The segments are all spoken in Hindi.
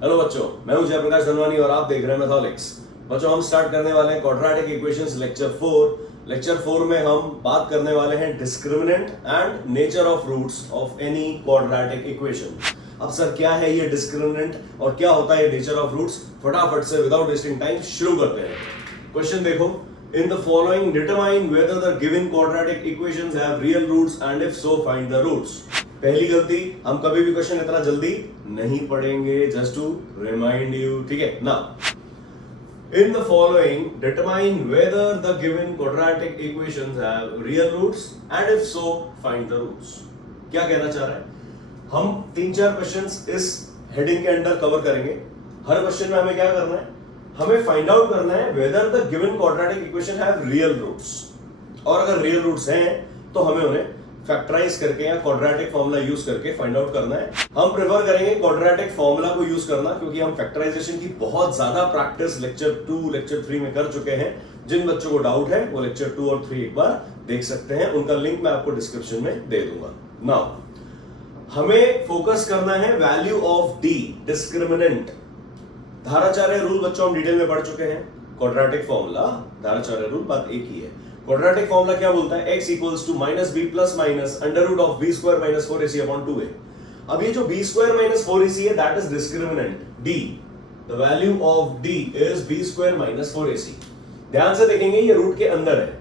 हेलो बच्चों, मैं हूं जयप्रकाश धनवानी और आप देख रहे हैं मैथोलिक्स। बच्चों, हम स्टार्ट करने वाले हैं क्वाड्रेटिक इक्वेशंस लेक्चर 4। लेक्चर 4 में हम बात करने वाले हैं discriminant and nature of roots of any quadratic equation. अब सर, क्या है ये डिस्क्रिमिनेंट और क्या होता है नेचर ऑफ रूट्स? फटाफट से विदाउट वेस्टिंग टाइम शुरू करते हैं। क्वेश्चन देखो, in the following determine whether the given quadratic equations have real roots and if so find the roots. पहली गलती, हम कभी भी क्वेश्चन इतना जल्दी नहीं पढ़ेंगे, जस्ट टू रिमाइंड यू, ठीक है ना। In the following determine whether the given quadratic equations have real roots and if so find the roots. क्या कहना चाह रहा है? हम 3-4 क्वेश्चंस इस हेडिंग के अंडर कवर करेंगे। हर क्वेश्चन में हमें क्या करना है? हमें फाइंड आउट करना है whether the given quadratic equation have real roots, और अगर रियल रूट्स हैं तो हमें उन्हें फैक्टराइज करके या क्वाड्रेटिक फॉर्मूला यूज करके फाइंड आउट करना है। हम प्रेफर करेंगे क्वाड्रेटिक फॉर्मूला को यूज करना, क्योंकि हम फैक्टराइजेशन की बहुत ज्यादा प्रैक्टिस लेक्चर 2, लेक्चर 3 में कर चुके हैं। जिन बच्चों को डाउट है वो लेक्चर 2 और 3 एक बार देख सकते हैं, उनका लिंक मैं आपको डिस्क्रिप्शन में दे दूंगा। नाउ हमें फोकस करना है वैल्यू ऑफ डी, डिस्क्रिमिनेंट। धाराचार्य रूल बच्चों हम डिटेल में पढ़ चुके हैं। क्वाड्रेटिक फॉर्मूला, धाराचार्य रूल, बात एक ही है। क्वाड्रेटिक फॉर्मूला क्या बोलता है? x equals to minus b plus minus under root of b square minus 4ac upon 2a। अब ये जो बी स्क्वायर माइनस 4ac है, that is discriminant d। The value of d is b square minus 4ac। ध्यान से देखेंगे, ये रूट के अंदर है।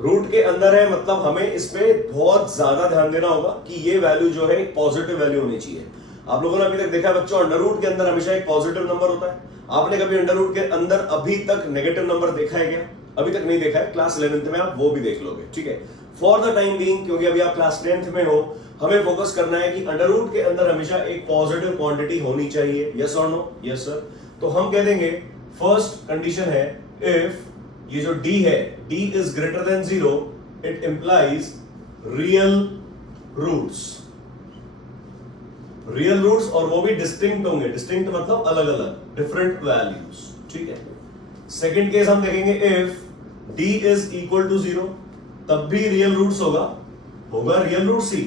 रूट के अंदर है मतलब हमें इसमें बहुत ज्यादा ध्यान देना होगा कि ये वैल्यू जो है एक पॉजिटिव वैल्यू होनी चाहिए। आप लोगों ने अभी तक देखा है बच्चों, अंडर रूट के अंदर हमेशा एक पॉजिटिव नंबर होता है। आपने कभी अंडर रूट के अंदर अभी तक नेगेटिव नंबर देखा है क्या? अभी तक नहीं देखा है, क्लास 11th में आप वो भी देख लोगे, ठीक है। फॉर द टाइम बीइंग, क्योंकि अभी आप क्लास 10th में हो, हमें फोकस करना है कि अंडर रूट के अंदर हमेशा एक पॉजिटिव क्वांटिटी होनी चाहिए। यस और नो? Yes sir. तो हम कह देंगे फर्स्ट कंडीशन है, इफ ये जो d है, d is greater than 0, it implies real roots. Real roots, और वो भी डिस्टिंक्ट होंगे। डिस्टिंक्ट मतलब अलग अलग, डिफरेंट वैल्यूज, ठीक है। सेकंड केस हम देखेंगे, if d is equal to 0, तब भी रियल रूट्स होगा रियल रूट्स ही,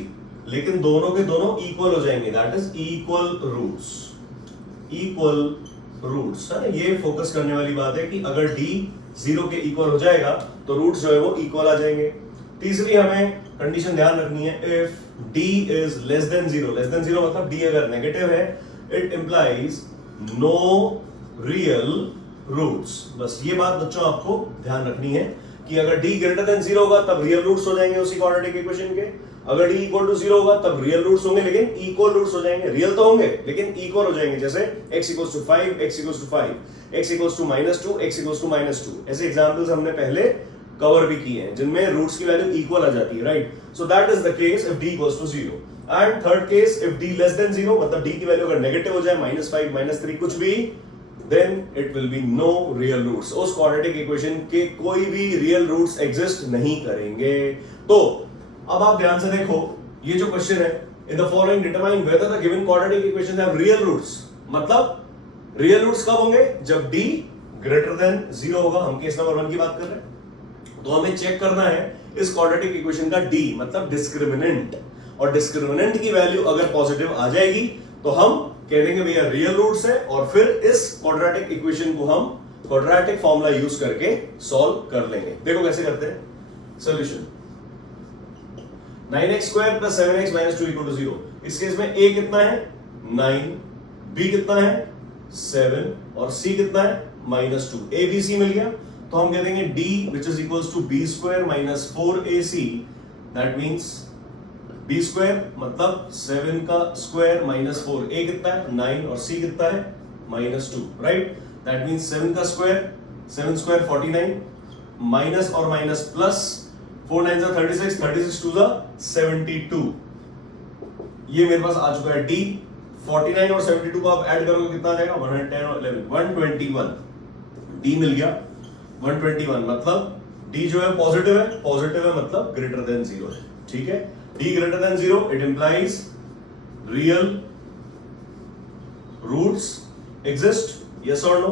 लेकिन दोनों के दोनों इक्वल हो जाएंगे, that is equal roots. Equal roots है ना, ये फोकस करने वाली बात है कि अगर d 0 के इक्वल हो जाएगा तो रूट्स जो है वो इक्वल आ जाएंगे। तीसरी हमें कंडीशन ध्यान रखनी है, if d is less than 0, less than 0 मतलब d अगर नेगेटिव है, it implies no real roots. बस ये बात बच्चों आपको ध्यान रखनी है कि अगर d ग्रेटर देन 0 होगा तब रियल रूट्स हो जाएंगे उसी क्वाड्रेटिक इक्वेशन के। अगर d इक्वल टू 0 होगा तब रियल रूट्स होंगे, लेकिन इक्वल रूट्स हो जाएंगे। रियल तो होंगे लेकिन इक्वल हो जाएंगे, जैसे x equals to 5, x equals to 5, x equals to -2, x equals to -2। ऐसे एग्जांपल्स हमने पहले कवर भी किए हैं जिनमें रूट्स की वैल्यू इक्वल आ जाती है, right. So that is the case if d equals to 0। And third case, if d less than 0 मतलब d की वैल्यू अगर नेगेटिव हो जाए, -5, -3 कुछ भी, then it will be no real roots। उस क्वाड्रेटिक इक्वेशन के कोई भी रियल रूट्स एग्जिस्ट नहीं करेंगे। तो अब आप ध्यान से देखो, ये जो क्वेश्चन है, in the following determine whether the given quadratic equation have real roots, मतलब रियल रूट्स कब होंगे? जब d ग्रेटर देन 0 होगा। हम केस नंबर 1 की बात कर रहे हैं, तो हमें चेक करना है इस क्वाड्रेटिक इक्वेशन का d मतलब डिस्क्रिमिनेंट, और डिस्क्रिमिनेंट की वैल्यू अगर पॉजिटिव आ जाएगी तो हम कह देंगे भैया रियल रूट्स है, और फिर इस क्वाड्रेटिक इक्वेशन को हम क्वाड्रेटिक फॉर्मूला यूज करके सॉल्व कर लेंगे। देखो कैसे करते हैं। Solution, 9x square plus 7x minus 2 equal to 0। इस केस में a कितना है? 9, b कितना है? 7, और c कितना है? -2। a b c मिल गया, तो हम कह देंगे d which is equals to b square minus 4ac, that means b square मतलब 7 का स्क्वायर माइनस 4, a कितना है? 9, और c कितना है? -2, राइट। दैट मींस 7 का स्क्वायर, 7 स्क्वायर 49, माइनस और माइनस प्लस, 4 9 36, 36 2 72। ये मेरे पास आ चुका है d। 49 और 72 को आप ऐड करोगे कितना आ जाएगा? 110 और 11, 121। d मिल गया 121, मतलब d जो है पॉजिटिव है मतलब ग्रेटर देन 0 है, ठीक है। d greater than 0, it implies real roots exist, yes or no?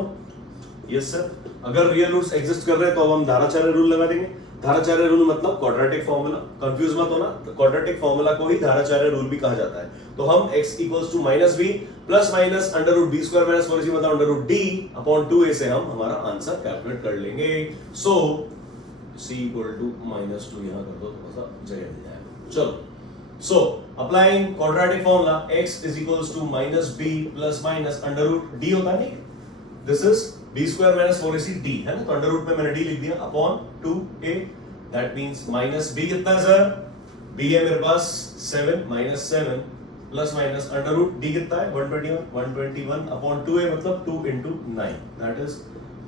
Yes sir। अगर रियल रूट्स एग्जिस्ट कर रहे हैं तो अब हम धाराचार्य रूल लगा देंगे। धाराचार्य रूल मतलब क्वाड्रेटिक फॉर्मूला, कंफ्यूज मत होना, तो क्वाड्रेटिक फॉर्मूला को ही धाराचार्य रूल भी कहा जाता है। तो हम x equals to minus b plus minus under root b square minus 4ac मतलब under root d upon 2a से हम हमारा आंसर कैलकुलेट कर लेंगे। सो c इक्वल टू माइनस 2 यहां कर दो, थोड़ा सा जगह मिल जाएगा। चलो, so applying quadratic formula x is equals to minus b plus minus under root d होता है, नहीं, this is b square minus 4ac d है ना, तो अंडर रूट में मैंने d लिख दिया upon 2a, that means minus b कितना है सर, b है मेरे पास 7 minus 7 plus minus under root d कितना है 121 अपॉन 2a मतलब 2 into 9, that is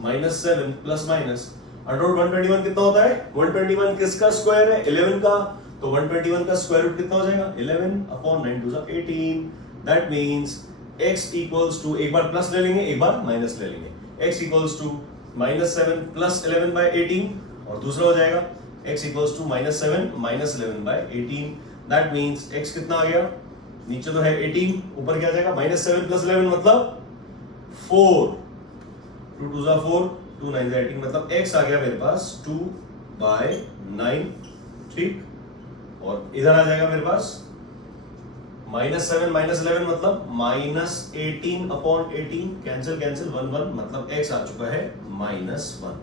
minus 7 plus minus under root 121 कितना होता है, 121 किसका स्क्वायर है, 11 का, तो 121 का स्क्वायर रूट कितना हो जाएगा, 11 upon 9 2 18, that means x equals to, एक बार प्लस ले लेंगे एक बार माइनस ले लेंगे, x equals to minus 7 plus 11 by 18 और दूसरा हो जाएगा x equals to minus 7 minus 11 by 18, that means x कितना आ गया, नीचे तो है 18, ऊपर क्या आ जाएगा माइनस 7 प्लस 11 मतलब 4, 2 2 जा 4, 2 9 जा 18 मतलब x आ गया मेरे पास 2 बाय 9, ठीक, और इधर आ जाएगा मेरे पास माइनस 7 माइनस 11 मतलब माइनस 18 अपॉन 18, कैंसिल कैंसिल 1 1 मतलब x आ चुका है माइनस 1।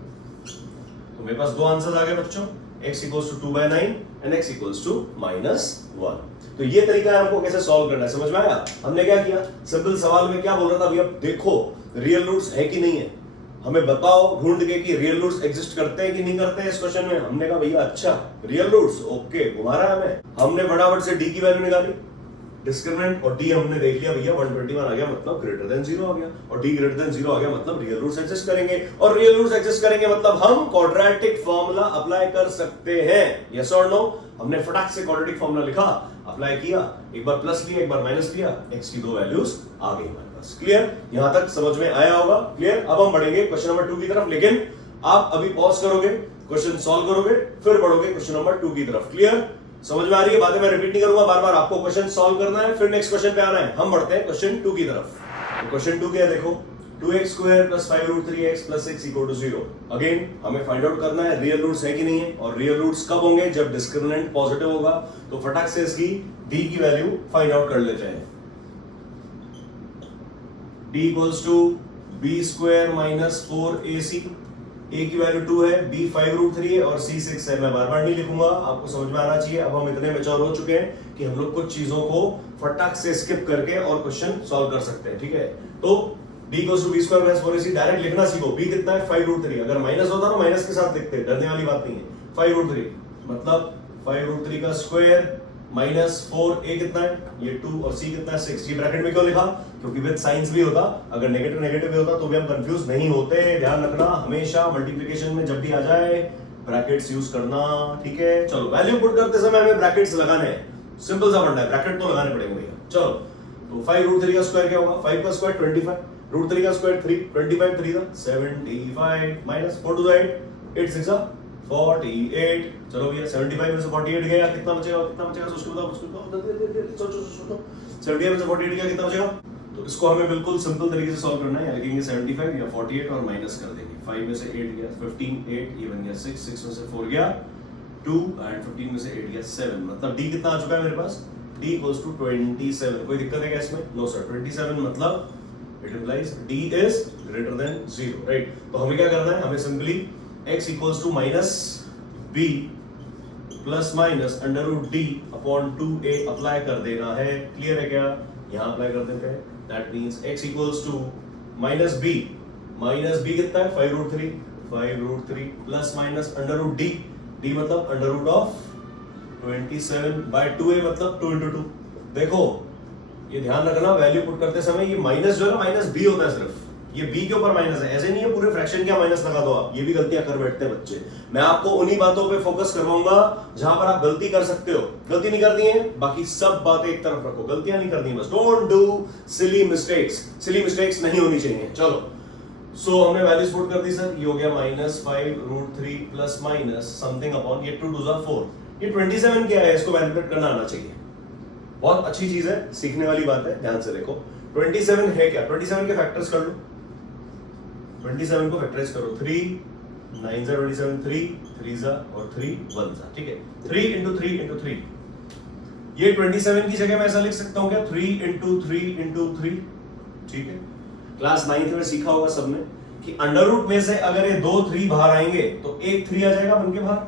तो मेरे पास दो आंसर आ गए बच्चों, x equals to 2 by 9 and x equals to minus 1। तो ये तरीका है हमको कैसे सॉल्व करना है, समझ में आया। हमने क्या किया, सिंपल सवाल में क्या बोल रहा था भैया, देखो रियल रूट्स है कि नहीं है, हमें बताओ ढूंढ के कि रियल रूट्स एग्जिस्ट करते हैं कि नहीं करते हैं इस क्वेश्चन में। हमने कहा भैया अच्छा रियल रूट्स, ओके घुमा रहा है हमें। हमने फटाफट से d की वैल्यू निकाली, डिस्क्रिमिनेंट और d हमने देख लिया भैया 121 आ गया मतलब ग्रेटर देन 0 आ गया, और d ग्रेटर देन 0 आ गया मतलब रियल रूट्स एग्जिस्ट करेंगे, और रियल रूट्स एग्जिस्ट करेंगे मतलब हम क्वाड्रेटिक फार्मूला अप्लाई कर सकते हैं, यस और नो। हमने फटाक से क्वाड्रेटिक फार्मूला लिखा, अप्लाई किया, एक बार प्लस लिया एक बार माइनस लिया, x की दो वैल्यूज आ गई हमारे पास। क्लियर, यहां तक समझ में आया होगा, क्लियर। अब हम बढ़ेंगे क्वेश्चन नंबर 2 की तरफ, लेकिन आप अभी पॉज करोगे, क्वेश्चन सॉल्व करोगे, फिर बढ़ोगे क्वेश्चन नंबर 2 की तरफ। क्लियर, समझ में आ रही है बातें, मैं रिपीट नहीं करूंगा बार बार, आपको क्वेश्चन सॉल्व करना है फिर नेक्स्ट क्वेश्चन पे आना है। हम बढ़ते हैं क्वेश्चन 2 की तरफ। तो क्वेश्चन 2 क्या है, देखो 2x square plus 5 root 3x plus 6 equal to 0। Again हमें फाइंड आउट करना है रियल रूट्स है कि नहीं है, और रियल रूट्स कब होंगे, जब डिस्क्रिमिनेंट पॉजिटिव होगा। तो फटाक से इसकी d की वैल्यू फाइंड आउट कर लेते हैं। d equals to b square minus 4ac, a की वैल्यू 2 है, b 5 रूट 3 है और c 6 है। मैं बार बार नहीं लिखूंगा, आपको समझ में आना चाहिए। अब हम इतने मैच्योर हो चुके हैं कि हम लोग कुछ चीजों को फटाक से स्किप करके और क्वेश्चन सॉल्व कर सकते हैं, ठीक है। तो b equals to b square minus 4ac direct लिखना सीखो। b कितना है 5 रूट 3, अगर माइनस होता ना माइनस के साथ लिखते, डरने वाली बात नहीं है। 5 रूट 3 मतलब 5 रूट 3 का स्क्वायर माइनस 4a कितना है, ये 2 और c कितना है 6। ये ब्रैकेट में क्यों लिखा, क्योंकि विद साइंस भी होता, अगर नेगेटिव नेगेटिव भी होता तो भी हम कंफ्यूज नहीं होते। ध्यान रखना हमेशा मल्टीप्लिकेशन में जब भी आ जाए ब्रैकेट्स यूज करना, ठीक है। चलो वैल्यू पुट करते समय हमें ब्रैकेट्स लगाने हैं, सिंपल सा पढ़ना है, ब्रैकेट तो लगाने पड़ेंगे भैया। चलो तो 5 रूट 3 का स्क्वायर क्या होगा, 5 का स्क्वायर 25, रूट 3 का स्क्वायर 3, 25 3 का 75 माइनस 4 टू 8, 8 6 48। चलो भैया 75 में से 48 गया, कितना बचेगा, कितना बचेगा सोच के बताओ, सोचो 75 में से 48 गया, कितना बचेगा। तो इसको हमें बिल्कुल सिंपल तरीके से सॉल्व करना है, लिखेंगे 75 या 48 और माइनस कर देंगे। 5 में से 8 गया 15, 8 ये बन गया 6, 6 में से 4 गया 2 एंड 15 में से 8 गया 7, मतलब d कितना आ चुका है मेरे पास, d इक्वल्स टू 27। कोई दिक्कत है क्या इसमें, नो सर। 27 मतलब it implies d is greater than 0, right. तो हमें क्या करना है, हमें simply x equals to minus b plus minus under root d upon 2a apply कर देना है। क्लियर है क्या, यहाँ अप्लाई कर देते हैं, that means x equals to minus b कितना है 5 root 3 plus minus under root d मतलब under root of 27 by 2a मतलब 2 into 2। देखो ये ध्यान रखना, वैल्यू पुट करते समय ये माइनस जो है ना माइनस b होता है, सिर्फ ये b के ऊपर माइनस है, ऐसे नहीं है पूरे फ्रैक्शन क्या माइनस लगा दो आप, ये भी गलतियां कर बैठते हैं बच्चे। मैं आपको उन्हीं बातों पे फोकस करवाऊंगा जहां पर आप गलती कर सकते हो, गलती नहीं करनी है, बाकी सब बातें एक तरफ रखो, गलतियां नहीं करनी है बस। डोंट डू सिली मिस्टेक्स नहीं होनी चाहिए। चलो सो हमने वैल्यूज पुट कर दी सर, ये हो गया minus 5 root 3 plus minus something upon ये 2 2 4, ये 27 क्या है, इसको कैलकुलेट करना आना चाहिए। बहुत अच्छी चीज है, सीखने वाली बात है, ध्यान से देखो। 27 है क्या, 27 के फैक्टर्स कर लो, 27 को फैक्टराइज करो, 3 9 जा 27, 3 3 जा और 3 1 जा, ठीक है। 3 into 3 into 3, ये 27 की जगह मैं ऐसा लिख सकता हूं क्या, 3 into 3 into 3, ठीक है। क्लास 9th में सीखा होगा सबने कि अंडर रूट में से अगर ये 2 3 बाहर आएंगे तो एक 3 आ जाएगा बनके बाहर।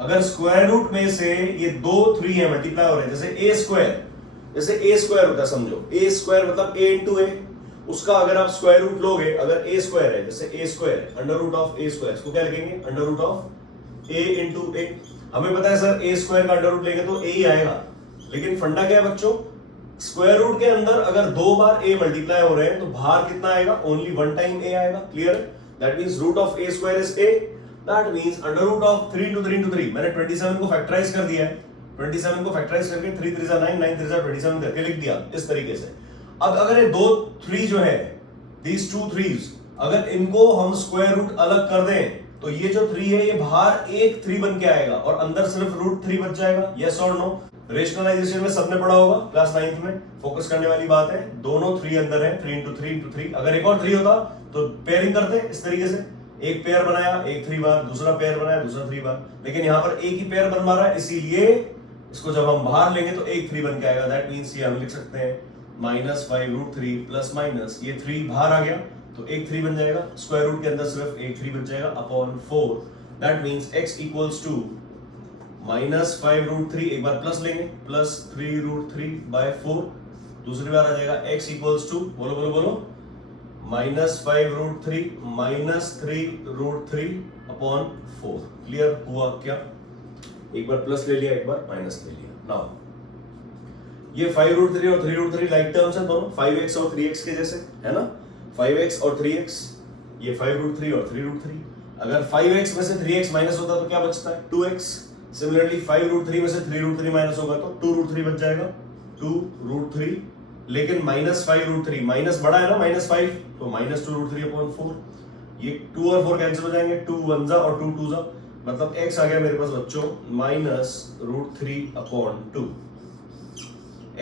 अगर स्क्वायर रूट में से ये 2 3 है मल्टीप्लाई हो रहे हैं, जैसे a स्क्वायर, जैसे a स्क्वायर होता है, समझो a स्क्वायर मतलब a into a, उसका अगर आप स्क्वायर रूट लोगे, अगर a स्क्वायर है, जैसे a square under root of a square, इसको क्या लिखेंगे, under root of a into a। हमें पता है सर a स्क्वायर का अंडर रूट लेंगे तो a ही आएगा, लेकिन फंडा क्या है बच्चों, स्क्वायर रूट के अंदर अगर 2 बार a मल्टीप्लाई हो रहे हैं तो बाहर कितना आएगा, ओनली 1 टाइम a आएगा। Clear? That means root of a square is a, that means under root of 3 into 3 into 3, मैंने 27 को फैक्टराइज कर दिया है, 27 को फैक्टराइज करके 3 3 9 9 3 27 करके लिख दिया इस तरीके से। अब अगर ये 2 3 जो है, these 2 3s, अगर इनको हम स्क्वायर रूट अलग कर दें तो ये जो 3 है ये बाहर एक 3 बन के आएगा और अंदर सिर्फ रूट 3 बच जाएगा। यस और नो? रेशनलाइजेशन में सबने पढ़ा होगा क्लास 9th में, फोकस करने वाली बात है, दोनों 3 अंदर है, 3 into 3 into 3। अगर एक और 3 होता तो पेयरिंग करते इस तरीके से, एक पेयर बनाया एक 3 बार, दूसरा पेयर बनाया दूसरा 3 बार, लेकिन यहाँ पर एक ही पेयर बन रहा है, इसीलिए इसको जब हम बाहर लेंगे तो एक 3 बन के आएगा। दैट मींस ये हम लिख सकते हैं -5 रूट 3 प्लस माइनस ये 3 बाहर आ गया तो एक 3 बन जाएगा, स्क्वायर रूट के अंदर सिर्फ एक 3 बच जाएगा upon 4। That means x equals to -5 root 3, एक बार प्लस लेंगे, प्लस 3 रूट 3 बाय 4, दूसरी बार आ जाएगा x इक्वल्स टू, बोलो बोलो बोलो, -5 रूट 3 -3 रूट 3 अपॉन 4। क्लियर हुआ क्या? एक बार प्लस ले लिया एक बार माइनस ले लिया। नाउ ये 5 रूट 3 और 3 रूट 3 लाइक टर्म्स हैं दोनों, 5x और 3x के जैसे है ना, 5x और 3x, ये 5 रूट 3 और 3 रूट 3। अगर 5x में से 3x माइनस होता तो क्या बचता है, 2x। सिमिलरली 5 रूट 3 में से 3 रूट 3 माइनस होगा तो 2 रूट 3 बच जाएगा, 2 रूट 3। लेकिन -5 रूट 3, माइनस बड़ा है ना -5, तो -2 रूट 3 अपॉन 4। ये 2 और 4 कैंसिल हो जाएंगे, 2 1 जा और 2 2 जा, मतलब x आ गया मेरे पास बच्चों -√3 अपॉन 2।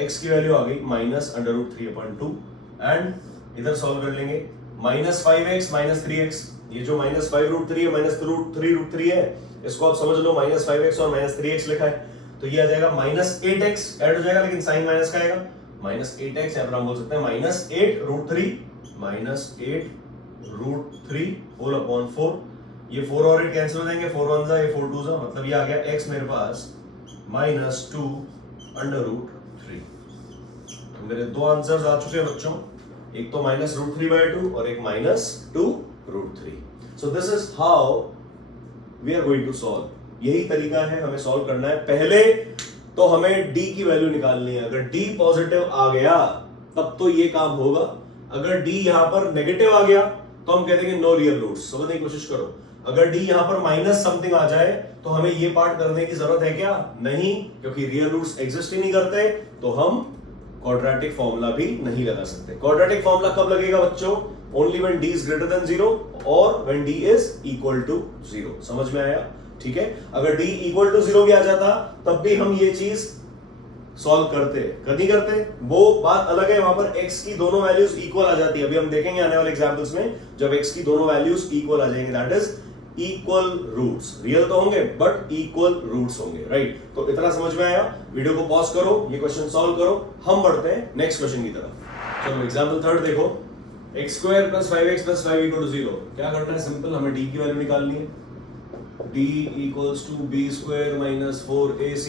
x की वैल्यू आ गई -√3 अपॉन 2। एंड इधर सॉल्व कर लेंगे, -5x -3x, ये जो -5 रूट 3 है -3 रूट 3 है, इसको आप समझ लो -5x और -3x लिखा है, तो ये आ जाएगा -8x ऐड हो जाएगा, लेकिन साइन माइनस का आएगा, -8x, या फिर हम बोल सकते हैं -8 रूट 3 -8 रूट 3 होल अपॉन 4। ये 4 और 8 कैंसिल हो जाएंगे, 4 1 जा, ये 4 2 जा, मतलब ये आ गया x मेरे पास -2 अंडर रूट 3। तो मेरे दो आंसर्स आ चुके हैं बच्चों, एक तो -√3/2 और एक -2√3। So this is how we are going to solve. यही तरीका है हमें सॉल्व करना है। पहले तो हमें d की वैल्यू निकालनी है, अगर d पॉजिटिव आ गया तब तो ये काम होगा, अगर d यहां पर नेगेटिव आ गया तो हम कह देंगे नो रियल रूट्स। समझने की कोशिश करो, अगर d यहां पर माइनस समथिंग आ जाए तो हमें ये पार्ट करने की जरूरत है क्या, नहीं, क्योंकि रियल रूट्स एग्जिस्ट ही नहीं करते, तो हम क्वाड्रेटिक फॉर्मूला भी नहीं लगा सकते। क्वाड्रेटिक फॉर्मूला कब लगेगा बच्चों, only when d is greater than 0 और when d is equal to 0। समझ में आया? ठीक है, अगर d इक्वल टू 0 भी आ जाता तब भी हम ये चीज सॉल्व करते, कभी करते, वो बात अलग है, वहां पर x की दोनों वैल्यूज इक्वल आ जाती है। अभी हम देखेंगे आने वाले एग्जांपल्स में, जब x की दोनों वैल्यूज इक्वल आ जाएंगे, that is equal roots. Real तो होंगे बट इक्वल रूट्स होंगे, राइट? तो इतना समझ में आया? वीडियो को पॉज करो, ये क्वेश्चन सॉल्व करो, हम बढ़ते हैं नेक्स्ट क्वेश्चन की तरफ। चलो एग्जांपल थर्ड देखो, x² + 5x + 5 = 0। क्या करना है, सिंपल, हमें d की वैल्यू निकालनी है। d = b² - 4ac,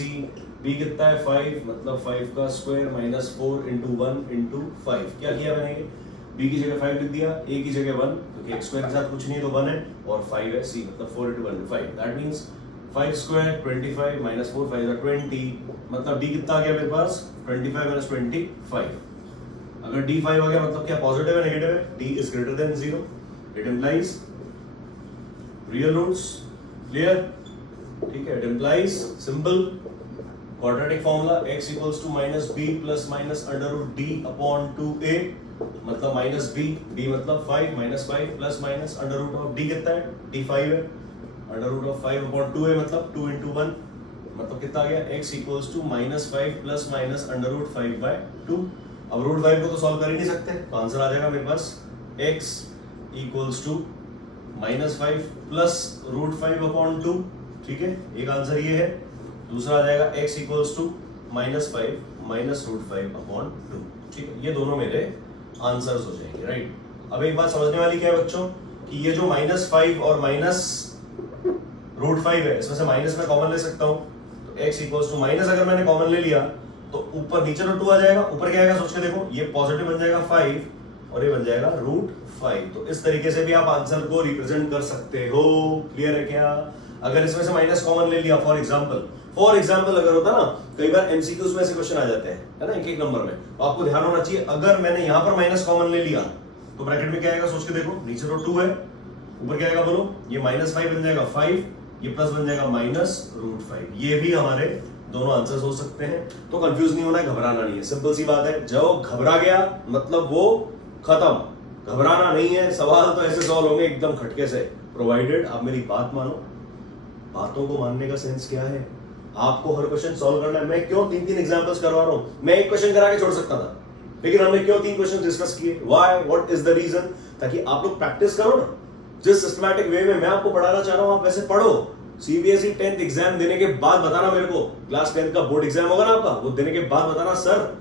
b कितना है 5, मतलब 5 का स्क्वायर -4 × 1 × 5। क्या किया मैंने, b की जगह 5 लिख दिया, a की जगह 1, क्योंकि x² के साथ कुछ नहीं है तो 1 है, और 5 है c, मतलब 4 × 1 × 5। दैट मींस 5² 25 -4 5 = 20, मतलब d कितना आ गया मेरे पास 25 - 25। अगर d 5 आ गया मतलब क्या, पॉजिटिव है नेगेटिव है, d is greater than 0, it implies real roots. Clear? ठीक है, it implies simple quadratic formula x = -b ± √d upon 2a, मतलब -b, b मतलब 5 -5 ± √d कितना है, d 5 है, √5 अपॉन 2a मतलब 2 × 1, मतलब कितना आ गया, x = -5 ± √5/2। अब √5 को तो सॉल्व कर ही नहीं सकते, तो आंसर आ जाएगा मेरे पास x = -5 प्लस √5/2, ठीक है, एक आंसर ये है। दूसरा आ जाएगा x इक्वल्स टू -5 माइनस √5/2, ठीक है, ये दोनों मेरे आंसर्स हो जाएंगे, राइट। अब एक बात समझने वाली क्या है बच्चों, कि ये जो -5 और -√5 है, इसमें से माइनस में कॉमन ले सकता हूं, तो x इक्वल्स टू माइनस अगर मैंने कॉमन ले लिया तो ऊपर नीचे तो 2 आ जाएगा, ऊपर क्या आएगा सोच के देखो, ये पॉजिटिव बन जाएगा 5 और ये बन जाएगा √5। तो इस तरीके से भी आप आंसर को रिप्रेजेंट कर सकते हो। क्लियर है क्या? अगर इसमें से माइनस कॉमन ले लिया, फॉर एग्जाम्पल अगर होता ना, कई बार एमसीक्यूज में ऐसे क्वेश्चन आ जाते हैं, है ना, एक नंबर में, तो आपको ध्यान होना चाहिए, अगर मैंने यहां पर माइनस कॉमन ले लिया तो ब्रैकेट में क्या आएगा सोच के देखो, नीचे तो 2 है, ऊपर क्या आएगा बोलो, ये -5 बन जाएगा 5, ये प्लस बन जाएगा -√5। ये भी हमारे दोनों आंसर्स हो सकते हैं। तो कंफ्यूज नहीं होना है, घबराना नहीं है, सिंपल सी बात है, जो घबरा गया मतलब वो खत्म, घबराना नहीं है। सवाल तो ऐसे सॉल्व होंगे एकदम खटके से, प्रोवाइडेड आप मेरी बात मानो। बातों को मानने का सेंस क्या है, आपको हर क्वेश्चन सॉल्व करना है। मैं क्यों 3-3 एग्जांपल्स करवा रहा हूं, मैं एक क्वेश्चन करा के छोड़ सकता था, लेकिन हमने क्यों 3 क्वेश्चन डिस्कस किए, why, what is the reason, ताकि आप लोग प्रैक्टिस करो ना। जिस सिस्टमैटिक वे में मैं आपको पढ़ाना चाह रहा हूं आप वैसे पढ़ो। सीबीएसई 10th एग्जाम देने के बाद बताना मेरे को, क्लास 10 का बोर्ड एग्जाम होगा ना आपका, वो देने के बाद बताना सर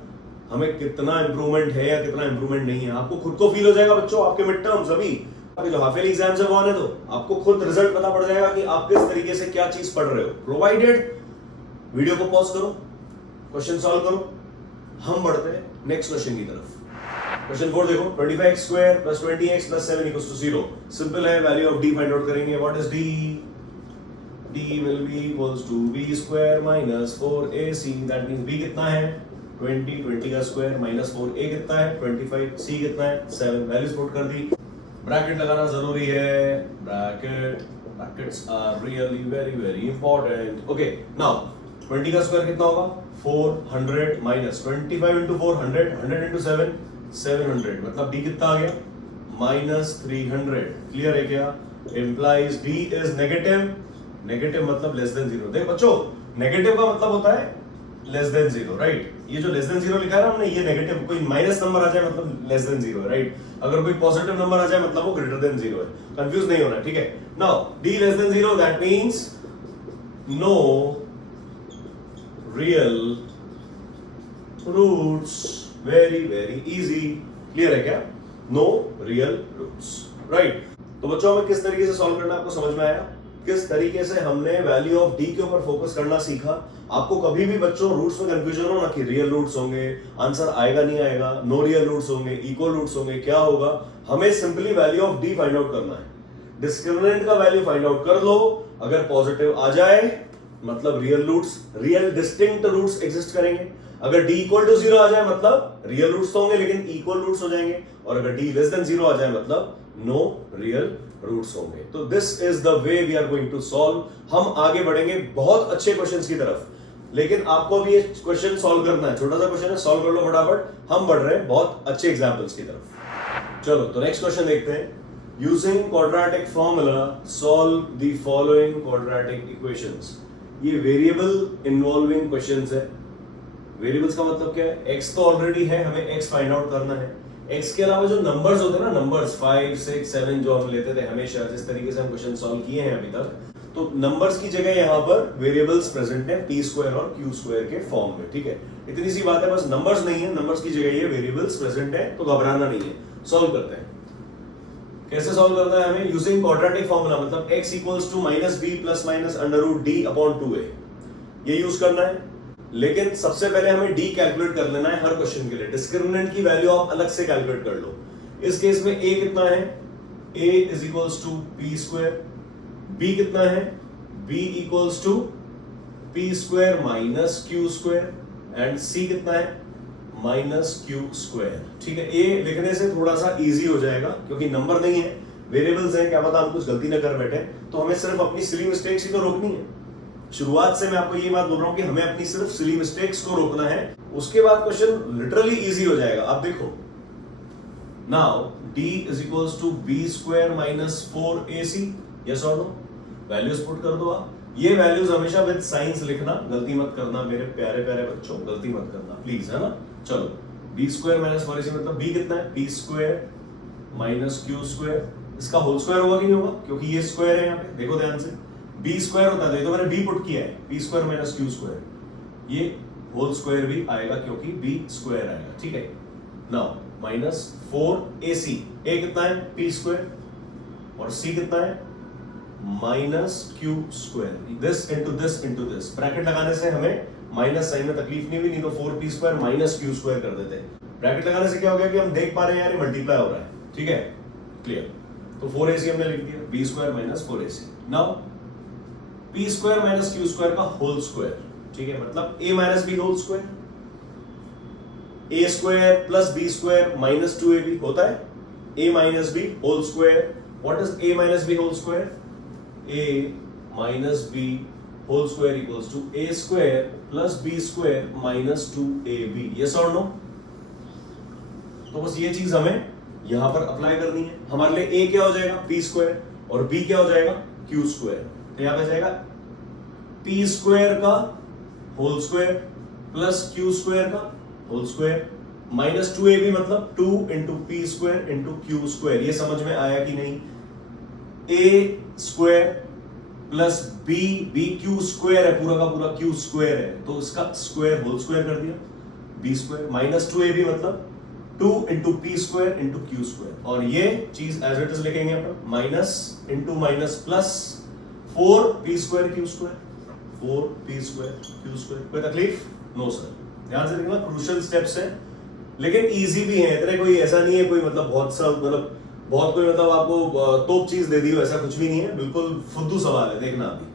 हमें कितना इंप्रूवमेंट है या कितना इंप्रूवमेंट नहीं है। आपको खुद को फील हो जाएगा बच्चों, आपके मिड टर्म्स अभी आपके जो हाफ ईयरली एग्जाम्स है वो आने दो, आपको खुद रिजल्ट पता पड़ जाएगा कि आप किस तरीके से क्या चीज पढ़ रहे हो। प्रोवाइडेड वीडियो को पॉज करो, क्वेश्चन सॉल्व करो, हम बढ़ते हैं नेक्स्ट क्वेश्चन की तरफ। क्वेश्चन 4 देखो, 25x² + 20x + 7 = 0। सिंपल है, value of d find out करेंगे। What is d? d will be equals to b² - 4ac, that means b कितना है 20 का स्क्वायर माइनस 4a कितना है 25, c कितना है 7। वैल्यूज पुट कर दी, ब्रैकेट लगाना जरूरी है, brackets are really very very important. Okay, now 20 का स्क्वायर कितना होगा 400 माइनस 25 × 4 100, 100 × 7 700, मतलब d कितना आ गया -300। क्लियर है क्या? Implies d is negative, negative मतलब लेस देन 0। देख बच्चों, नेगेटिव का मतलब होता है लेस देन 0, राइट। ये जो लेस देन 0 लिखा है ना हमने, ये नेगेटिव, कोई माइनस नंबर आ जाए मतलब लेस देन 0 है, राइट। अगर कोई पॉजिटिव नंबर आ जाए मतलब वो ग्रेटर देन 0 है। कंफ्यूज नहीं होना, ठीक है। Now d less than 0, that means no real roots. Very very easy. Clear है क्या? No real roots, right. तो बच्चों हमें किस तरीके से सॉल्व करना है आपको समझ में आया? किस तरीके से हमने वैल्यू ऑफ d के ऊपर फोकस करना सीखा। आपको कभी भी बच्चों रूट्स में कंफ्यूजन हो ना कि रियल रूट्स होंगे, आंसर आएगा नहीं आएगा, नो रियल रूट्स होंगे, इक्वल रूट्स होंगे, क्या होगा, हमें simply value of d find out करना है। डिस्क्रिमिनेंट का वैल्यू फाइंड आउट कर लो, अगर पॉजिटिव आ जाए मतलब real roots, real distinct roots exist करेंगे। अगर d इक्वल टू 0 आ जाए मतलब रियल रूट्स तो होंगे लेकिन इक्वल रूट्स हो जाएंगे, और अगर d लेस देन 0 आ जाए मतलब नो रियल रूट्स होंगे। तो this is the way we are going to solve. हम आगे बढ़ेंगे बहुत अच्छे क्वेश्चंस की तरफ, लेकिन आपको भी ये क्वेश्चन सॉल्व करना है। छोटा सा क्वेश्चन है, सॉल्व कर लो फटाफट। हम बढ़ रहे हैं बहुत अच्छे एग्जांपल्स की तरफ। चलो तो नेक्स्ट क्वेश्चन देखते हैं। Using quadratic formula solve the following quadratic equations. ये वेरिएबल इन्वॉल्विंग क्वेश्चंस है। वेरिएबल्स का मतलब क्या है? x तो ऑलरेडी है, हमें x फाइंड आउट करना है। x के अलावा जो नंबर्स होते हैं ना, नंबर्स 5 6 7 जो हम लेते थे हमेशा, जिस तरीके से हम क्वेश्चन सॉल्व किए हैं अभी तक, तो नंबर्स की जगह यहाँ पर वेरिएबल्स प्रेजेंट है p² और q² के फॉर्म में। ठीक है, इतनी सी बात है, बस नंबर्स नहीं है, नंबर्स की जगह ये वेरिएबल्स प्रेजेंट है, तो घबराना नहीं है। सॉल्व करते हैं। कैसे सॉल्व करना है हमें? यूजिंग क्वाड्रेटिक फॉर्मूला, मतलब x equals to -b plus minus √d/2a, ये यूज करना है। लेकिन सबसे पहले हमें d कैलकुलेट कर लेना है हर क्वेश्चन के लिए। डिस्क्रिमिनेंट की वैल्यू आप अलग से कैलकुलेट कर लो। इस केस में a कितना है? a is equals to p²। b कितना है? b equals to p² minus q² and c कितना है? -q²। ठीक है, a लिखने से थोड़ा सा इजी हो जाएगा क्योंकि नंबर नहीं है, वेरिएबल्स हैं, क्या पता हम कुछ गलती ना कर बैठे, तो हमें सिर्फ अपनी सिली मिस्टेक्स ही तो रोकनी है। शुरुआत से मैं आपको ये बात बोल रहा हूं कि हमें अपनी सिर्फ सिली मिस्टेक्स को रोकना है, उसके बाद क्वेश्चन लिटरली इजी हो जाएगा। आप देखो, now d is equals to b² minus 4ac, yes और नो? वैल्यूज पुट कर दो आप। ये वैल्यूज हमेशा विद साइंस लिखना, गलती मत करना मेरे प्यारे प्यारे बच्चों, गलती मत करना प्लीज, है ना। चलो b² माइनस 4ac मतलब b कितना है? p² minus q²। इसका होल स्क्वायर होगा कि नहीं होगा, क्योंकि ये स्क्वायर है यहाँ पे, देखो ध्यान से, बी स्क्वायर होता है तो मैंने बी पुट किया है, b square minus q square, ये होल स्क्वायर भी आएगा क्योंकि बी स्क्वायर आएगा, ठीक है। नाउ माइनस 4ac, ए कितना है पी स्क्वायर और सी कितना है minus q square, this into this into this, bracket लगाने से हमें माइनस साइन में तकलीफ नहीं हुई, नहीं तो 4p square minus q square कर देते। ब्रैकेट लगाने से क्या हो गया कि हम देख पा रहे हैं यार ये मल्टीप्लाई हो रहा है, ठीक है, क्लियर। तो 4ac हमने लिख दिया, b square minus 4ac। Now p square minus q square का होल स्क्वायर, ठीक है, मतलब a minus b whole square, a square plus b square minus 2ab होता है a minus b whole square. What is a minus b whole square, a minus b whole square equals to a square plus b square minus 2ab, yes और नो। तो बस ये चीज हमें यहां पर अप्लाई करनी है। हमारे लिए a क्या हो जाएगा p स्क्वायर और b क्या हो जाएगा q स्क्वायर, तो यहां पे जाएगा p स्क्वायर का whole square plus q square का होल स्क्वायर माइनस 2ab, मतलब 2 into p square into q square. ये समझ में आया कि नहीं, a square plus b q square है, पूरा का पूरा क्यू स्क्वायर है, तो इसका स्क्वायर होल स्क्वायर कर दिया, b स्क्वायर माइनस 2ab मतलब 2 into p square into q square, और ये चीज एज इट इज लिखेंगे अपन, minus into minus plus 4p square q square, 4p square q square. कोई तकलीफ नो सर, ध्यान से देखना, क्रूशियल स्टेप्स है लेकिन इजी भी है, इतने कोई ऐसा नहीं है कोई मतलब बहुत कोई मतलब आपको तोप चीज दे दी हो, ऐसा कुछ भी नहीं है, बिल्कुल फुद्दू सवाल है। देखना अभी,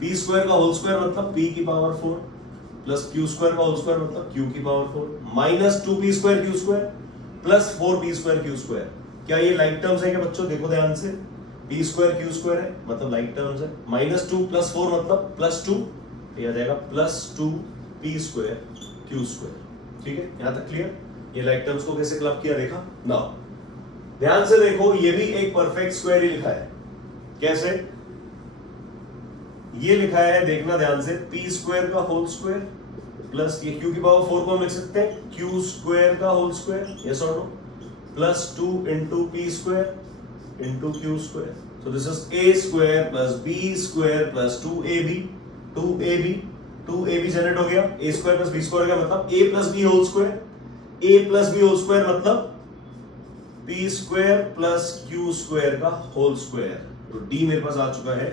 पी स्क्वायर का होल स्क्वायर मतलब p की पावर 4 प्लस क्यू स्क्वायर का होल स्क्वायर मतलब q की power 4 minus 2p square q square plus 4p square q square. क्या ये लाइक टर्म्स है क्या बच्चों, देखो ध्यान से, p स्क्वायर क्यू स्क्वायर है मतलब लाइक टर्म्स है, माइनस 2 प्लस 4 मतलब प्लस 2, ये आ जाएगा plus 2p square q square, ठीक है, यहां तक क्लियर। ये लाइक टर्म्स को कैसे क्लब किया देखा ना, ध्यान से देखो, ये भी एक परफेक्ट स्क्वायर ही लिखा है, कैसे ये लिखा है देखना ध्यान से, p स्क्वायर का होल स्क्वायर प्लस ये q की पावर 4 को हम लिख सकते हैं q स्क्वायर का होल स्क्वायर, यस और no, plus 2 into p square into q square, so this is a square plus b square plus 2ab generate हो गया, a square plus b square का मतलब a plus b whole square, a plus b whole square मतलब p square plus q square का होल स्क्वायर, तो d मेरे पास आ चुका है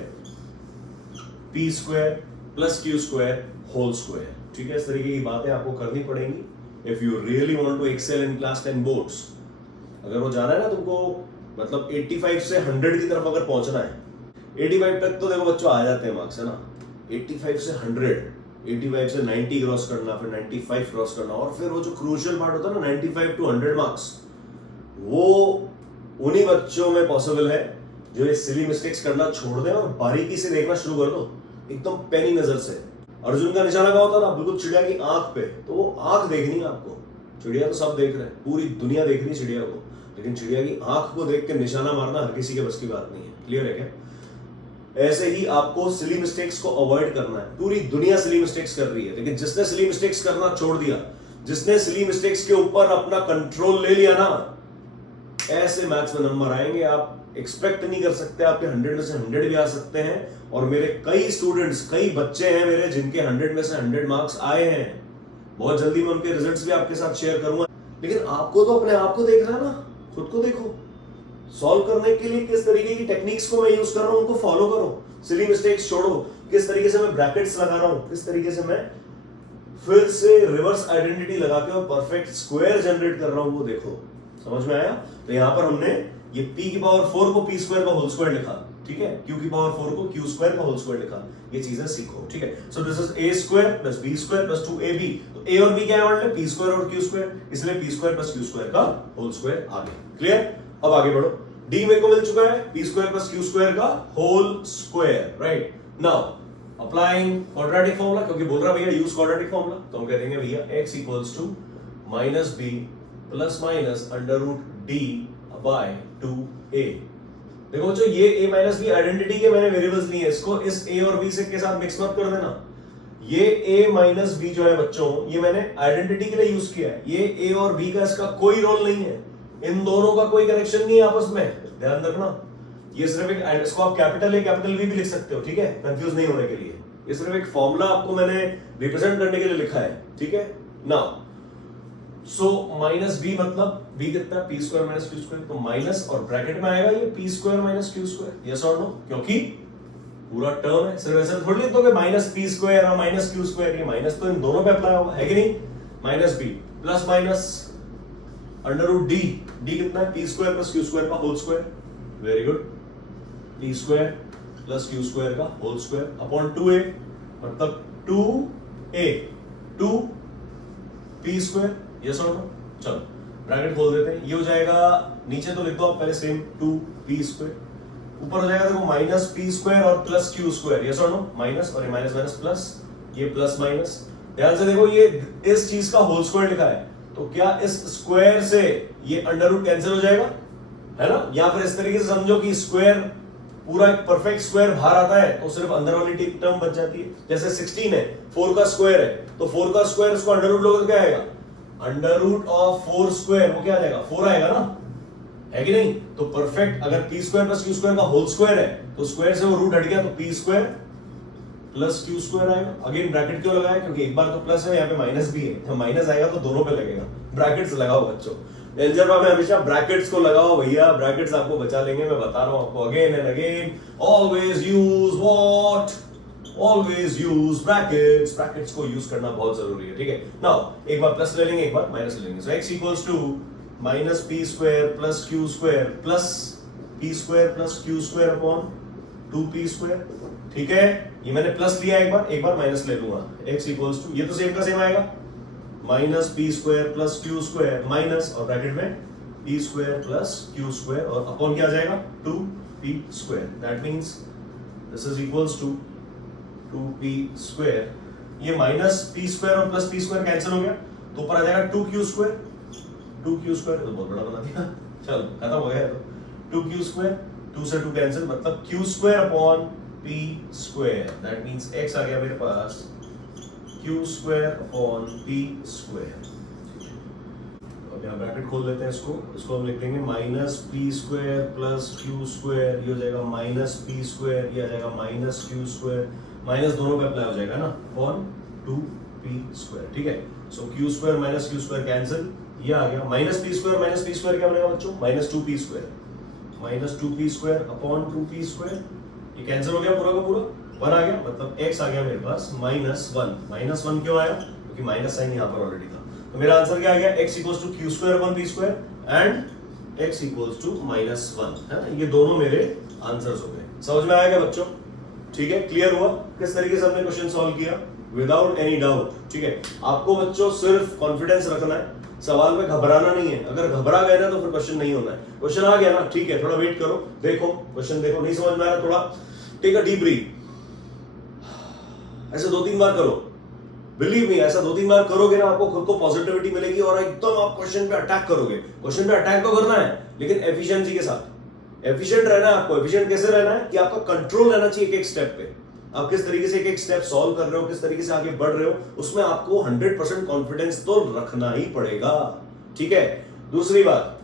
p square plus q square whole square, ठीक है। इस तरीके की बातें आपको करनी पड़ेंगी if you really want to excel in class 10 boards. अगर वो जाना है ना तुमको, मतलब 85 से 100 की तरफ अगर पहुंचना है, 85 तक तो देखो बच्चों आ जाते हैं मार्क्स, है ना, 85 से 100, 85 से 90 क्रॉस करना, फिर 95 क्रॉस करना, और फिर वो जो क्रूशियल पार्ट होता है ना 95 टू 100 मार्क्स, वो उन्हीं बच्चों में पॉसिबल है जो ये सिली मिस्टेक्स करना छोड़ दें और बारीकी से देखना शुरू कर दो, एकदम पैनी नजर से। अर्जुन का निशाना कहाँ होता ना, बिल्कुल चिड़िया की आंख पे, तो वो आंख देखनी है आपको, चिड़िया तो सब देख रहे हैं, पूरी दुनिया देख रही है चिड़िया को, लेकिन चिड़िया की आंख को देख के निशाना मारना हर किसी के बस की बात नहीं है, क्लियर है क्या। ऐसे ही आपको सिली मिस्टेक्स को अवॉइड करना है, पूरी दुनिया सिली मिस्टेक्स कर रही है, लेकिन जिसने सिली मिस्टेक्स करना छोड़ दिया, जिसने सिली मिस्टेक्स के ऊपर अपना कंट्रोल ले लिया ना, ऐसे मैथ्स में नंबर आएंगे, आप एक्सपेक्ट नहीं कर सकते, आपके 100 में से 100 भी आ सकते हैं। और मेरे कई स्टूडेंट्स, कई बच्चे हैं मेरे जिनके 100 में से 100 मार्क्स आए हैं, बहुत जल्दी मैं उनके रिजल्ट्स भी आपके साथ शेयर करूंगा। लेकिन आपको तो अपने आप को देखना है ना, खुद को देखो, सॉल्व करने के लिए किस तरीके की टेक्निक्स को मैं यूज कर रहा हूं उनको फॉलो करो, सिली मिस्टेक्स छोड़ो, किस तरीके से मैं ब्रैकेट्स लगा रहा हूं, किस तरीके से मैं फिर से रिवर्स आइडेंटिटी लगा के परफेक्ट स्क्वायर जनरेट कर रहा हूं, वो देखो, समझ में आया। तो यहां पर हमने ये p की पावर 4 को p स्क्वायर का होल स्क्वायर लिखा, ठीक है, q की पावर 4 को q स्क्वायर का होल स्क्वायर लिखा, ये चीजें सीखो, ठीक है। सो this is a square plus b square plus 2ab, तो a और b क्या है हमारे लिए, p स्क्वायर और q स्क्वायर, इसलिए p square plus q square का होल स्क्वायर आ गया, क्लियर। अब आगे बढ़ो, d मेरे को मिल चुका है p square plus q square का whole square, right. Now applying quadratic formula, क्योंकि बोल रहा भैया यूज क्वाड्रेटिक फॉर्मूला, तो हम कह देंगे भैया x equals to minus b plus minus under root d by 2a। देखो बच्चों, ये a माइनस बी आइडेंटिटी के मैंने वेरिएबल्स लिए, इसको इस a और b से के साथ मिक्स मत कर देना। ये a माइनस बी जो है बच्चों, ये मैंने आइडेंटिटी के लिए यूज किया है, ये a और b का इसका कोई रोल नहीं है, इन दोनों का कोई कनेक्शन नहीं है आपस में, ध्यान रखना, ये सिर्फ एक, इसको आप कैपिटल ए कैपिटल बी भी लिख सकते हो, ठीक है, कंफ्यूज नहीं होने के लिए। ये सिर्फ एक फॉर्मूला आपको मैंने रिप्रेजेंट करने के लिए लिखा है, ठीक है ना। सो माइनस बी मतलब बी कितना है, p square minus q square, तो माइनस और ब्रैकेट में आएगा ये p square minus q square, yes और नो, क्योंकि पूरा टर्म है। सिर्फ ऐसे थोड़ी लिख दोगे माइनस पी स्क्वायर और माइनस क्यू स्क्वायर, ये माइनस तो इन दोनों पे अप्लाई होगा, है कि नहीं। Minus b plus minus under root d, d कितना है, p square plus q square का whole square, very good, p square plus q square का होल स्क्वायर अपॉन 2a, मतलब 2a 2 पी स्क्वायर, यस और नो। चलो ब्रैकेट खोल देते हैं, ये हो जाएगा, नीचे तो लिख दो आप पहले सेम 2 पी स्क्वायर, ऊपर हो जाएगा देखो माइनस पी स्क्वायर और प्लस क्यू स्क्वायर, यस और नो, माइनस और ये माइनस माइनस प्लस, ये प्लस माइनस, ध्यान से देखो ये इस चीज का होल स्क्वायर लिखा है, तो क्या इस स्क्वायर से ये अंडर रूट कैंसिल हो जाएगा, है ना, या फिर इस तरीके से समझो कि स्क्वायर पूरा एक परफेक्ट स्क्वायर बाहर आता है तो सिर्फ अंदर वाली टर्म बच जाती है। जैसे 16 है, 4 का स्क्वायर है, तो 4 का स्क्वायर उसको अंडर रूट लोगे तो क्या आएगा, अंडर रूट ऑफ 4 स्क्वायर, वो क्या आ जाएगा 4 आएगा ना, है कि नहीं। तो परफेक्ट अगर P square plus q square का होल स्क्वायर है तो स्क्वायर से वो रूट हट गया तो P square plus q square आएगा। अगेन ब्रैकेट क्यों लगाया, क्योंकि एक बार तो प्लस है, यहाँ पे माइनस भी है, तो माइनस आएगा तो दोनों पे लगेगा। ब्रैकेट्स लगाओ बच्चों, अलजेब्रा में हमेशा ब्रैकेट्स को लगाओ भैया, ब्रैकेट्स आपको बचा लेंगे, मैं बता रहा हूं आपको again and again. Always use what, always use brackets, brackets को यूज करना बहुत जरूरी है, ठीक है। नाउ एक बार प्लस ले लेंगे, एक बार माइनस ले लेंगे, so x equals to minus p square plus q square plus p square plus q square upon 2p square, ठीक है। ये मैंने प्लस लिया, एक बार माइनस ले लूंगा, x इक्वल्स टू, ये तो सेम का सेम आएगा, minus p square plus q square minus और ब्रैकेट में p square plus q square और अपॉन क्या आ जाएगा 2p square, that means this is equals to 2p square. ये माइनस पी स्क्वायर और प्लस पी स्क्वायर कैंसिल हो गया, तो ऊपर आ जाएगा 2q स्क्वायर, 2q स्क्वायर तो बहुत बड़ा बना दिया, चलो खत्म हो गया, तो 2q स्क्वायर, 2 से 2 कैंसिल, मतलब q square upon p square, that means x आ गया मेरे पास q square upon p square. अब यहाँ ब्रैकेट खोल लेते हैं, इसको हम लिख देंगे minus p square plus q square, ये हो जाएगा माइनस पी स्क्वायर, ये आ जाएगा माइनस क्यू स्क्वायर, माइनस दोनों पे अप्लाई हो जाएगा ना, अपॉन 2p स्क्वायर, ठीक है। So q square minus q square cancel, ये आ गया माइनस पी स्क्वायर क्या बनेगा बच्चों, minus 2p square, minus 2p square upon 2p square, ये कैंसिल हो गया पूरा का पूरा, 1 आ गया, मतलब x आ गया मेरे पास -1। -1 क्यों आया, क्योंकि माइनस साइन यहाँ पर ऑलरेडी था, तो मेरा आंसर क्या आ गया, x equals to q square upon p square and x equals to -1, है ना। ये दोनों मेरे आंसर्स हो गए, समझ में आया क्या बच्चों, ठीक है, क्लियर हुआ किस तरीके से हमने क्वेश्चन सॉल्व किया, विदाउट एनी डाउट, ठीक है। आपको बच्चों सिर्फ कॉन्फिडेंस रखना है, सवाल में घबराना नहीं है, अगर घबरा गए ना तो फिर क्वेश्चन नहीं होना है। क्वेश्चन आ गया ना, ठीक है, थोड़ा वेट करो, देखो क्वेश्चन देखो, नहीं समझ में आ रहा थोड़ा टेक अ डीप ब्रीथ, ऐसे 2-3 बार करो, बिलीव मी, ऐसा 2-3 बार करोगे ना आपको खुद को पॉजिटिविटी मिलेगी और एकदम आप क्वेश्चन पे अटैक करोगे। क्वेश्चन पे अटैक तो करना है लेकिन एफिशिएंसी के साथ, एफिशिएंट रहना है आपको। एफिशिएंट कैसे रहना है कि आपका कंट्रोल रहना चाहिए एक एक स्टेप पे, आप किस तरीके से एक एक स्टेप सॉल्व कर रहे हो, किस तरीके से आगे बढ़ रहे हो, उसमें आपको 100% कॉन्फिडेंस तो रखना ही पड़ेगा, ठीक है। दूसरी बात,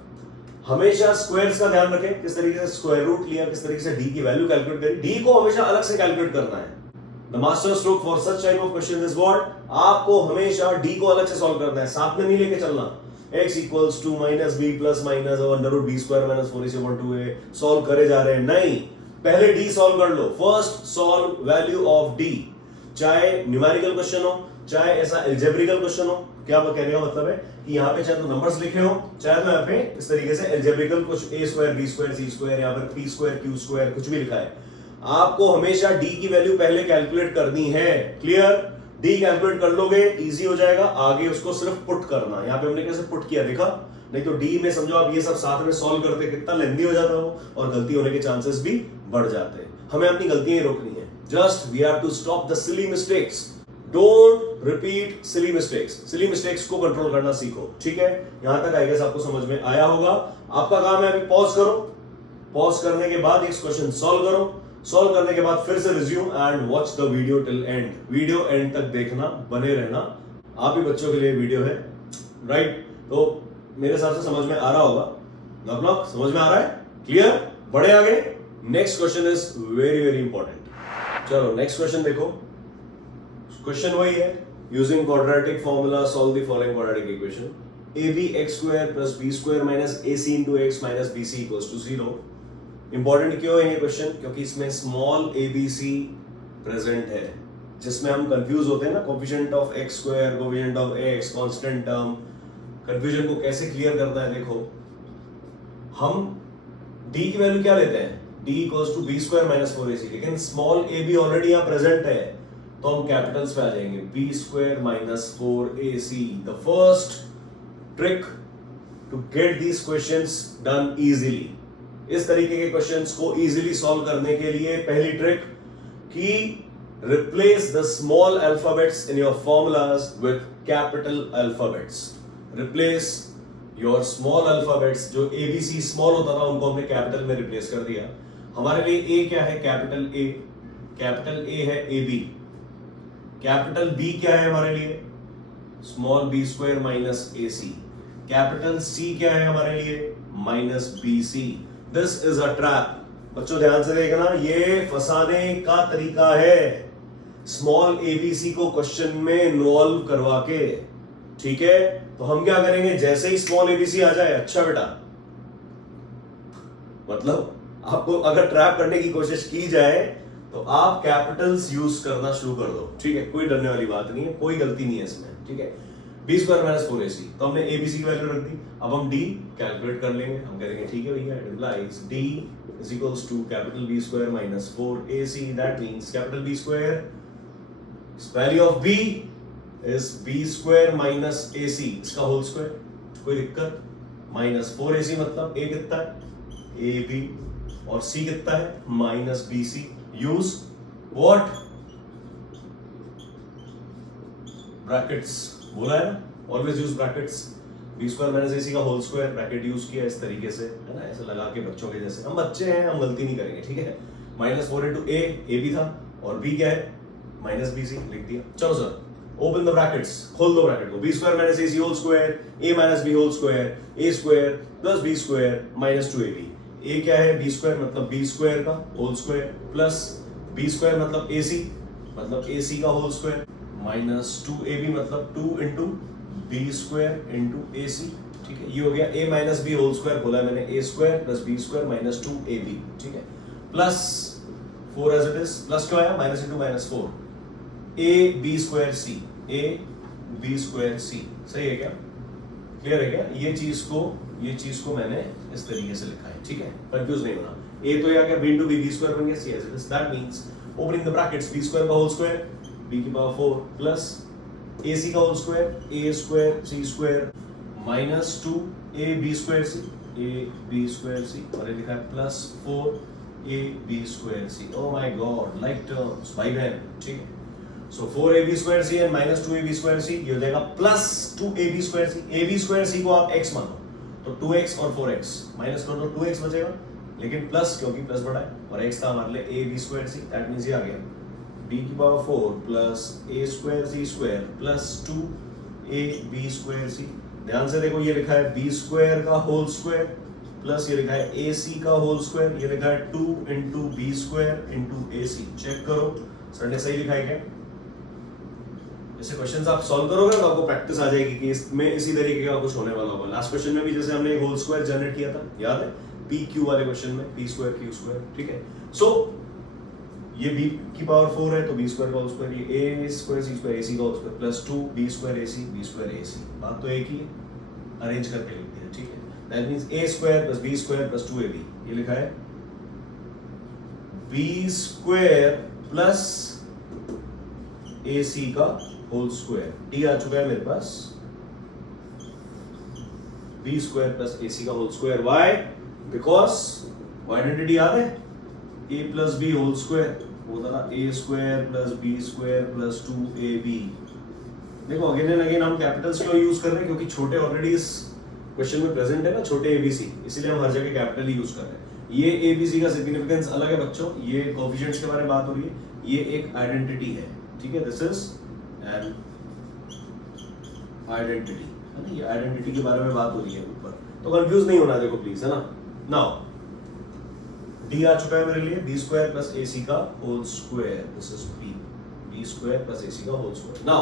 हमेशा स्क्वायर्स का ध्यान रखें, किस तरीके से स्क्वायर रूट लिया, किस तरीके से डी की वैल्यू कैलकुलेट करी, डी को हमेशा अलग से कैलकुलेट करना है। The master stroke for such type of question is what, आपको हमेशा डी को अलग से सॉल्व करना है, साथ में नहीं लेके चलना। x equals to minus b plus minus under root b square minus 4/2a solve करे जा रहे हैं, नहीं, पहले डी सॉल्व कर लो, first solve value of d, चाहे न्यूमेरिकल क्वेश्चन हो चाहे ऐसा अलजेब्रिकल क्वेश्चन हो। क्या कहने का मतलब है कि यहाँ पे चाहे तो नंबर्स लिखे हो, चाहे तो यहाँ पे इस तरीके से अलजेब्रिकल कुछ a square b square c square या फिर p स्क्वायर q स्क्वायर कुछ भी लिखा है, आपको हमेशा d की वैल्यू पहले कैलकुलेट करनी है। क्लियर, d कैलकुलेट कर लोगे इजी हो जाएगा, आगे उसको सिर्फ पुट करना। यहाँ पे हमने कैसे पुट किया देखा, नहीं तो d में समझो आप ये सब साथ में सॉल्व करते कितना लेंथी हो जाता हो और गलती होने के चांसेस भी बढ़ जाते हैं। हमें अपनी गलतियां ही रोकनी है, just we have to stop the silly mistakes, don't repeat silly mistakes. Silly mistakes को कंट्रोल करना सीखो, ठीक है। यहां तक आई गेस आपको समझ में आया होगा। आपका काम है अभी पॉज करो, पॉज करने के बाद एक क्वेश्चन सॉल्व करो, सॉल्व करने के बाद फिर से resume and watch the video till and. Video and तक देखना, बने रहना, आप ही बच्चों के लिए वीडियो है, राइट। तो मेरे हिसाब से समझ में आ रहा होगा, समझ में आ रहा है, क्लियर? बढ़े आगे. Next question is very very important. चलो नेक्स्ट क्वेश्चन देखो. क्वेश्चन वही है, using quadratic formula solve the following quadratic equation. ab x square plus b square minus ac into x minus bc equals to 0. Important क्यों है ये क्वेश्चन? क्योंकि इसमें स्मॉल abc प्रेजेंट है, जिसमें हम कंफ्यूज होते हैं ना, coefficient of x square, coefficient of x, constant term. Confusion को कैसे क्लियर करता है देखो, हम d की वैल्यू क्या लेते हैं, d equals to b square minus 4ac, लेकिन स्मॉल ab ऑलरेडी यहाँ प्रेजेंट है, तो हम कैपिटल्स पे आ जाएंगे, b square minus 4ac. The first trick to get these questions done easily. इस तरीके के क्वेश्चंस को इजीली सॉल्व करने के लिए पहली ट्रिक कि replace the small alphabets in your formulas with capital alphabets. Replace your small alphabets, जो एबीसी स्मॉल होता था उनको हमने कैपिटल में रिप्लेस कर दिया. हमारे लिए ए क्या है, कैपिटल ए. कैपिटल ए है एबी. कैपिटल बी क्या है हमारे लिए, small b square minus a c. Capital C क्या है हमारे लिए, minus b c. This is a trap. बच्चों ध्यान से देखना, ये फंसाने का तरीका है, स्मॉल एबीसी को क्वेश्चन में इन्वॉल्व करवा के. ठीक है, तो हम क्या करेंगे, जैसे ही स्मॉल एबीसी आ जाए, अच्छा बेटा, मतलब आपको अगर ट्रैप करने की कोशिश की जाए तो आप कैपिटल्स यूज करना शुरू कर दो. ठीक है, कोई डरने वाली बात नहीं है, कोई गलती नहीं है इसमें. ठीक है, बी स्क्वायर माइनस 4ac, तो हमने एबीसी की वैल्यू रख दी. अब हम डी कैलकुलेट कर लेंगे. हम कहेंगे ठीक है भैया, it implies d is equals to capital B square minus 4ac. That means capital B square, value of b is b square minus ac, इसका होल स्क्वायर. कोई दिक्कत? माइनस 4ac मतलब a कितना है, ab, और c कितना है, minus bc. Use what, brackets. बोला है ना, always use brackets. B square minus ac का होल स्क्वायर, ब्रैकेट यूज किया इस तरीके से, है ना, ऐसे लगा के बच्चों के जैसे. हम बच्चे हैं, हम गलती नहीं करेंगे. ठीक है, माइनस 4 इंटू ए भी था, और b क्या है, माइनस bc लिख दिया. चलो सर, ओपन द ब्रैकेट्स, खोल दो ब्रैकेट को. B square minus ac whole square, a minus b whole square, a square plus b square minus 2ab. a क्या है, b स्क्वायर मतलब b स्क्वायर का whole square, plus b square मतलब ac, मतलब ac का होल स्क्वायर, माइनस 2ab मतलब 2 into b square into ac. ठीक है, ये हो गया a minus b whole square, बोला मैंने, a square plus b square minus 2ab. ठीक है, plus 4 as it is. Plus क्यों आया, minus into minus 4, a b square c, a b square c. सही है क्या, क्लियर है क्या? ये चीज को मैंने इस तरीके से लिखा है. ठीक है, कंफ्यूज नहीं होना. a तो यहाँ क्या, b इंटू b स्क्वायर बन गया, c as it is. That means opening the brackets, b square का होल स्क्वायर, b की पावर 4 प्लस ac का whole square, a square c square minus 2 a b square c, a b square c, और ये लिखा है plus 4 a b square c. Oh my god, like terms, भाई बहन. ठीक है, so 4ab square c and minus 2ab square c, ये हो जाएगा plus 2ab square c. ab square c को आप x मानो तो 2x और 4x माइनस करो तो 2x बचेगा, लेकिन प्लस, क्योंकि प्लस बड़ा है, और x था हमारे लिए ab square c. That means ये आ गया b की power 4 plus a square c square plus 2ab square c. ध्यान से देखो, ये लिखा है b स्क्वायर का होल स्क्वायर प्लस ये लिखा है ac का होल स्क्वायर, ये लिखा है 2 into b square into ac. Check करो सर ने सही लिखा है क्या? ऐसे क्वेश्चंस आप सॉल्व करोगे तो आपको प्रैक्टिस आ जाएगी कि इसमें इसी तरीके का कुछ होने वाला होगा. लास्ट क्वेश्चन में भी जैसे हमने एक होल स्क्वायर जनरेट किया था, याद है, पी क्यू वाले क्वेश्चन में, पी स्क्वायर क्यू स्क्वायर. ठीक है, सो ये b की पावर 4 है तो b स्क्वायर का होल स्क्वायर, ये a square c square ac का whole square plus 2 b square ac b square ac. बात तो एक ही है, अरेंज करके लिखते हैं. ठीक है, that means a square plus b square plus 2ab. ये लिखा है b स्क्वायर प्लस ac का होल स्क्वायर. डी आ चुका है मेरे पास, b स्क्वायर प्लस ac का whole square. Why? Because identity याद है, a plus b whole square होता था a square plus b square plus 2ab. देखो अगेन एंड अगेन हम कैपिटल्स क्यों यूज कर रहे हैं, क्योंकि छोटे ऑलरेडी इस क्वेश्चन में प्रेजेंट है ना, छोटे abc, इसीलिए हम हर जगह कैपिटल ही यूज कर रहे हैं. ये abc का सिग्निफिकेंस अलग है बच्चों, ये कोएफिशिएंट्स के बारे में बात हो रही है, ये एक आइडेंटिटी है. ठीक है, दिस इज एन आइडेंटिटी, है ना, ये आइडेंटिटी के बारे में बात हो रही है ऊपर, तो कंफ्यूज नहीं होना देखो प्लीज, है ना. नाउ डी आ चुका है मेरे लिए, b square plus a c का whole square, this is b square plus a c का whole square. Now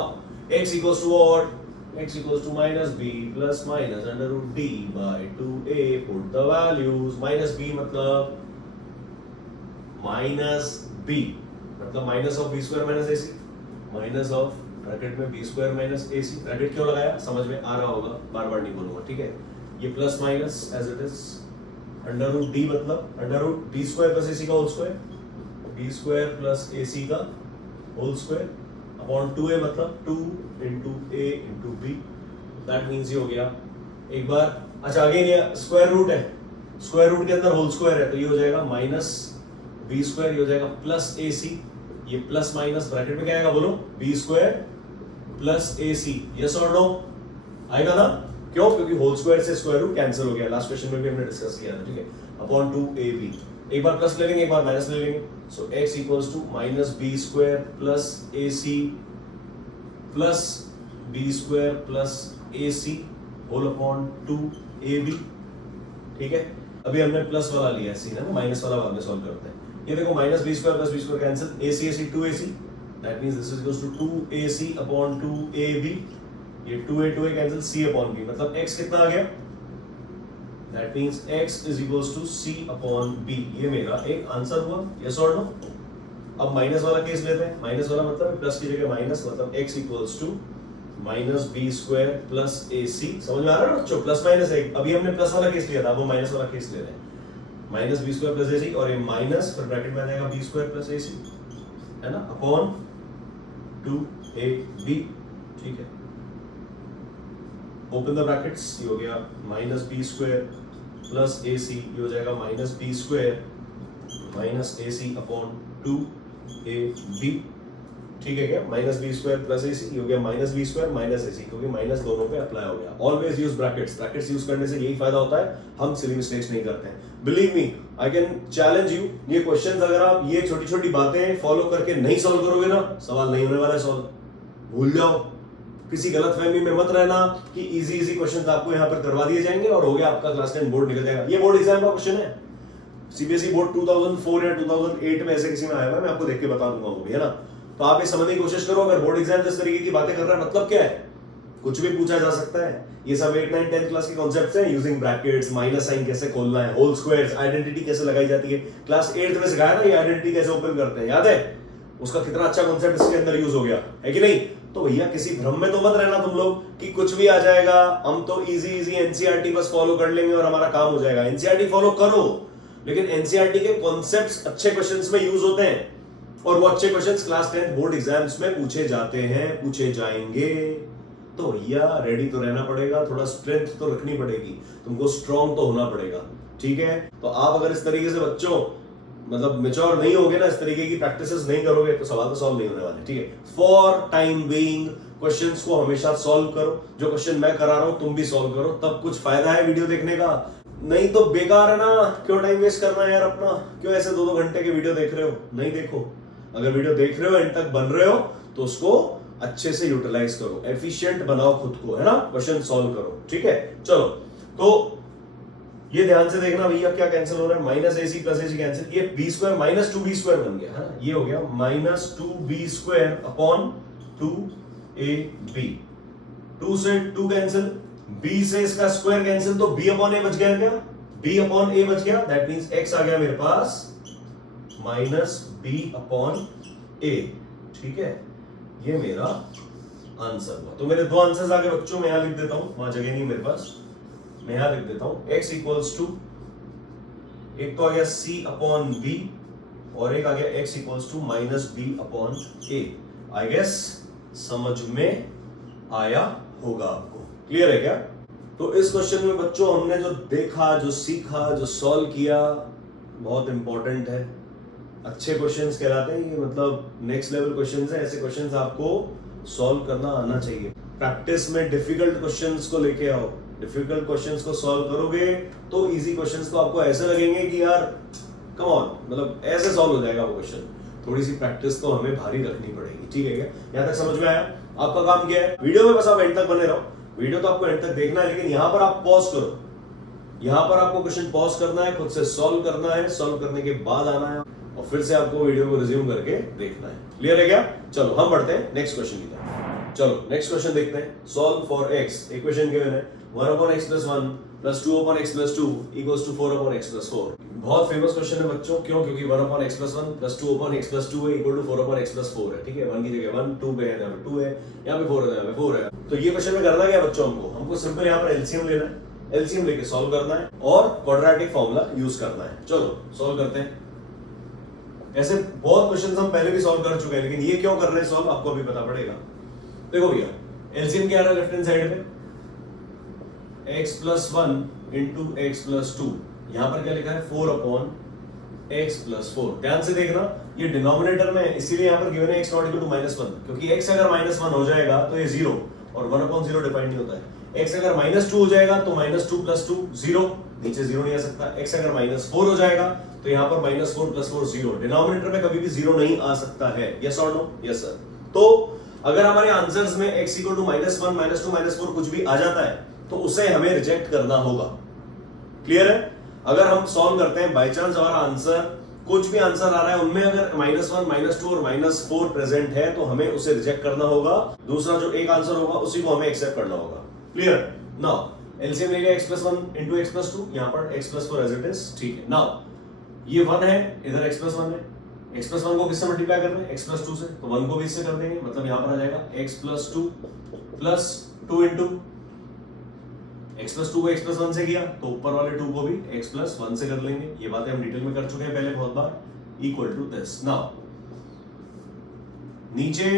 x equals to what, x equals to minus b plus minus under root d by 2a, put the values, minus b मतलब minus b मतलब minus of b square minus ac, minus of bracket में b square minus ac, bracket क्यों लगाया समझ में आ रहा होगा, बार बार नहीं बोलूंगा, ठीक है। ये plus minus as it is, under root d मतलब under root b square plus ac का whole square, b square plus ac का होल स्क्वायर अपॉन 2a मतलब 2 into a into b, that means ये हो गया एक बार। अच्छा अगेन ये स्क्वायर रूट है, स्क्वायर रूट के अंदर होल स्क्वायर है, तो ये हो जाएगा माइनस बी स्क्वायर, ये हो जाएगा प्लस ए सी, ये प्लस माइनस ब्रैकेट में क्या आएगा बोलो, B square plus a C, yes और नो आएगा ना, क्यों, क्योंकि होल स्क्वायर से स्क्वायर रूट कैंसिल हो गया, लास्ट क्वेश्चन में भी हमने डिस्कस किया था, ठीक है। अपॉन 2ab, एक बार प्लस ले लेंगे एक बार माइनस ले लेंगे, so x equals to minus b square plus a c plus b square plus a c whole upon 2ab, ठीक है। अभी हमने प्लस वाला लिया है सीन है ना, माइनस वाला बाद में सॉल्व करते हैं। ये देखो minus b square plus b square cancel, ac ac 2ac, that means this is equals to 2ac upon 2ab, ये 2a cancel, c upon b मतलब x कितना आ गया, that means x is equals to c upon b, ये मेरा एक आंसर हुआ, यस और नो। अब माइनस वाला केस लेते हैं, माइनस वाला मतलब प्लस की जगह माइनस, मतलब x equals to minus b square plus a c, समझ में आ रहा है बच्चों, प्लस माइनस है, अभी हमने प्लस वाला केस लिया था, अब वो माइनस वाला केस ले रहे हैं, minus b square plus a सी और ये माइनस फिर ब्रैकेट में आ जाएगा बी स्क्वायर प्लस ए सी, है ना, अपॉन 2ab, ठीक है। ओपन द ब्रैकेट्स, ये हो गया minus b square plus a सी, ये हो जाएगा minus b square minus a C upon 2ab, ठीक है क्या, minus b square plus a सी, हो गया minus b square minus a सी, क्योंकि माइनस दोनों पे अप्लाई हो गया। Always use brackets, brackets use करने से यही फायदा होता है, हम सिली मिस्टेक्स नहीं करते हैं। Believe me, I can challenge you, ये क्वेश्चंस अगर आप ये छोटी छोटी बातें फॉलो करके नहीं सॉल्व करोगे ना, सवाल नहीं होने वाला है सॉल्व, भूल जाओ। किसी गलतफहमी में मत रहना कि इजी इजी क्वेश्चंस आपको यहाँ पर करवा दिए जाएंगे और हो गया आपका क्लास 10 बोर्ड निकल जाएगा। ये बोर्ड एग्जाम का क्वेश्चन है, सीबीएसई बोर्ड 2004 या 2008 में ऐसे किसी में आया हुआ है, मैं आपको देख के बता दूंगा वो भी, है ना। तो आप ये समझने की कोशिश करो, अगर बोर्ड एग्जाम इस तरीके की बातें कर रहा है मतलब क्या है, कुछ भी पूछा जा सकता है। ये सब 8, 9, 10 क्लास के कॉन्सेप्ट्स हैं, यूजिंग ब्रैकेट्स, माइनस साइन कैसे खोलना है, होल स्क्वायर्स, आइडेंटिटी कैसे लगाई जाती है, क्लास 8 में सिखाया ना, ये आइडेंटिटी कैसे ओपन करते हैं, याद है, उसका कितना अच्छा कॉन्सेप्ट इसके अंदर यूज हो गया है कि नहीं। तो भैया किसी भ्रम में तो मत रहना तुम लोग कि कुछ भी आ जाएगा, हम तो इजी इजी एनसीईआरटी बस फॉलो कर लेंगे और हमारा काम हो जाएगा। एनसीईआरटी फॉलो करो, लेकिन एनसीईआरटी के कॉन्सेप्ट्स अच्छे क्वेश्चंस में यूज होते हैं और वो अच्छे क्वेश्चंस क्लास 10 बोर्ड एग्जाम्स में पूछे जाते हैं, पूछे जाएंगे। तो भैया रेडी तो रहना पड़ेगा, थोड़ा स्ट्रेंथ तो रखनी पड़ेगी, तुमको स्ट्रांग तो होना पड़ेगा, ठीक है। तो आप अगर इस तरीके से बच्चों मतलब मेच्योर नहीं होगे ना, इस तरीके की प्रैक्टिसेस नहीं करोगे, तो सवाल तो सॉल्व नहीं होने वाले, ठीक है। फॉर टाइम बीइंग क्वेश्चंस को हमेशा सॉल्व करो, जो क्वेश्चन मैं करा रहा हूं तुम भी सॉल्व करो, तब कुछ फायदा है वीडियो देखने का, नहीं तो बेकार है ना। क्यों टाइम वेस्ट करना है यार अपना, क्यों ऐसे 2-2 घंटे के वीडियो देख रहे हो, नहीं देखो। अगर वीडियो देख रहे हो, एंड तक बन रहे हो, तो उसको अच्छे से यूटिलाइज करो, एफिशिएंट बनाओ खुद को, है ना, क्वेश्चन सॉल्व करो, ठीक है। चलो तो ये ध्यान से देखना भैया क्या कैंसिल हो रहा है, minus a c plus a c cancel, ये b square minus 2b square बन गया, है ना, ये हो गया minus 2b square upon 2ab, 2 से 2 कैंसिल, b से इसका स्क्वायर कैंसिल, तो b अपॉन a बच गया क्या, b अपॉन a बच गया, दैट मींस x आ गया मेरे पास माइनस b अपॉन a, ठीक है। ये मेरा आंसर हुआ। तो मेरे दो आंसर्स आ गए बच्चों, मैं यहां लिख देता हूं, वहां जगह नहीं मेरे पास, मैं यहां लिख देता हूं, x इक्वल्स टू, एक तो आ गया c अपॉन b और एक आ गया x equals to minus b upon a। I guess समझ में आया होगा आपको, क्लियर है क्या। तो इस क्वेश्चन में बच्चों हमने जो देखा, जो सीखा, जो सॉल्व किया, बहुत इंपॉर्टेंट है, अच्छे क्वेश्चंस कहलाते हैं ये, मतलब नेक्स्ट लेवल क्वेश्चंस है, ऐसे क्वेश्चंस आपको सॉल्व करना आना चाहिए। प्रैक्टिस में डिफिकल्ट क्वेश्चंस को लेके आओ, डिफिकल्ट क्वेश्चंस को सॉल्व करोगे तो इजी क्वेश्चंस तो आपको ऐसे लगेंगे कि यार कम ऑन, मतलब ऐसे सॉल्व हो जाएगा वो क्वेश्चन। थोड़ी सी प्रैक्टिस तो हमें भारी रखनी पड़ेगी, ठीक है क्या। यहाँ तक समझ में आया, आपका काम क्या है, वीडियो में बस आप एंड तक बने रहो, वीडियो तो आपको एंड तक देखना है, लेकिन यहाँ पर आप पॉज करो, यहाँ पर आपको क्वेश्चन पॉज करना है, खुद से सॉल्व करना है, सॉल्व करने के बाद आना है और फिर से आपको वीडियो को रिज्यूम करके देखना है। क्लियर है क्या? चलो हम बढ़ते हैं नेक्स्ट क्वेश्चन की तरफ। चलो नेक्स्ट क्वेश्चन देखते हैं। Solve for x, equation given है 1/x + 1 + 2/x + 2 = 4/x + 4। बहुत फेमस क्वेश्चन है बच्चों, क्यों? क्योंकि 1/x + 1 + 2/x + 2 है = 4/x + 4 है। ठीक है, 1 की जगह 1, 2 पे है, यहाँ पे 2 है, यहाँ पे 4 है, यहाँ पे 4 है। तो ये क्वेश्चन में करना क्या बच्चों? हमको सिंपल यहाँ पर एलसीएम लेना है, एलसीएम लेके सॉल्व करना है और क्वाड्रेटिक फॉर्मूला यूज करना है। चलो सॉल्व करते हैं। ऐसे बहुत क्वेश्चंस हम पहले भी सॉल्व कर चुके हैं, लेकिन ये क्यों कर रहे हैं सॉल्व आपको अभी पता पड़ेगा। देखो भैया, एलसीएम क्या आ रहा है लेफ्ट हैंड साइड में? x + 1 × x + 2। यहां पर क्या लिखा है? 4/x + 4। ध्यान से देखना, ये डिनोमिनेटर में है, इसीलिए यहां पर गिवन है x ≠ -1, क्योंकि x अगर -1 हो जाएगा तो ये 0 और 1/0 डिफाइंड नहीं होता है। x अगर -2 हो जाएगा तो -2 + 2 0, नीचे 0 नहीं आ सकता। x अगर -4 हो जाएगा तो यहां पर -4 + 4 0। डिनोमिनेटर में कभी भी 0 नहीं आ सकता है। यस और नो? Yes sir. तो अगर हमारे आंसर्स में x = -1, -2, -4 कुछ भी आ जाता है तो उसे हमें रिजेक्ट करना होगा। क्लियर है? अगर हम सॉल्व करते हैं, बाय चांस हमारा आंसर, कुछ भी आंसर आ रहा है उनमें अगर -1, -2 और -4 प्रेजेंट है तो हमें उसे रिजेक्ट करना होगा। दूसरा जो एक आंसर होगा उसी को हमें एक्सेप्ट करना होगा। क्लियर? नाउ एलसीएम ले लिया x + 1 × x + 2, यहां पर x + 4 एज इट इज। ठीक है, नाउ ये 1 है, इधर x + 1 है। x + 1 को किससे मल्टीप्लाई कर रहे हैं? x + 2 से, तो 1 को भी इससे कर देंगे, मतलब यहां पर आ जाएगा x + 2 + 2 × x + 2 को x + 1 से किया तो ऊपर वाले 2 को भी x + 1 से कर लेंगे। ये बातें हम डिटेल में कर चुके हैं पहले बहुत बार। = दिस। नाउ नीचे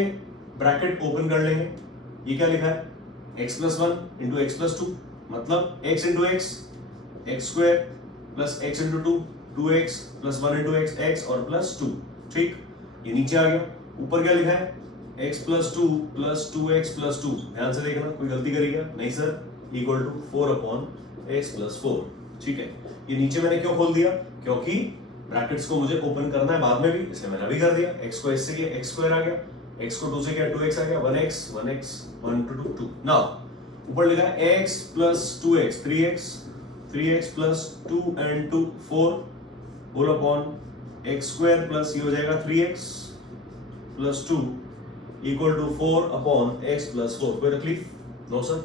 ब्रैकेट ओपन कर लेंगे। ये क्या लिखा है? x + 1 × x + 2, मतलब x × x, x² + x × 2, 2x + 1 × x, x और +2। ठीक, ये नीचे आ गया। ऊपर क्या लिखा है? x + 2 + 2x + 2। ध्यान से देखना, कोई गलती करी क्या? नहीं सर, = 4/x + 4। ठीक है, ये नीचे मैंने क्यों खोल दिया? क्योंकि ब्रैकेट्स को मुझे ओपन करना है बाद में भी, इसलिए मैंने अभी कर दिया। x को इससे किया, x² आ गया, x को 2 से किया, 2x आ गया, 1x 1 × 2 2। नाउ ऊपर लिखा है x + 2x 3x, 3x + 2 and 2 4 x² plus ये हो जाएगा 3x + 2 = 4/x + 4। कोई तकलीफ? No sir.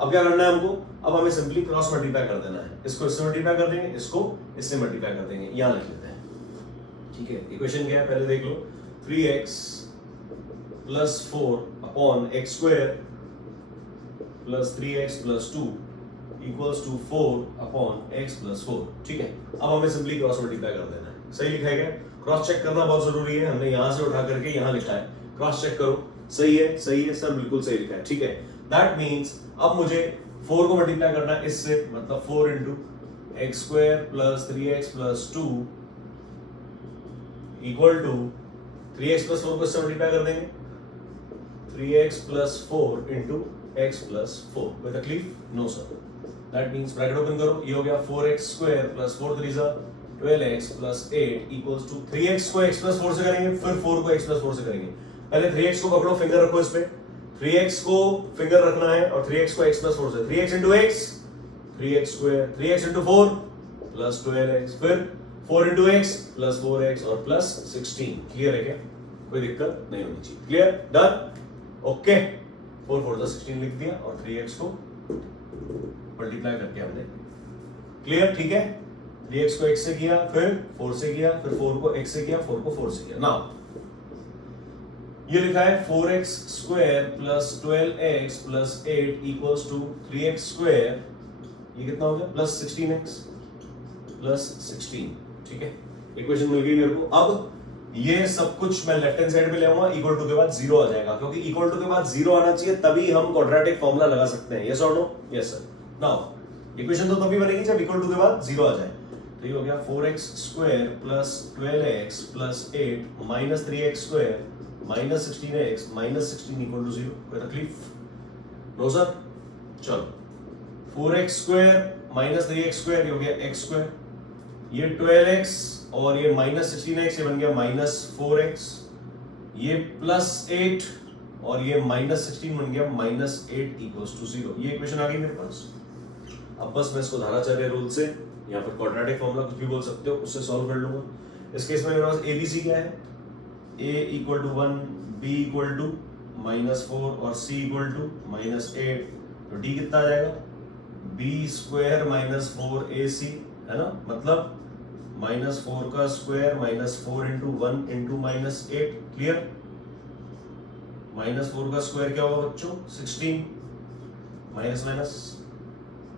अब क्या करना है हमको? अब हमें सिंपली क्रॉस मल्टीप्लाई कर देना है। इसको इससे मल्टीप्लाई कर देंगे, इसको इससे मल्टीप्लाई कर देंगे। यहां लिख लेते हैं। ठीक है, इक्वेशन क्या है पहले देख लो। 3x + 4/x² + 3x + 2 = 4/x + 4। ठीक है, अब हमें सिंपली क्रॉस मल्टीप्लाई कर देना है। सही लिखा है क्या? क्रॉस चेक करना बहुत जरूरी है। हमने यहां से उठा करके यहां लिखा है, क्रॉस चेक करो। सही है, सही है सर, बिल्कुल सही लिखा है। ठीक है, दैट मीन्स अब मुझे 4 को मल्टीप्लाई करना है इससे, मतलब 4 × x² + 3x + 2 = 3x + 4 को इससे मल्टीप्लाई कर देंगे, 3x + 4 × x + 4। कोई तकलीफ? No sir. That means bracket open करो, ये हो गया 4x² + 4 3 12x + 8 = 3x को x + 4 से करेंगे, फिर 4 को x + 4 से करेंगे। पहले 3x को पकड़ो, फिंगर रखो इस पे, 3x को फिंगर रखना है और 3x को x + 4 से, 3x × x 3x², 3x × 4 + 12x, फिर 4 × x + 4x और +16। क्लियर है क्या? कोई दिक्कत नहीं होनी चाहिए। क्लियर? डन? ओके, 4 4 16 लिख दिया और 3x को मल्टीप्लाई करके हमने। क्लियर? ठीक है, 3x को x से किया, फिर 4 से किया, फिर 4 को x से किया, 4 को 4 से किया। नाउ ये लिखा है 4x² + 12x + 8 = 3x²। ये कितना हो गया? +16x +16। ठीक है, इक्वेशन मिल गई मेरे को। अब ये सब कुछ मैं लेफ्ट हैंड साइड पे ले आऊंगा, = के बाद 0 आ जाएगा, क्योंकि = के बाद 0 आना चाहिए, तभी हम क्वाड्रेटिक फॉर्मूला लगा सकते हैं। यस और no? Yes sir. Now equation तो तभी बनेगी जब = के बाद 0 आ जाए। तो ये हो गया 4x² + 12x + 8 - 3x² -16x -16 = 0। कोई तकलीफ? No sir. चलो 4x² - 3x² ये हो गया x², ये 12x और ये -16x, ये बन गया -4x, ये +8 और ये -16 बन गया -8 = 0। ये इक्वेशन आ गई मेरे पास। अब बस मैं इसको धाराचार्य रूल से या फिर क्वाड्रेटिक फॉर्मूला कुछ भी बोल सकते हो उससे सॉल्व कर लूंगा। इस केस में मेरे पास ABC क्या है, A equal to 1, B equal to -4 और C इक्वल टू -8, तो D कितना आ जाएगा, B स्क्वायर -4AC है ना, मतलब -4 का स्क्वायर -4 इंटू 1 इंटू -8, क्लियर। -4 का स्क्वायर क्या होगा बच्चों, 16, माइनस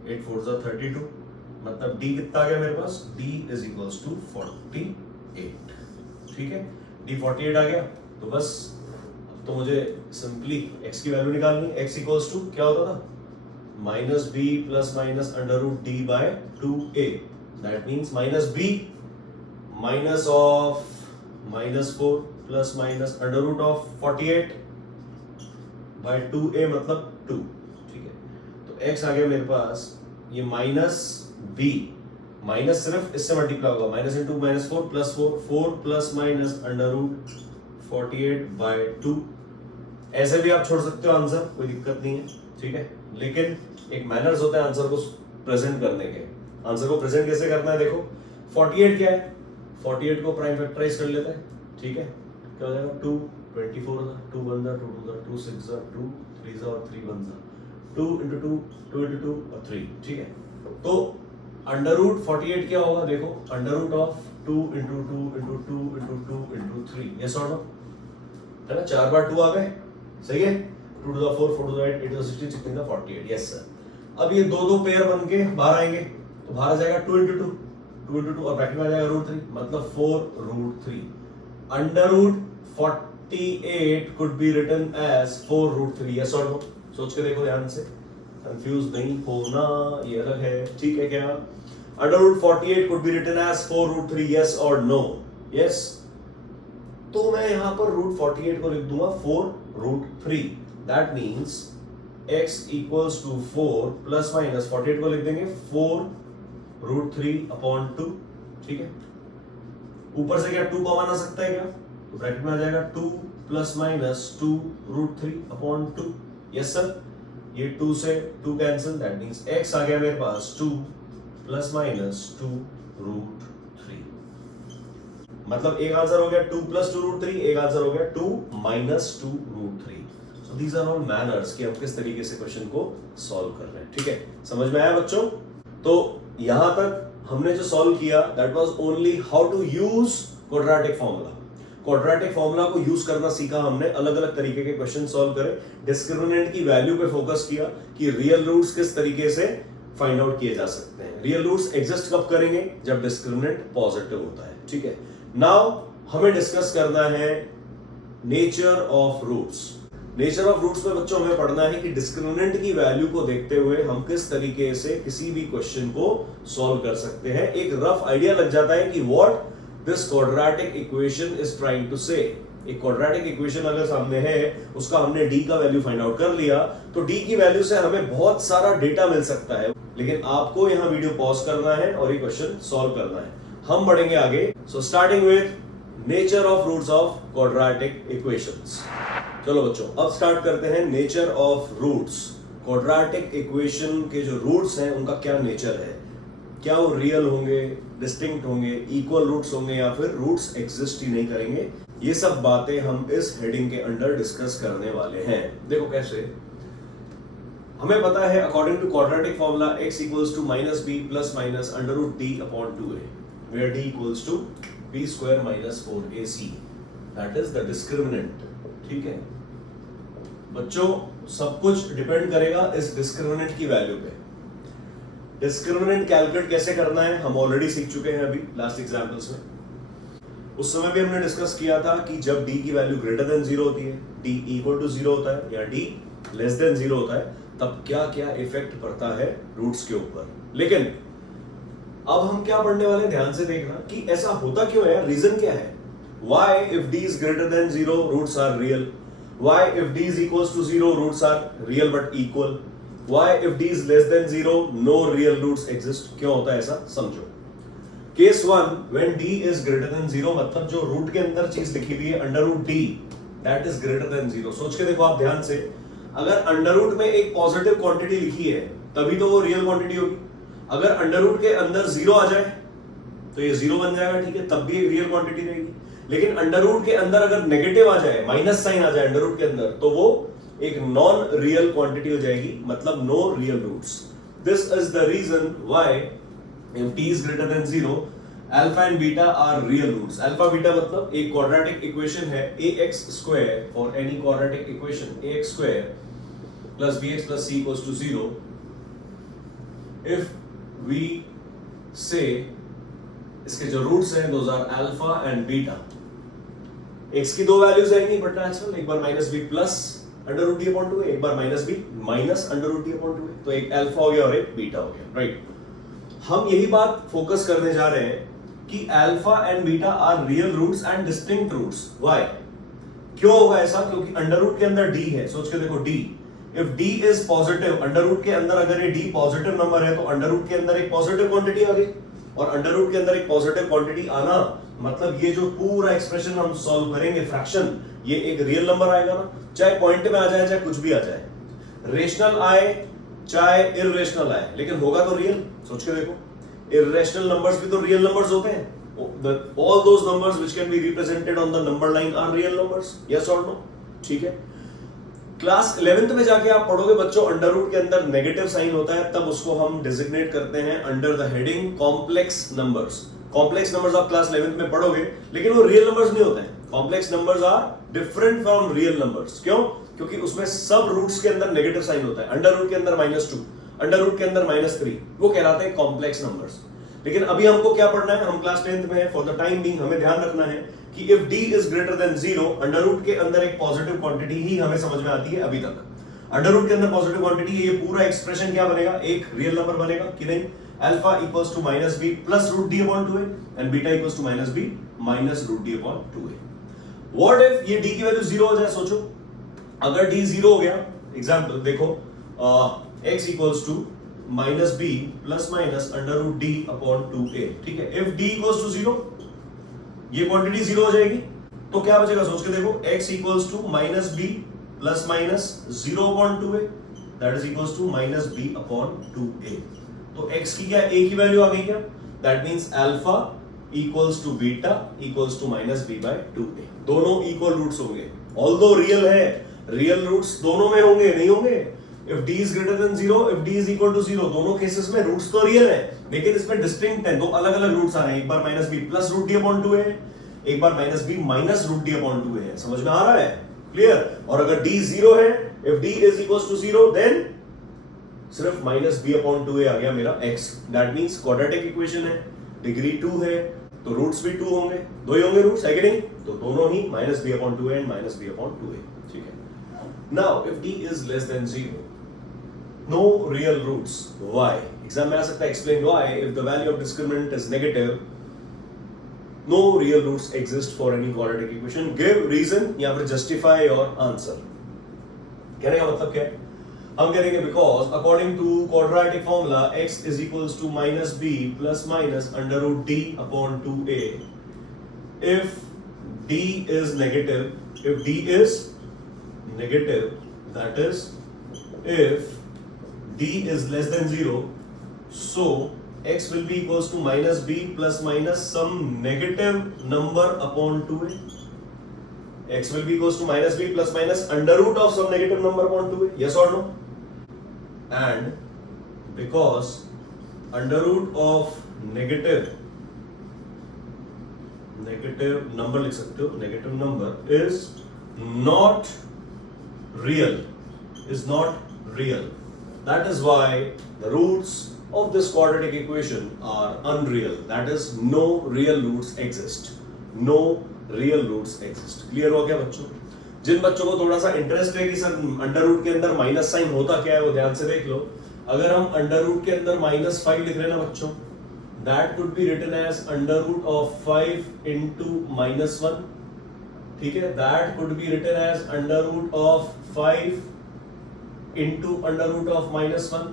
8 4 जा 32, मतलब D कितना आ गया मेरे पास, D इज इक्वल्स टू 48, ठीक है। D 48 आ गया, तो बस अब तो मुझे सिंपली x की वैल्यू निकालनी है। x इक्वल्स टू क्या होता था, -b plus minus under root d by 2a, that means -b minus of -4 plus minus under root of 48 by 2a मतलब 2, ठीक है। तो x आ गया मेरे पास ये -b, माइनस सिर्फ इससे मल्टीप्लाई होगा, minus into -4 plus 4 plus minus under root 48 by 2। ऐसे भी आप छोड़ सकते हो आंसर, कोई दिक्कत नहीं है, ठीक है। लेकिन एक मैनर्स होता है आंसर को प्रेजेंट करने के। आंसर को प्रेजेंट कैसे करना है, देखो 48 क्या है, 48 को प्राइम फैक्टराइज कर लेते हैं, ठीक है। क्या हो जाएगा, 2 24 था, 2 1 जा 2 2 जा 2 6 जा 2 3 जा और 3 1 जा 2 into 2 2 into 2 और 3, ठीक है। तो अंडर रूट 48 क्या होगा, देखो under root of 2 into 2 into 2 into 2 into 3, yes और नो, है ना, 4 बार 2 आ गए, सही है। 2 to the 4 4 to the 8 8 to the 16 16 to the 48, yes sir. अब ये दो पेयर बन के बाहर आएंगे, तो बाहर आ जाएगा 2 into 2 2 into 2 और ब्रैकेट में आ जाएगा √3, मतलब 4√3। Under root 48 could be written as 4√3, yes or no? सोच के देखो ध्यान से, कंफ्यूज नहीं होना, ये अलग है, ठीक है क्या। Under root 48 could be written as 4√3, yes or no? Yes. तो मैं यहाँ पर √48 को लिख दूंगा 4√3, that means x equals to 4 plus minus 48 को लिख देंगे 4√3/2, ठीक है। ऊपर से क्या 2 कॉमन आ सकता है क्या, तो ब्रैकेट में आ जाएगा 2 प्लस माइनस 2√3/2, यस सर। ये 2 से 2 कैंसिल, दैट मींस x आ गया मेरे पास 2 प्लस माइनस 2√3, मतलब एक आंसर हो गया 2 प्लस 2√3, एक आंसर हो गया 2 minus 2√3। So these are all manners कि हम किस तरीके से क्वेश्चन को सॉल्व कर रहे हैं, ठीक है। समझ में आया बच्चों? तो यहां तक हमने जो सॉल्व किया that was only how to use quadratic formula. Quadratic formula को यूज करना सीखा हमने, अलग अलग तरीके के क्वेश्चन सॉल्व करे, डिस्क्रिमिनेंट की वैल्यू पे फोकस किया कि रियल रूट्स किस तरीके से फाइंड आउट किए जा सकते हैं। रियल रूट्स एग्जिस्ट कब करेंगे, जब डिस्क्रिमिनेंट पॉजिटिव होता है, ठीक है। नाउ हमें डिस्कस करना है nature of roots. Nature of roots में बच्चों हमें पढ़ना है कि डिस्क्रिमिनेंट की वैल्यू को देखते हुए हम किस तरीके से किसी भी क्वेश्चन को सॉल्व कर सकते हैं। एक रफ आइडिया लग जाता है कि what this quadratic equation is trying to say. एक क्वाड्रेटिक इक्वेशन अगर सामने है, उसका हमने d का वैल्यू फाइंड आउट कर लिया, तो d की वैल्यू से हमें बहुत सारा डेटा मिल सकता है, लेकिन आपको यहां वीडियो पॉज करना है और ये क्वेश्चन सॉल्व करना है। हम बढ़ेंगे आगे। So starting with nature of roots of quadratic equations. चलो बच्चों अब स्टार्ट करते हैं nature of roots. Quadratic equation के जो रूट्स हैं उनका क्या नेचर है, क्या वो रियल होंगे, डिस्टिंक्ट होंगे, इक्वल रूट्स होंगे या फिर रूट्स एग्जिस्ट ही नहीं करेंगे, ये सब बातें हम इस हेडिंग के अंडर डिस्कस करने वाले हैं। देखो कैसे, हमें पता है according to quadratic formula x equals to -b plus minus under root d/2a, where d equals to b square minus 4ac, that is the discriminant, ठीक है बच्चों। सब कुछ डिपेंड करेगा इस डिस्क्रिमिनेंट की वैल्यू पे। डिस्क्रिमिनेंट कैलकुलेट कैसे करना है हम ऑलरेडी सीख चुके हैं अभी लास्ट एग्जांपल्स में। उस समय भी हमने डिस्कस किया था कि जब d की वैल्यू ग्रेटर देन 0 होती है, d इक्वल टू 0 होता है या d लेस देन 0 होता है, तब क्या क्या इफेक्ट पड़ता है रूट्स के ऊपर। लेकिन अब हम क्या पढ़ने वाले हैं, ध्यान से देखना कि ऐसा होता क्यों है, रीजन क्या है। Why if d is greater than 0 roots are real? Why if d is equals to 0 roots are real but equal? Why if d is less than 0 no real roots exist? क्यों होता है ऐसा, समझो। Case 1 when d is greater than 0, मतलब जो रूट के अंदर चीज लिखी हुई है under root d that is greater than 0। सोच के देखो आप ध्यान से, अगर अंडर रूट में एक पॉजिटिव क्वांटिटी लिखी है तभी तो वो रियल क्वांटिटी होगी, अगर अंडर रूट के अंदर जीरो आ जाए तो ये जीरो बन जाएगा, ठीक है, तब भी एक रियल क्वांटिटी रहेगी। लेकिन अंडर रूट के अंदर अगर नेगेटिव आ जाए, माइनस साइन आ जाए अंडर रूट के अंदर, तो वो एक नॉन रियल क्वांटिटी हो जाएगी, मतलब no real roots. This is the reason why if t is greater than 0 alpha and beta are real roots. Alpha beta मतलब एक क्वाड्रेटिक इक्वेशन है ax square for any quadratic equation ax square plus bx plus c equals to 0 if we say इसके जो रूट्स हैं those are alpha and beta. x की दो वैल्यूज आएंगी बट नेचुरल, एक बार minus b plus under root d upon 2 एक बार minus b minus under root d upon 2 तो एक अल्फा हो गया और एक बीटा हो गया, राइट। हम यही बात फोकस करने जा रहे हैं कि alpha and beta are real roots and distinct roots. Why, क्यों होगा ऐसा? क्योंकि अंडर रूट के अंदर d है, सोच के देखो d, if d is positive, under root के अंदर अगर ये d पॉजिटिव नंबर है तो अंडर रूट के अंदर एक पॉजिटिव क्वांटिटी आ गई, और अंडर रूट के अंदर एक पॉजिटिव क्वांटिटी आना मतलब ये जो पूरा एक्सप्रेशन हम सॉल्व करेंगे फ्रैक्शन, ये एक रियल नंबर आएगा ना, चाहे पॉइंट में आ जाए चाहे कुछ भी आ जाए, रेशनल आए चाहे इररेशनल आए, लेकिन होगा तो रियल। सोच के देखो, इररेशनल नंबर्स भी तो रियल नंबर्स होते हैं। all those numbers which can be represented on the number line are real numbers, yes or no? ठीक है। क्लास 11th में जाके आप पढ़ोगे बच्चों, अंडर रूट के अंदर नेगेटिव साइन होता है, तब उसको हम डिजिग्नेट करते हैं under the heading complex numbers. Complex numbers आप क्लास 11th में पढ़ोगे, लेकिन वो रियल नंबर्स नहीं होते हैं। Complex numbers are different from real numbers. क्यों? क्योंकि उसमें सब रूट्स के अंदर नेगेटिव साइन होता है। अंडर रूट के अंदर -2, अंडर रूट के अंदर -3, वो कहलाते हैं कॉम्प्लेक्स नंबर्स। लेकिन अभी हमको क्या पढ़ना है? हम क्लास 10th में है, फॉर द टाइम बीइंग हमें ध्यान रखना है कि if d is greater than 0, under root के अंदर एक पॉजिटिव क्वांटिटी ही हमें समझ में आती है अभी तक। अंडर रूट के अंदर पॉजिटिव क्वांटिटी, ये पूरा एक्सप्रेशन क्या बनेगा? एक रियल नंबर बनेगा कि नहीं? Alpha equals to -b plus root d upon 2a and beta equals to -b minus root d upon 2a। What if ये d की वैल्यू 0 हो जाए? सोचो, अगर d 0 हो गया, एग्जांपल देखो, x equals to -b plus minus under root d upon 2a, ठीक है। इफ d इक्वल्स टू 0, ये क्वांटिटी 0 हो जाएगी, तो क्या बचेगा? सोच के देखो, x equals to -b plus minus 0 upon 2a that is equals to -b upon 2a। तो x की क्या a की वैल्यू आ गई क्या? That means alpha equals to beta equals to -b by 2a। दोनों इक्वल रूट्स होंगे, ऑल्दो रियल है, रियल रूट्स दोनों में होंगे, नहीं होंगे? If d is greater than 0, if d is equal to 0, दोनों केसेस में रूट्स तो रियल है, लेकिन इसमें डिस्टिंक्ट है, दो अलग अलग रूट्स आ रहे हैं। एक बार -b plus root d upon 2a है, एक बार -b minus root d upon 2a है। समझ में आ रहा है? क्लियर? और अगर d 0 है, if d is equals to 0, then सिर्फ -b अपॉन 2a आ गया मेरा x। That means quadratic equation है, डिग्री 2 है, तो रूट्स भी 2 होंगे, दो ही होंगे रूट्स, है कि नहीं? तो दोनों ही -b upon 2a and -b upon 2a, ठीक है। Now if d is less than 0, no real roots. Why? Exam में आ सकता है, explain why if the value of discriminant is negative, no real roots exist for any quadratic equation. Give reason या फिर justify your answer. कहने का मतलब क्या है? हम कहेंगे because according to quadratic formula x is equals to -b plus minus under root d upon 2a. If d is negative, if d is negative, that is if d is less than 0, so x will be equals to -b plus minus some negative number upon 2a. x will be equals to -b plus minus under root of some negative number upon 2a, yes or no? And because under root of negative number लिख सकते हो, negative number is not real. That is why the roots of this quadratic equation are unreal. That is, no real roots exist. No real roots exist. Clear हो गया बच्चों? जिन बच्चों को थोड़ा सा इंटरेस्ट है कि सर अंडर रूट के अंदर माइनस साइन होता क्या है, वो ध्यान से देख लो। अगर हम अंडर रूट के अंदर -5 लिख रहे हैं ना बच्चों, that could be written as under root of 5 into -1, ठीक है। that could be written as under root of 5 into under root of -1,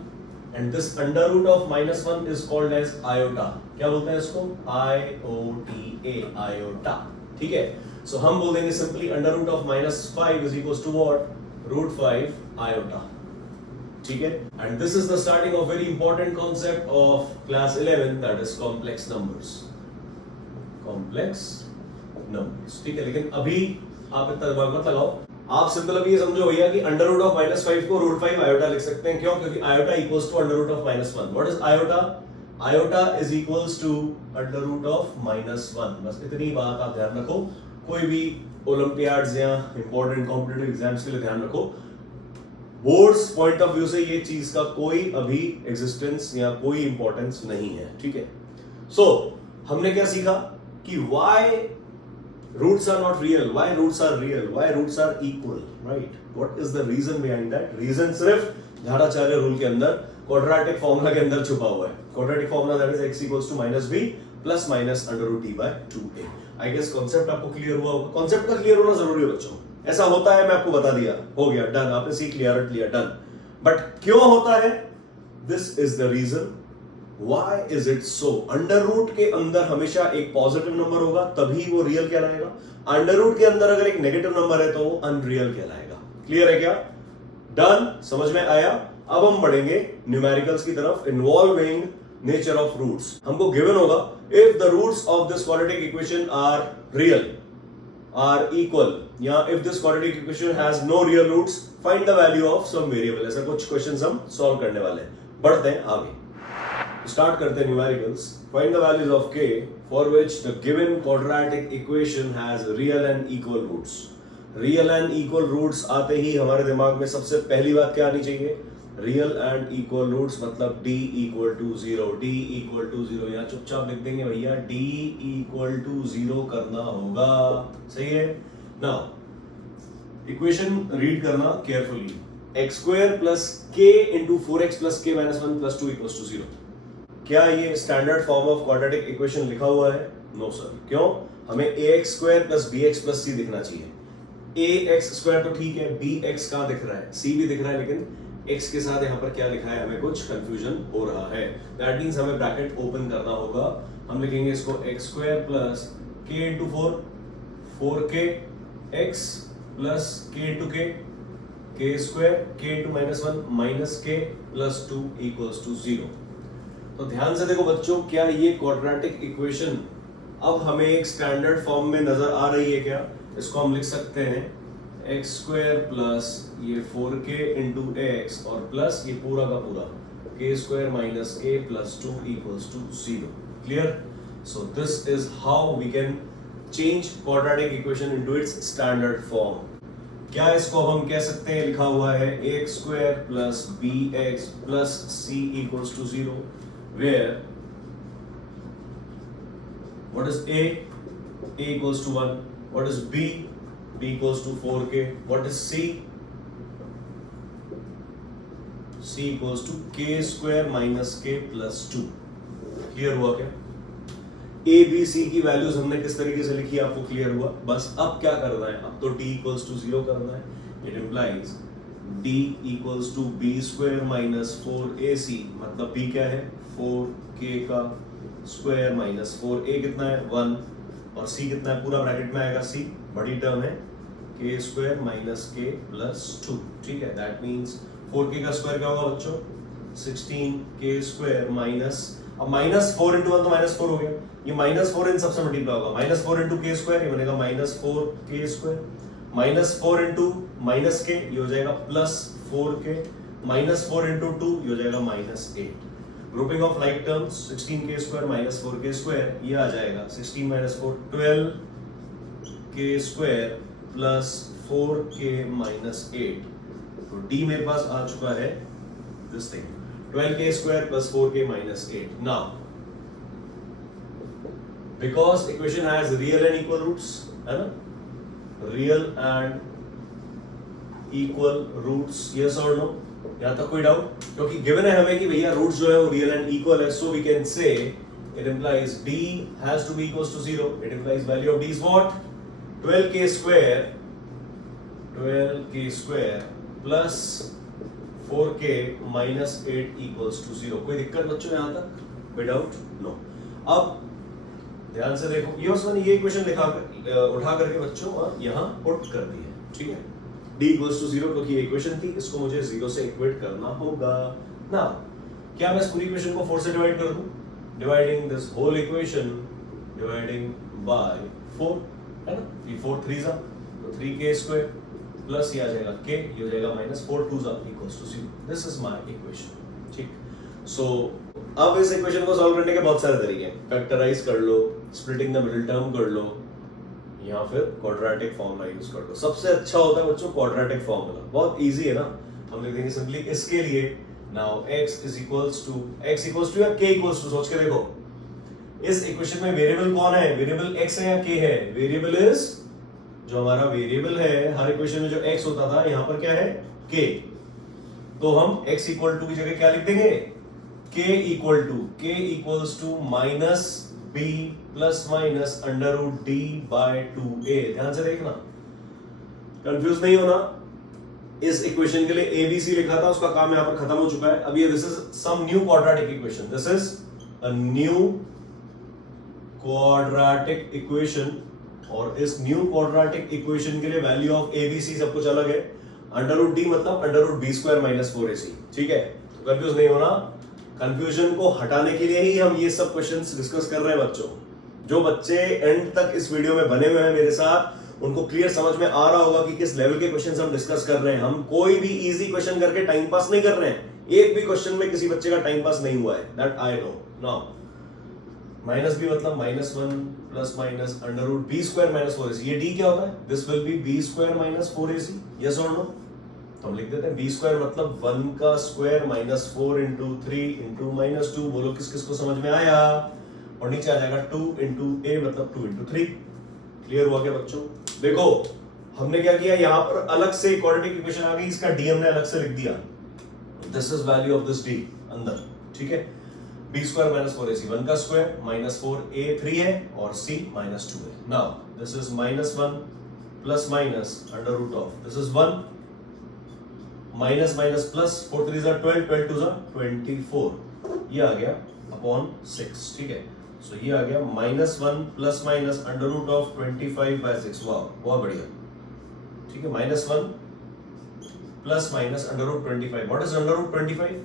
and this under root of -1 is called as iota. क्या बोलते हैं इसको? IOTA, iota, ठीक है। so हम बोल देंगे simply under root of -5 is equals to what? √5 iota, ठीक है, and this is the starting of very important concept of class 11 that is complex numbers, complex numbers. ठीक है, लेकिन अभी आप इतना दिमाग मत लगाओ, आप सिंपल अभी ये समझो भैया कि अंडर रूट ऑफ -5 को √5 आयोटा लिख सकते हैं। क्यों? क्योंकि iota equals to under root of -1। What is iota? Iota is equals to under root of -1। बस इतनी बात आप ध्यान रखो, कोई भी ओलंपियाड्स या इंपॉर्टेंट कॉम्पिटिटिव एग्जाम्स के लिए ध्यान रखो, बोर्ड्स पॉइंट ऑफ व्यू से ये चीज का कोई अभी एग्जिस्टेंस या कोई इंपॉर्टेंस नहीं है। ठीक है, सो हमने क्या सीखा कि why roots are not real, why roots are real, why roots are equal, right? What is the reason behind that? Reason सिर्फ झाड़ाचार्य रूल के अंदर क्वाड्रेटिक फॉर्मूला के अंदर छुपा हुआ है। Quadratic formula that is x equals to -b plus minus under root t by 2a। I guess concept आपको क्लियर हुआ होगा। कॉन्सेप्ट का क्लियर होना जरूरी है बच्चों, ऐसा होता है, मैं आपको बता दिया, हो गया, डन, आपने सीख लिया, रट लिया, डन। बट क्यों होता है? This is the reason Why is it so? Under root के अंदर हमेशा एक पॉजिटिव नंबर होगा, तभी वो रियल कहलाएगा। अंडर रूट के अंदर अगर एक नेगेटिव नंबर है तो वो अनरियल कहलाएगा। क्लियर है क्या? डन, समझ में आया? अब हम बढ़ेंगे न्यूमेरिकल्स की तरफ, इन्वॉल्विंग नेचर ऑफ रूट्स। हमको गिवन होगा if the roots of this quadratic equation are real, are equal, या if this quadratic equation has no real roots, find the value of some variable. ऐसा कुछ क्वेश्चंस हम सॉल्व करने वाले हैं। बढ़ते हैं आगे, स्टार्ट करते हैं numericals. Find the values of k for which the given quadratic equation has real and equal roots. Real and equal roots आते ही हमारे दिमाग में सबसे पहली बात क्या आनी चाहिए? रियल एंड इक्वल रूट्स मतलब d equal to 0, d equal to 0। यहाँ चुपचाप लिख देंगे भैया, d इक्वल टू 0 करना होगा। सही है? नाउ इक्वेशन रीड करना carefully. x square plus k into 4x plus k minus 1 plus 2 equals to 0। क्या ये standard form of quadratic equation लिखा हुआ है? No sir. क्यों? हमें ax square plus bx plus c दिखना चाहिए। ax स्क्वायर तो ठीक है, bx कहां दिख रहा है? c भी दिख रहा है, लेकिन x के साथ यहाँ पर क्या लिखा है, हमें कुछ कंफ्यूजन हो रहा है। दैट मींस हमें ब्रैकेट ओपन करना होगा। हम लिखेंगे इसको x square plus k into 4k x plus k into k square k into -1 minus k plus 2 equals to 0। तो ध्यान से देखो बच्चों, क्या ये क्वाड्रेटिक इक्वेशन अब हमें एक स्टैंडर्ड फॉर्म में नजर आ रही है क्या? इसको हम लिख सकते हैं x स्क्वायर प्लस ये 4k इंटू एक्स और प्लस ये पूरा का पूरा k square minus k plus 2 equals to 0। Clear? So this is how we can change quadratic equation into its standard form. क्या इसको हम कह सकते हैं, लिखा हुआ है x square plus bx plus c equals to 0, where what is a equals to 1, what is b equals to 4k, what is c equals to k square minus k plus 2। Clear हुआ क्या? a b c की वैल्यूज हमने किस तरीके से लिखी आपको क्लियर हुआ? बस अब क्या करना है, अब तो d equals to 0 करना है। It implies d equals to b square minus 4ac, मतलब b क्या है? 4k का स्क्वायर माइनस 4a कितना है? 1, और c कितना है? पूरा ब्रैकेट में आएगा c, बड़ी टर्म है k square minus k plus 2। ठीक है, दैट मींस 4k का स्क्वायर क्या होगा बच्चों? 16k स्क्वायर माइनस, अब माइनस 4 इंटू 1 तो माइनस 4 हो गया, ये माइनस 4 इन सबसे मल्टीप्लाई होगा, माइनस 4 इंटू k स्क्वायर, ये बनेगा minus 4k square, minus 4 into minus k ये हो जाएगा प्लस 4k, माइनस 4 इंटू 2 ये हो जाएगा minus 8। Grouping of like terms, 16k square minus 4k square, ये आ जाएगा 16 minus 4 12k square plus 4k minus 8। तो d मेरे पास आ चुका है this thing, 12k square plus 4k minus 8। Now because equation has real and equal roots, है ना, real and equal roots, yes और नो? यहां तक कोई डाउट? क्योंकि गिवन है हमें कि भैया रूट्स जो है वो रियल एंड इक्वल है, so we can say it implies d has to be equals to 0। It implies value of d is what? 12k square plus 4k minus 8 equals to 0। कोई दिक्कत बच्चों यहां तक? कोई डाउट? नो। अब ध्यान से देखो, ये उसने ये इक्वेशन लिखा कर, उठा करके बच्चों और यहां पुट कर दी है। ठीक है, d इक्वल्स टू 0 क्योंकि इक्वेशन थी, इसको मुझे 0 से इक्वेट करना होगा ना। क्या मैं इस पूरी इक्वेशन को 4 से डिवाइड कर दूं? Dividing this whole equation dividing by 4 है ना, ये 4 3 जा तो 3k स्क्वायर प्लस ये आ जाएगा k, ये हो जाएगा माइनस 4 2 जा equals to 0। This is my equation. ठीक, सो अब इस इक्वेशन को सॉल्व करने के बहुत सारे तरीके हैं। फैक्टराइज कर लो, स्प्लिटिंग द मिडिल टर्म कर लो, या फिर क्वाड्रेटिक फॉर्मूला यूज कर लो। सबसे अच्छा होता है बच्चों क्वाड्रेटिक फॉर्मूला, बहुत इजी है ना। हम लिख देंगे सिंपली इसके लिए now x is equals to या k इक्वल्स टू, सोच के देखो इस इक्वेशन में वेरिएबल कौन है? वेरिएबल x है या k है? वेरिएबल इज, जो हमारा वेरिएबल है हर इक्वेशन में जो x होता था, यहां पर क्या है? k। तो हम x इक्वल टू की जगह क्या लिख देंगे? k equals to minus b plus minus under root d by 2a। ध्यान से देखना, कंफ्यूज नहीं होना। इस इक्वेशन के लिए abc लिखा था, उसका काम यहां पर खत्म हो चुका है। अब ये this is some new quadratic equation, this is a new quadratic equation, और इस न्यू क्वाड्रेटिक इक्वेशन के लिए वैल्यू ऑफ abc सब कुछ अलग है। अंडर रूट d मतलब under root b square minus 4ac। ठीक है, तो कंफ्यूज नहीं होना। कंफ्यूजन को हटाने के लिए ही हम ये सब क्वेश्चंस डिस्कस कर रहे हैं बच्चों। जो बच्चे एंड तक इस वीडियो में बने हुए हैं मेरे साथ, उनको क्लियर समझ में आ रहा होगा कि किस लेवल के क्वेश्चंस हम डिस्कस कर रहे हैं। हम कोई भी इजी क्वेश्चन करके टाइम पास नहीं कर रहे हैं। एक भी क्वेश्चन में किसी बच्चे का टाइम पास नहीं हुआ है, that I know. Now minus b मतलब minus 1 plus minus under root b square minus 4ac। ये d क्या होता है? This will be b square minus 4ac, yes और नो? तो हम लिख देते हैं b स्क्वायर मतलब 1 का square minus 4 into 3 into minus 2। बोलो किस किस को समझ में आया? और नीचे आ जाएगा 2 इंटू a मतलब 2 इंटू 3। क्लियर हुआ क्या बच्चों? देखो हमने क्या किया, यहां पर अलग से क्वाड्रेटिक इक्वेशन आ गई, इसका d हमने अलग से लिख दिया। This is value of this d अंदर। ठीक है, b स्क्वायर माइनस 4ac, 1 का स्क्वायर माइनस 4a 3 है और c माइनस 2 है। Now this is minus 1 plus minus under root of, this is 1 minus minus plus 4 3 12 12 2 24, ये आ गया अपॉन 6। ठीक है, सो ये आ गया minus 1 plus minus under root of 25 by 6। वाह, बहुत बढ़िया। ठीक है, minus 1 plus minus under root 25। What is under root 25?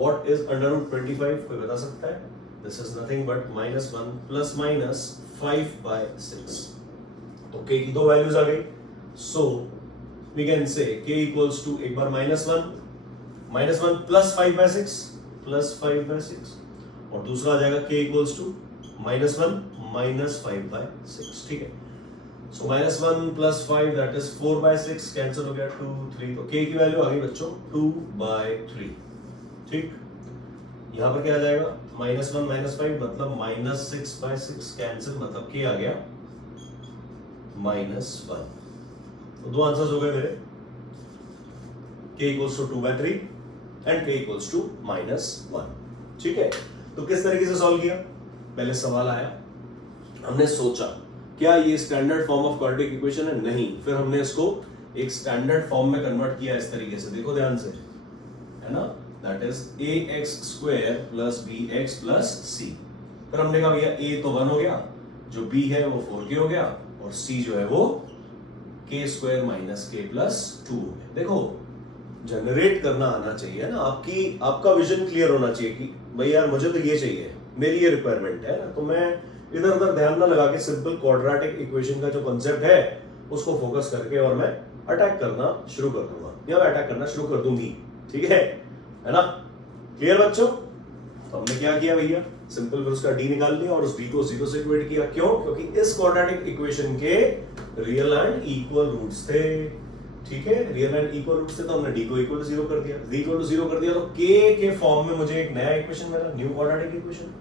What is under root 25? कोई बता सकता है? This is nothing but minus 1 plus minus 5 by 6. तो k की दो वैल्यूज आ गई, so we can say k equals to एक बार minus 1 plus 5 by 6 plus 5 by 6, और दूसरा आ जाएगा k equals to minus 1 minus 5 by 6। ठीक है, so minus 1 plus 5 that is 4 by 6, cancel हो गया 2 3, तो k की वैल्यू आ गई बच्चों 2 by 3। ठीक, यहां पर क्या आ जाएगा? माइनस 1 माइनस 5 मतलब माइनस 6 बाय 6, कैंसिल मतलब k आ गया माइनस 1। तो दो आंसर्स हो गए मेरे, k equals to 2 by 3 and k equals to minus 1। ठीक है, तो किस तरीके से सॉल्व किया? पहले सवाल आया, हमने सोचा क्या ये standard form of quadratic equation है? नहीं। फिर हमने इसको एक स्टैंडर्ड फॉर्म में कन्वर्ट किया इस तरीके से, देखो ध्यान से, है ना, that is ax square plus bx plus c। फिर हमने कहा भैया a तो 1 हो गया, जो b है वो 4k हो गया, और c जो है वो k square minus k plus 2 हो गया। देखो जनरेट करना आना चाहिए ना, आपका विजन क्लियर होना चाहिए कि भाई यार मुझे तो ये चाहिए, मेरी ये रिक्वायरमेंट है ना। तो मैं इधर उधर ध्यान ना लगा के सिंपल क्वाड्रेटिक इक्वेशन का जो कॉन्सेप्ट है उसको फोकस करके और मैं अटैक करना शुरू कर दूंगा, या मैं अटैक करना शुरू कर दूंगी। ठीक है ना, क्लियर बच्चों? तो हमने क्या किया भैया, सिंपल फिर उसका d निकाल लिया और उस d को 0 से इक्वेट किया। क्यों? क्योंकि इस क्वाड्रेटिक इक्वेशन के रियल एंड इक्वल रूट्स थे। ठीक है, रियल एंड इक्वल रूट्स थे, तो हमने d को इक्वल टू 0 कर दिया। d इक्वल टू 0 कर दिया तो k के फॉर्म में मुझे एक नया इक्वेशन मिला, न्यू क्वाड्रेटिक इक्वेशन।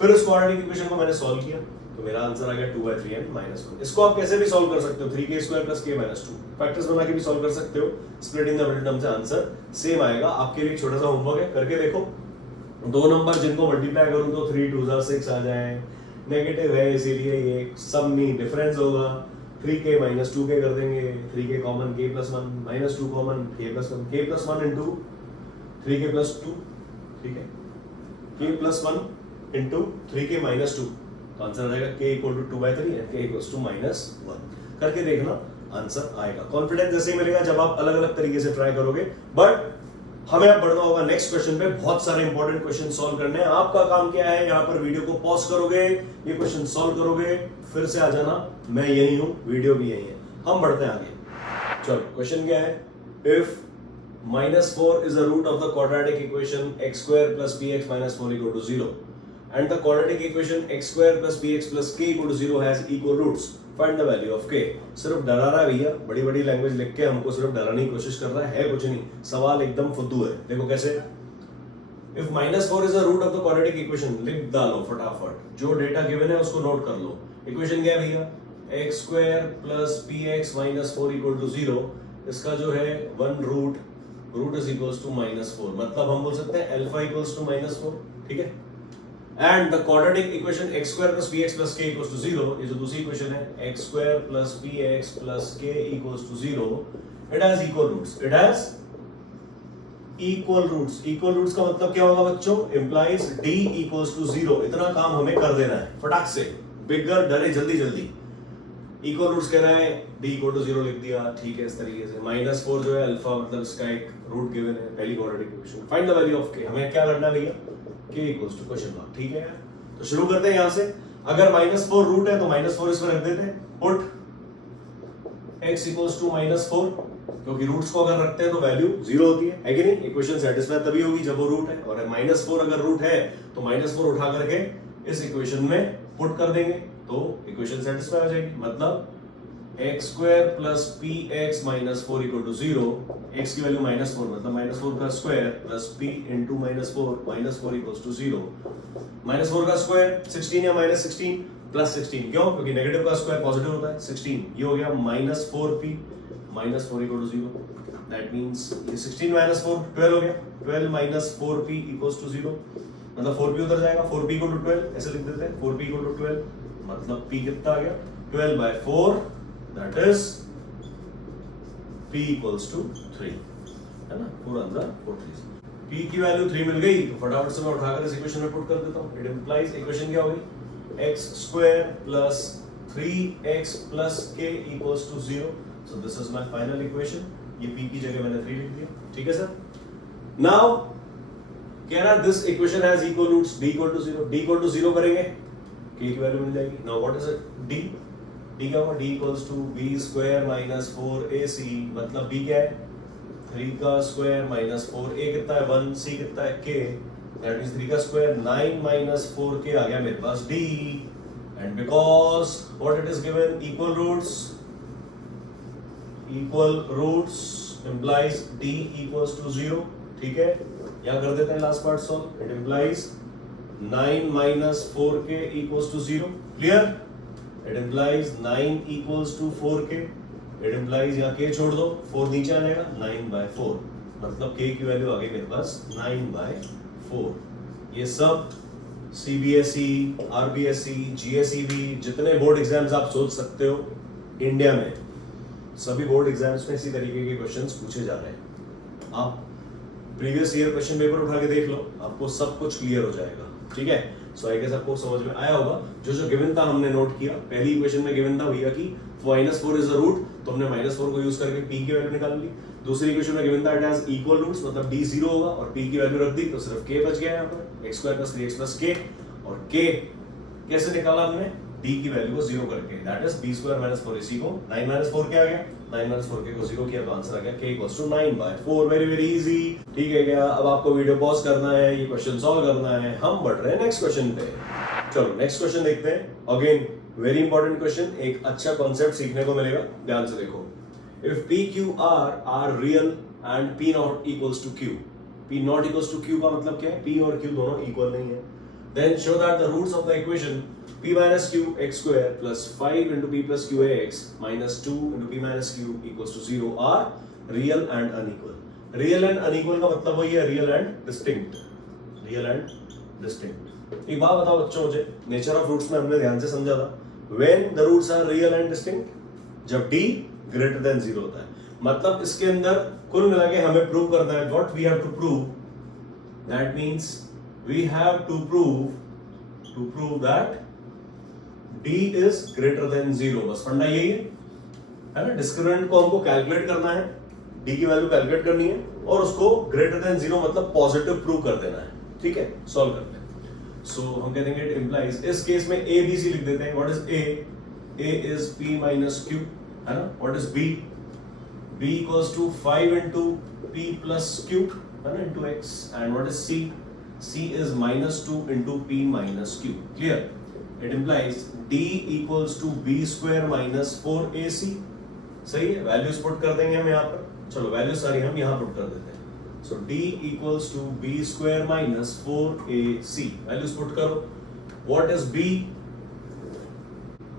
फिर उस क्वाड्रेटिक इक्वेशन को मैंने सॉल्व किया, तो मेरा आंसर आ गया 2 by 3 and माइनस 1। इसको आप कैसे भी सॉल्व कर सकते हो, 3k square plus k minus 2, factors बना के भी सॉल्व कर सकते हो। स्प्लिटिंग द मिडिल टर्म से आंसर सेम आएगा। आपके लिए एक छोटा सा होमवर्क है, करके देखो। दो नंबर जिनको मल्टीप्लाई करूं तो 3 2 6 आ जाए, नेगेटिव है इसीलिए ये सम में डिफरेंस होगा। 3k माइनस 2k कर देंगे, 3k common k plus 1 minus 2 common k plus 1, k plus 1 into 3k plus 2। ठीक है, k plus 1 into 3k minus 2, तो आंसर आ जाएगा k equal to 2/3 and k equal to -1 करके देखना आंसर आएगा। कॉन्फिडेंस जैसे ही मिलेगा जब आप अलग अलग तरीके से ट्राई करोगे, बट हमें अब बढ़ना होगा नेक्स्ट क्वेश्चन पे। बहुत सारे इंपॉर्टेंट क्वेश्चन सॉल्व करने हैं। आपका काम क्या है, यहाँ पर वीडियो को पॉज करोगे, ये क्वेश्चन सॉल्व करोगे, फिर से आ जाना, मैं यही हूं, वीडियो भी यही है। हम बढ़ते हैं आगे। चलो क्वेश्चन क्या है, if -4 is a root of the quadratic equation x square plus px minus 4 equal to 0 and the quadratic equation x square plus px plus k equal to 0 has equal roots, find the value of k। सिर्फ डरा रहा है भैया, बड़ी बड़ी लैंग्वेज लिख के हमको सिर्फ डराने की कोशिश कर रहा है कुछ नहीं, सवाल एकदम फुद्दू है। देखो कैसे, if -4 is a root of the quadratic equation, लिख डालो फटाफट, जो डेटा गिवन है उसको नोट कर लो। इक्वेशन क्या है भैया, x square plus px minus 4 equal to 0, इसका जो है one root is equals to -4, मतलब हम बोल सकते हैं अल्फा इक्वल्स टू -4, ठीक है। And the quadratic equation x square plus px plus k equals to 0, ये जो दूसरी इक्वेशन है x square plus px plus k equals to 0, it has equal roots, it has equal roots। equal roots का मतलब क्या होगा बच्चों, implies d equals to 0। इतना काम हमें कर देना है फटाक से, बिगर डरे जल्दी जल्दी। इक्वल रूट्स कह रहा है, d इक्वल टू 0 लिख दिया, ठीक है। इस तरीके से -4 जो है अल्फा, मतलब इसका एक रूट गिवन है, पहली quadratic equation. Find the value of k, हमें क्या करना है भैया, k equals to question mark, ठीक है। तो शुरू करते हैं यहां से। अगर -4 रूट है तो -4 इसमें रख देते हैं, पुट x इक्वल्स टू -4, क्योंकि रूट्स को अगर रखते हैं तो वैल्यू 0 होती है कि नहीं। इक्वेशन सेटिस्फाई तभी होगी जब वो रूट है, और -4 अगर रूट है तो -4 उठा करके इस इक्वेशन में पुट कर देंगे तो इक्वेशन सेटिस्फाई हो जाएगी। मतलब x square plus px minus 4 equal to 0, x की वैल्यू -4, मतलब -4 का square plus p into -4 equals to 0। -4 का स्क्वायर 16 या -16 प्लस 16, क्यों, क्योंकि नेगेटिव का स्क्वायर पॉजिटिव होता है 16। ये हो गया -4p -4 equal to 0, that means ये 16 -4 12 हो गया, 12 minus 4p equals to 0, मतलब 4p उधर जाएगा, 4p equal to 12 ऐसे लिख देते हैं, 4p equal to 12, मतलब p कितना आ गया 12/4, that is p equals to 3, है ना, पूरा अंदर 4 p की वैल्यू 3 मिल गई तो फटाफट से मैं उठाकर इस इक्वेशन में पुट कर देता हूं। इट इंप्लाइज, इक्वेशन क्या होगी, x square plus 3x plus k equals to 0, so this is my final equation। ये p की जगह मैंने 3 लिख दिया, ठीक है सर। now कह रहा this equation has equal roots, d equal to 0, d equal to 0 करेंगे k की वैल्यू मिल जाएगी। now what is it, d क्या होगा, d equals to b square minus 4ac, मतलब b क्या है 3 का स्क्वायर minus 4a कितना है 1, c कितना है k, that means 3 का स्क्वायर 9 minus 4k आ गया मेरे पास d, and because what it is given, equal roots implies d equals to 0, ठीक है। यहाँ कर देते हैं last part solve, it implies 9 minus 4k equals to 0, clear। It implies 9 equals to 4k, it implies यहाँ k छोड़ दो, 4 नीचे आ जाएगा 9/4, मतलब k की वैल्यू आ गई मेरे पास 9/4। ये सब CBSE, RBSE, GSEB, जितने बोर्ड एग्जाम्स आप सोच सकते हो इंडिया में, सभी बोर्ड एग्जाम्स में इसी तरीके के क्वेश्चंस पूछे जा रहे हैं। आप प्रीवियस ईयर क्वेश्चन पेपर उठा के देख लो, आपको सब कुछ क्लियर हो जाएगा, ठीक है। सो आई गेस आपको समझ में आया होगा। जो गिवन था हमने नोट किया, पहली इक्वेशन में गिवन था भैया कि -4 इज अ रूट, तो हमने -4 को यूज करके p की वैल्यू निकाल ली। दूसरी इक्वेशन में गिवन था इट हैज इक्वल रूट्स, मतलब d 0 होगा और p की वैल्यू रख दी तो सिर्फ k बच गया यहाँ पर, x square plus 3x plus k, और k कैसे निकाला हमने, d की वैल्यू को 0 करके, that is b square minus 4ac को 9 माइनस 4k आ गया, 9 माइनस 4k को 0 किया तो आंसर आ गया k equals to 9/4। Very very easy, ठीक है क्या। अब आपको वीडियो पॉज करना है, ये क्वेश्चन सॉल्व करना है, हम बढ़ रहे हैं नेक्स्ट क्वेश्चन पे। चलो नेक्स्ट क्वेश्चन देखते हैं। अगेन वेरी इंपॉर्टेंट क्वेश्चन, एक अच्छा कॉन्सेप्ट सीखने को मिलेगा, ध्यान से देखो। If p q r are real and p not equals to q, p not equals to q का मतलब क्या है, p और q दोनों इक्वल नहीं है, then show that the roots of the equation p minus q x square plus 5 into p plus q x minus 2 into p minus q equals to 0 are real and unequal। real and unequal का मतलब वही है real and distinct, real and distinct। एक बात बताओ बच्चों मुझे, नेचर ऑफ रूट्स में हमने ध्यान से समझा था, when the roots are real and distinct, जब d greater than 0 होता है, मतलब इसके अंदर कुल मिला के हमें प्रूव करना है, what we have to prove, that means we have to prove that d is greater than 0। बस फंडा यही है ना। डिस्क्रिमिनेंट को हमको कैलकुलेट करना है, d की वैल्यू कैलकुलेट करनी है और उसको ग्रेटर देन 0 मतलब पॉजिटिव प्रूव कर देना है। ठीक है, सॉल्व करते हैं। सो हम कह देंगे इट इंप्लाइज, इस केस में a b c लिख देते हैं। What is a is p minus q, है ना। What is b equals to 5 into p plus q, है ना, into x। And what is c is minus 2 into p minus q। clear? It implies d equals to b square minus 4ac। सही है, वैल्यूज पुट कर देंगे हम यहाँ पर। चलो वैल्यूज सारी हम यहाँ पुट कर देते हैं। सो d equals to b square minus 4ac, values put करो। व्हाट इज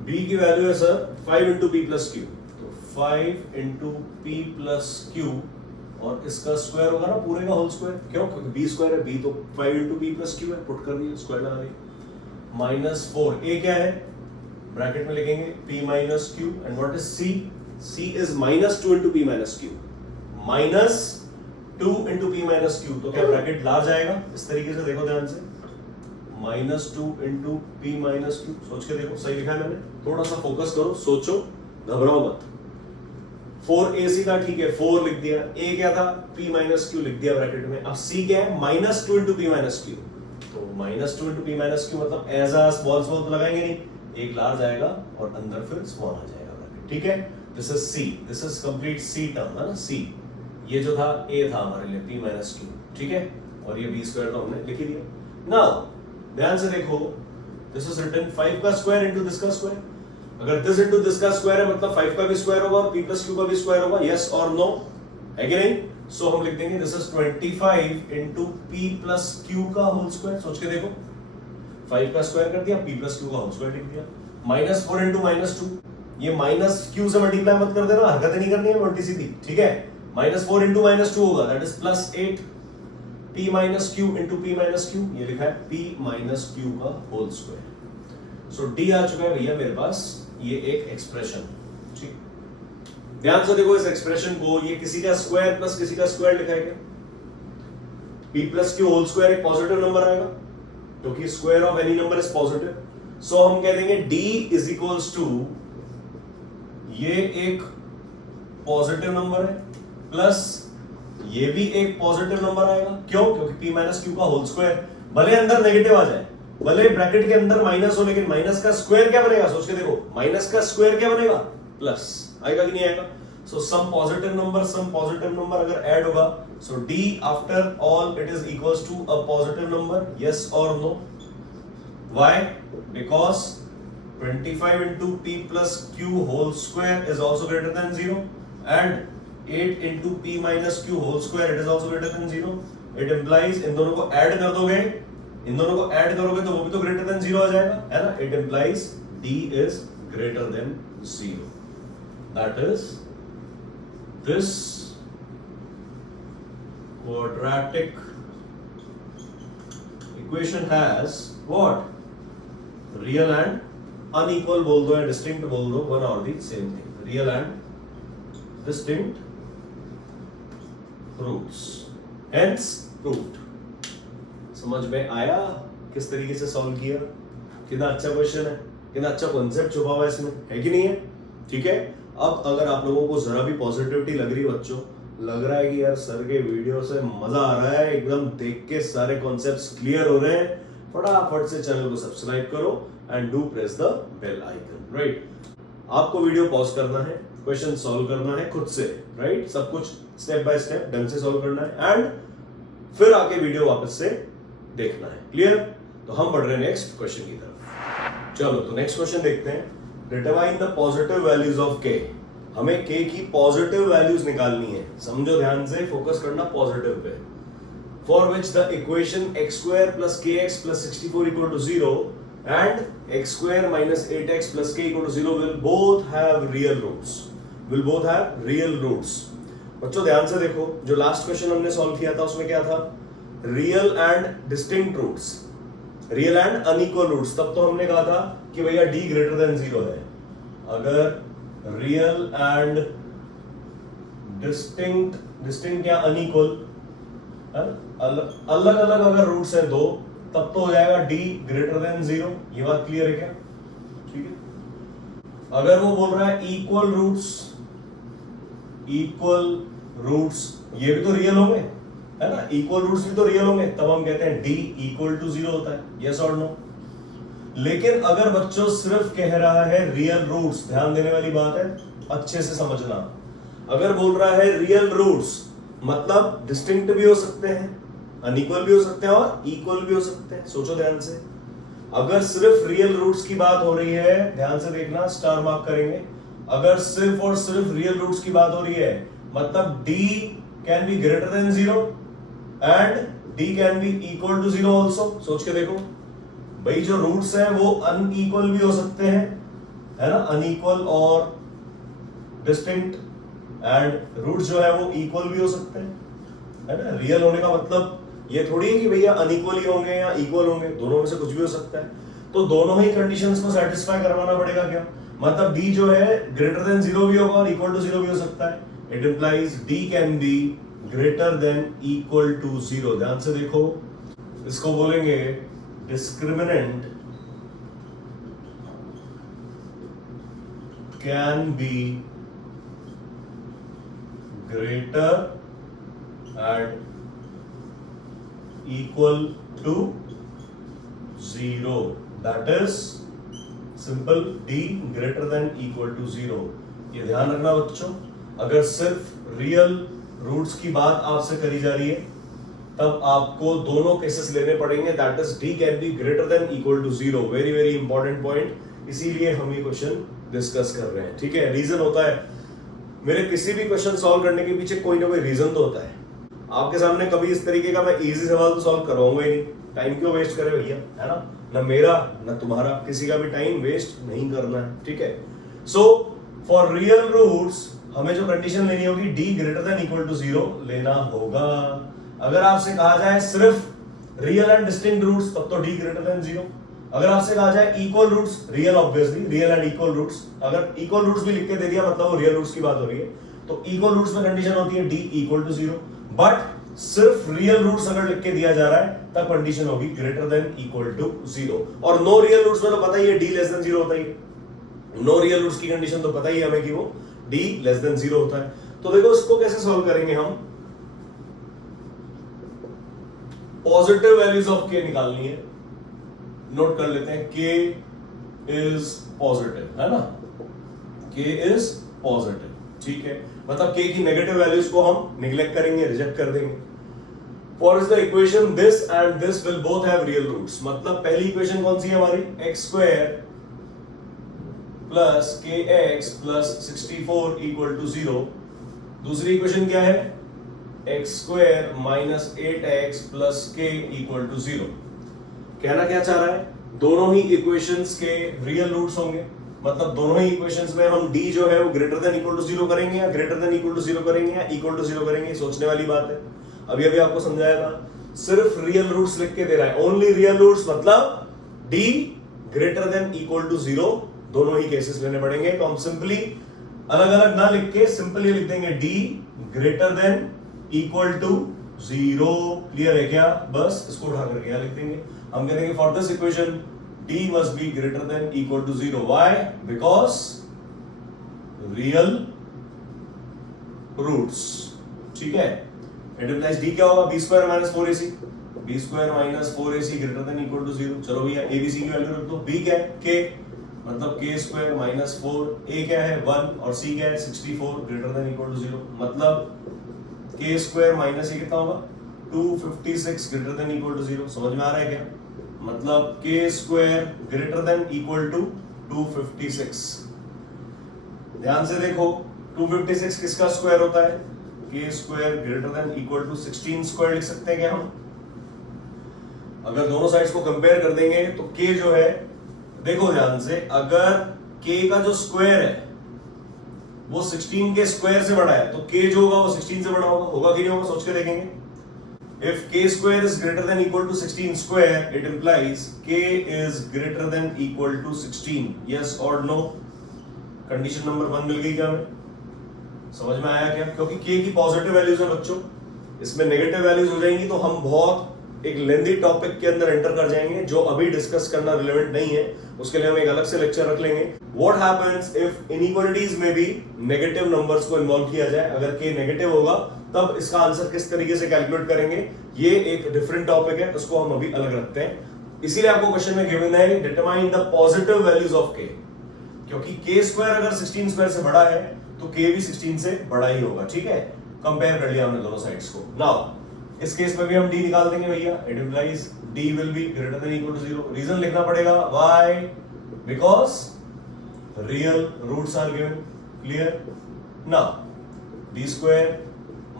b की वैल्यू है sir 5 into p plus q, तो 5 into p plus q और इसका स्क्वायर होगा ना पूरे का होल स्क्वायर। क्यों? क्योंकि b स्क्वायर है, b तो 5 into p plus q है, पुट कर दिया, स्क्वायर लगा दिया। माइनस 4, a क्या है, ब्रैकेट में लिखेंगे p minus q। And what is c is minus 2 into p minus q, minus 2 into p minus q। तो क्या ब्रैकेट लार्ज आएगा? इस तरीके से देखो ध्यान से, minus 2 into p minus q। सोच के देखो, सही लिखा है मैंने? थोड़ा सा फोकस करो, सोचो, घबराओ मत। 4ac का ठीक है, 4 लिख दिया। a क्या था, p minus q लिख दिया ब्रैकेट में। अब c क्या है, minus 2 into p minus q। तो minus 2 into p minus q मतलब एज आ स्मॉल स्मॉल तो लगाएंगे नहीं, एक लार्ज आएगा और अंदर फिर स्मॉल आ जाएगा ब्रैकेट। ठीक है, this is c, this is complete c term, है ना। c ये जो था a था हमारे लिए p minus q, ठीक है, और ये b स्क्वायर तो हमने लिख ही दिया। नाउ ध्यान से देखो, दिस इज रिटन 5 का स्क्वायर इनटू दिस का स्क्वायर। अगर दिस इनटू दिस का स्क्वायर है मतलब 5 का भी स्क्वायर होगा और p plus q का भी स्क्वायर होगा। यस और नो, है कि नहीं? सो हम लिख देंगे this is 25 into p plus q का होल स्क्वायर। सोच के देखो, 5 का स्क्वायर कर दिया, p plus q का होल स्क्वायर लिख दिया। माइनस 4 into माइनस 2, ये माइनस q से मल्टीप्लाई मत कर देना, हरकत नहीं करनी है, उल्टी सीधी। ठीक है, माइनस 4 into माइनस 2 होगा, that is plus 8 p minus q into p minus q। ये लिखा है p minus q का होल स्क्वायर। सो d आ चुका है भैया मेरे पास, ये एक एक्सप्रेशन। ठीक, ध्यान से देखो इस एक्सप्रेशन को, ये किसी का स्क्वायर प्लस किसी का स्क्वायर लिखा है क्या? p plus q whole square एक पॉजिटिव नंबर आएगा, क्योंकि square of any number is positive. So हम कह देंगे d इज इक्वल्स टू, ये एक पॉजिटिव नंबर है प्लस ये भी एक पॉजिटिव नंबर आएगा। क्यों? क्योंकि p माइनस q का होल स्क्वायर, भले अंदर नेगेटिव आ जाए, भले ब्रैकेट के अंदर माइनस हो, लेकिन माइनस का स्क्वायर क्या बनेगा? सोच के देखो, माइनस का स्क्वायर क्या बनेगा? प्लस आएगा कि नहीं आएगा? सो सम पॉजिटिव नंबर अगर ऐड होगा, so d after all it is equals to a positive number. Yes और no? Why? Because 25 into p plus q whole square is also greater than 0 and 8 into p minus q whole square it is also greater than 0। It implies इन दोनों को ऐड कर दोगे, इन दोनों को ऐड करोगे तो वो भी तो ग्रेटर देन 0 आ जाएगा, है ना। It implies d is greater than 0। That is, this quadratic equation has what? Real and unequal बोल दो या डिस्टिंक्ट बोल दो, वन और the same thing. Real and distinct roots, hence proved. समझ में आया किस तरीके से सॉल्व किया? कितना अच्छा क्वेश्चन है, कितना अच्छा कॉन्सेप्ट छुपा हुआ है इसमें, है कि नहीं है? ठीक है, अब अगर आप लोगों को जरा भी पॉजिटिविटी लग रही बच्चों, लग रहा है कि यार सर के वीडियो से मजा आ रहा है, एकदम देख के सारे कॉन्सेप्ट्स क्लियर हो रहे हैं, फटाफट से चैनल को सब्सक्राइब करो and do press the bell icon. Right, आपको वीडियो पॉज करना है, क्वेश्चन सॉल्व करना है खुद से, राइट, सब कुछ स्टेप बाय स्टेप ढंग से सॉल्व करना है एंड फिर आके वीडियो वापस से देखना है। क्लियर? तो हम बढ़ रहे हैं नेक्स्ट क्वेश्चन की तरफ। चलो तो नेक्स्ट क्वेश्चन देखते हैं। Determine the positive values of k। हमें k की पॉजिटिव वैल्यूज निकालनी है, समझो ध्यान से, फोकस करना positive pay. For which the equation x square plus kx plus 64 equal to 0 and x square minus 8x plus k equal to 0 will both have real roots। will both have real roots। बच्चों ध्यान से देखो, जो लास्ट क्वेश्चन हमने सॉल्व किया था उसमें क्या था? Real and distinct roots, real and unequal roots. तब तो हमने कहा था कि भैया d ग्रेटर देन 0 है। अगर रियल एंड डिस्टिंक्ट या अनइक्वल, अलग अलग अगर रूट्स है दो, तब तो हो जाएगा d ग्रेटर देन 0। ये बात क्लियर है क्या? ठीक है, अगर वो बोल रहा है इक्वल रूट्स, ये भी तो रियल होंगे, है ना, इक्वल रूट्स भी तो रियल होंगे, तब हम कहते हैं डी इक्वल टू 0 होता है, यस और नो। लेकिन अगर बच्चों सिर्फ कह रहा है रियल रूट्स, ध्यान देने वाली बात है, अच्छे से समझना, अगर बोल रहा है रियल रूट्स मतलब डिस्टिंक्ट भी हो सकते हैं, अनइक्वल भी हो सकते हैं और इक्वल भी हो सकते हैं। सोचो ध्यान से, अगर सिर्फ रियल रूट्स की बात हो रही है, ध्यान से देखना, स्टार मार्क करेंगे, अगर सिर्फ और सिर्फ रियल रूट्स की बात हो रही है मतलब d can be greater than 0 and d can be equal to 0 also. सोच के देखो भाई, जो रूट्स हैं वो अनइक्वल भी हो सकते हैं, है ना, अनइक्वल और डिस्टिंक्ट, एंड रूट्स जो है वो इक्वल भी हो सकते हैं, है ना। रियल होने का मतलब ये थोड़ी है कि भैया अनइक्वल ही होंगे या इक्वल होंगे, दोनों में से कुछ भी हो सकता है। तो दोनों ही कंडीशंस को सेटिस्फाई करवाना पड़ेगा क्या, मतलब d जो है ग्रेटर देन 0 भी होगा और इक्वल टू 0 भी हो सकता है। It implies d can be greater than equal to 0। ध्यान से देखो, इसको बोलेंगे discriminant can be greater and equal to 0, that is simple d greater than equal to 0। ये ध्यान रखना बच्चों, अगर सिर्फ रियल रूट्स की बात आपसे करी जा रही है तब आपको दोनों केसेस लेने पड़ेंगे, that is d can be greater than equal to 0। Very very important point, इसीलिए हम ये क्वेश्चन डिस्कस कर रहे हैं, ठीक है। रीजन होता है, मेरे किसी भी क्वेश्चन सॉल्व करने के पीछे कोई ना कोई रीजन तो होता है। आपके सामने कभी इस तरीके का मैं इजी सवाल तो सॉल्व करवाऊंगा ही नहीं, टाइम क्यों वेस्ट करे भैया, है ना, ना मेरा ना तुम्हारा, किसी का भी टाइम वेस्ट नहीं करना है, ठीक है। सो फॉर रियल रूट्स हमें जो कंडीशन लेनी होगी d greater than equal to 0 लेना होगा। अगर आपसे कहा जाए सिर्फ रियल एंड डिस्टिंक्ट रूट्स तब तो d ग्रेटर देन 0। अगर आपसे कहा जाए equal roots, real obviously, real and equal roots, अगर इक्वल रूट्स भी लिख के दे दिया मतलब वो रियल रूट्स की बात हो रही है, तो इक्वल रूट्स में कंडीशन होती है d इक्वल टू 0। बट सिर्फ रियल रूट्स अगर लिख के दिया जा रहा है तब कंडीशन होगी ग्रेटर देन इक्वल टू 0। और नो रियल रूट्स में तो पता ही है d लेस देन 0 होता ही है। नो रियल रूट्स की कंडीशन तो पता ही है हमें कि वो d लेस देन 0 होता है। तो देखो इसको कैसे सॉल्व करेंगे हम, पॉजिटिव वैल्यूज ऑफ k निकालनी है, नोट कर लेते हैं, k इज पॉजिटिव, है ना, k इज पॉजिटिव, ठीक है, मतलब k की नेगेटिव वैल्यूज को हम निग्लेक्ट करेंगे, रिजेक्ट कर देंगे। For the equation this and this will both have real roots, मतलब पहली इक्वेशन कौन सी है हमारी, x square plus kx plus 64 equal to 0। दूसरी इक्वेशन क्या है, x square minus 8x plus k equal to 0। कहना क्या चाह रहा है, दोनों ही इक्वेशंस के रियल रूट्स होंगे, मतलब दोनों ही इक्वेशंस में हम d जो है वो ग्रेटर देन इक्वल टू 0 करेंगे या ग्रेटर देन इक्वल टू 0 करेंगे या इक्वल टू 0 करेंगे, सोचने वाली बात है। अभी अभी आपको समझाया था, सिर्फ रियल रूट्स लिख के दे रहा है, ओनली रियल रूट्स, मतलब d greater than equal to 0, दोनों ही केसेस लेने पड़ेंगे। तो हम सिंपली अलग अलग ना लिख के सिंपली लिख देंगे d greater than equal to 0। Clear है क्या, बस इसको उठा करके यहां लिख देंगे, हम कह देंगे for this equation d must be greater than equal to 0. Why? Because real roots, ठीक है। It implies d क्या होगा, b square minus 4ac, b square minus 4ac greater than equal to 0। चलो भैया abc की वैल्यू रख दो, b क्या है k, मतलब k square minus 4, a क्या है 1 और c क्या है 64 greater than equal to 0, मतलब k square minus ये कितना होगा 256 greater than equal to 0। समझ में आ रहा है क्या, मतलब k square greater than equal to 256। ध्यान से देखो 256 किसका स्क्वायर होता है, k square greater than equal to 16 square लिख सकते हैं क्या हम। अगर दोनों साइड्स को कंपेयर कर देंगे तो k जो है, देखो ध्यान से, अगर k का जो स्क्वायर है वो 16 के स्क्वायर से बड़ा है तो k जो होगा वो 16 से बड़ा होगा कि नहीं होगा, सोच के देखेंगे। If k square is greater than equal to 16 square, it implies k is greater than equal to 16. Yes or no? Condition number 1 मिल गई क्या हमें, समझ में आया क्या, क्योंकि k की पॉजिटिव वैल्यूज है बच्चों, इसमें नेगेटिव वैल्यूज हो जाएंगी तो हम बहुत एक लेंदी टॉपिक के अंदर एंटर कर जाएंगे जो अभी डिस्कस करना रिलेवेंट नहीं है, उसके लिए हम एक अलग से लेक्चर रख लेंगे। व्हाट हैपेंस इफ इनइक्वालिटीज में भी नेगेटिव नंबर्स को इन्वॉल्व किया जाए, अगर के नेगेटिव होगा तब इसका आंसर किस तरीके से कैलकुलेट करेंगे, ये एक डिफरेंट टॉपिक है, उसको हम अभी अलग रखते हैं। इसीलिए आपको क्वेश्चन में गिवन है determine the positive values of के, क्योंकि के स्क्वायर अगर 16 स्क्वायर से बड़ा है तो के भी 16 से बड़ा ही होगा। ठीक है, कंपेयर कर लिया हमने दोनों साइड्स को। नाउ इस केस में भी हम d निकाल देंगे भैया, it implies d will be greater than equal to 0। Reason लिखना पड़ेगा why, because real roots are given. Clear? Now d square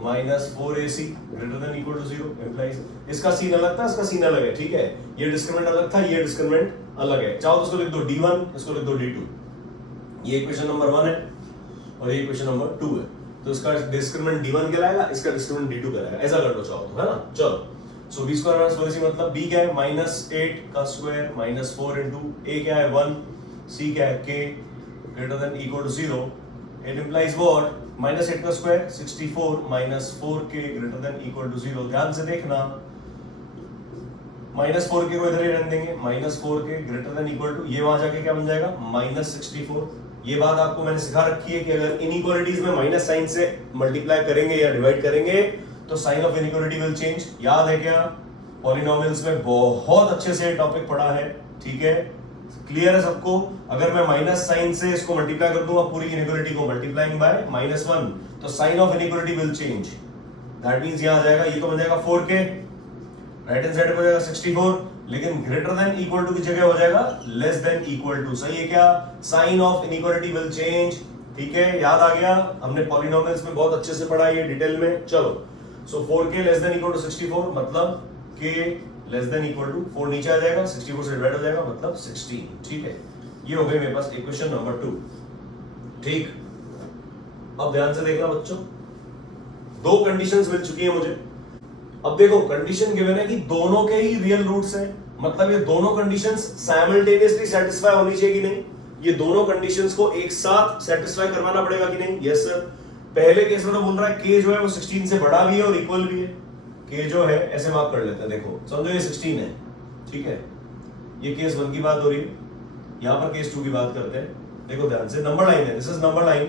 minus 4ac greater than equal to 0 implies, इसका सीन अलग था, इसका सीन अलग है। ठीक है, ये डिस्क्रिमिनेंट अलग था, ये डिस्क्रिमिनेंट अलग है। चाहो तो इसको लिख दो d1, इसको लिख दो d2। ये इक्वेशन नंबर 1 है और ये इक्वेशन नंबर 2 है, तो इसका डिस्क्रिमिनेंट d1 कहलाएगा, इसका डिस्क्रिमिनेंट d2 कहलाएगा। ऐसा कर लो चाहो तो, है ना। चलो सो b स्क्वायर माइनस 4ac मतलब b क्या है, -8 का स्क्वायर माइनस 4 इंटू a क्या है 1, c क्या है k greater than equal to 0। It implies what, -8 का square 64 minus 4k greater than equal to 0। ध्यान से देखना, -4k को इधर ही रहने देंगे, -4k greater than equal to, ये वहां जाके क्या बन जाएगा -64। ये बात आपको मैंने सिखा रखी है कि अगर इनइक्वालिटीज में माइनस साइन से मल्टीप्लाई करेंगे या डिवाइड करेंगे तो sign of inequality will change. याद है क्या, पॉलिनोमियल्स में बहुत अच्छे से टॉपिक पढ़ा है। ठीक है, क्लियर है सबको? अगर मैं माइनस साइन से इसको मल्टीप्लाई कर दूंगा पूरी इनइक्वालिटी को मल्टीप्लाइंग बाय -1 तो sign of inequality will change. That means यहां आ जाएगा, ये तो बन जाएगा 4k, राइट हैंड साइड पे हो जाएगा 64, लेकिन ग्रेटर देन इक्वल टू की जगह हो जाएगा लेस देन इक्वल टू। सही है क्या? Sign of inequality will change. ठीक है, याद आ गया, हमने पॉलिनोमियल्स में बहुत अच्छे से पढ़ा है ये डिटेल में। चलो so 4k less than equal to 64 मतलब k less than equal to 4 नीचे आ जाएगा, 64 से डिवाइड हो जाएगा मतलब 16। ठीक है, ये हो गई मेरे पास इक्वेशन नंबर 2। ठीक, अब ध्यान से देखना बच्चों, दो कंडीशंस मिल चुकी है मुझे। अब देखो कंडीशन गिवन है कि दोनों के ही रियल रूट्स हैं, मतलब ये दोनों कंडीशंस साइमल्टेनियसली सेटिस्फाई होनी चाहिए कि नहीं, ये दोनों कंडीशंस को एक साथ सेटिस्फाई करवाना पड़ेगा कि नहीं। Yes sir. पहले केस में तो बोल रहा है k जो है वो 16 से बड़ा भी है और इक्वल भी है। k जो है ऐसे मार्क कर लेते हैं, देखो समझो ये 16 है, ठीक है, ये केस 1 की बात हो रही है, यहां पर केस 2 की बात करते हैं। देखो ध्यान से, नंबर लाइन है, दिस इज नंबर लाइन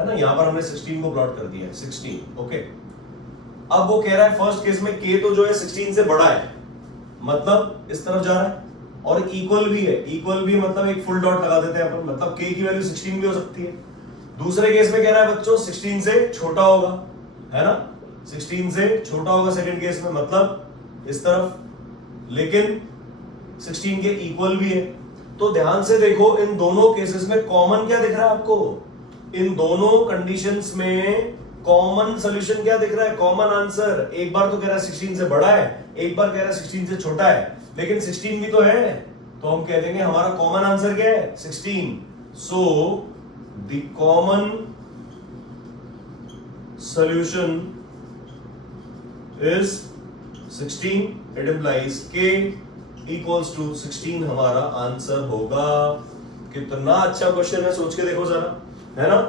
है ना, यहां पर हमने 16 को प्लॉट कर दिया है, 16। ओके, अब वो कह रहा है फर्स्ट केस में k तो जो है 16 से बड़ा है, मतलब इस तरफ जा रहा है, और इक्वल भी है। इक्वल भी मतलब एक फुल डॉट लगा देते हैं अपन, मतलब k की वैल्यू 16 भी हो सकती है। दूसरे केस में कह रहा है बच्चों 16 से छोटा होगा, है ना, 16 से छोटा होगा सेकंड केस में, मतलब इस तरफ, लेकिन 16 के इक्वल भी है। तो ध्यान से देखो, इन दोनों केसेस में कॉमन क्या दिख रहा है आपको, इन दोनों कंडीशंस में कॉमन सॉल्यूशन क्या दिख रहा है, कॉमन आंसर। एक बार तो कह रहा है 16 से बड़ा है, एक बार कह रहा है 16 से छोटा है, लेकिन 16 भी तो है, तो हम कह देंगे हमारा कॉमन आंसर क्या है, 16। So the common solution is 16। It implies k equals to 16 हमारा आंसर होगा। कितना अच्छा क्वेश्चन है, सोच के देखो जरा, है ना,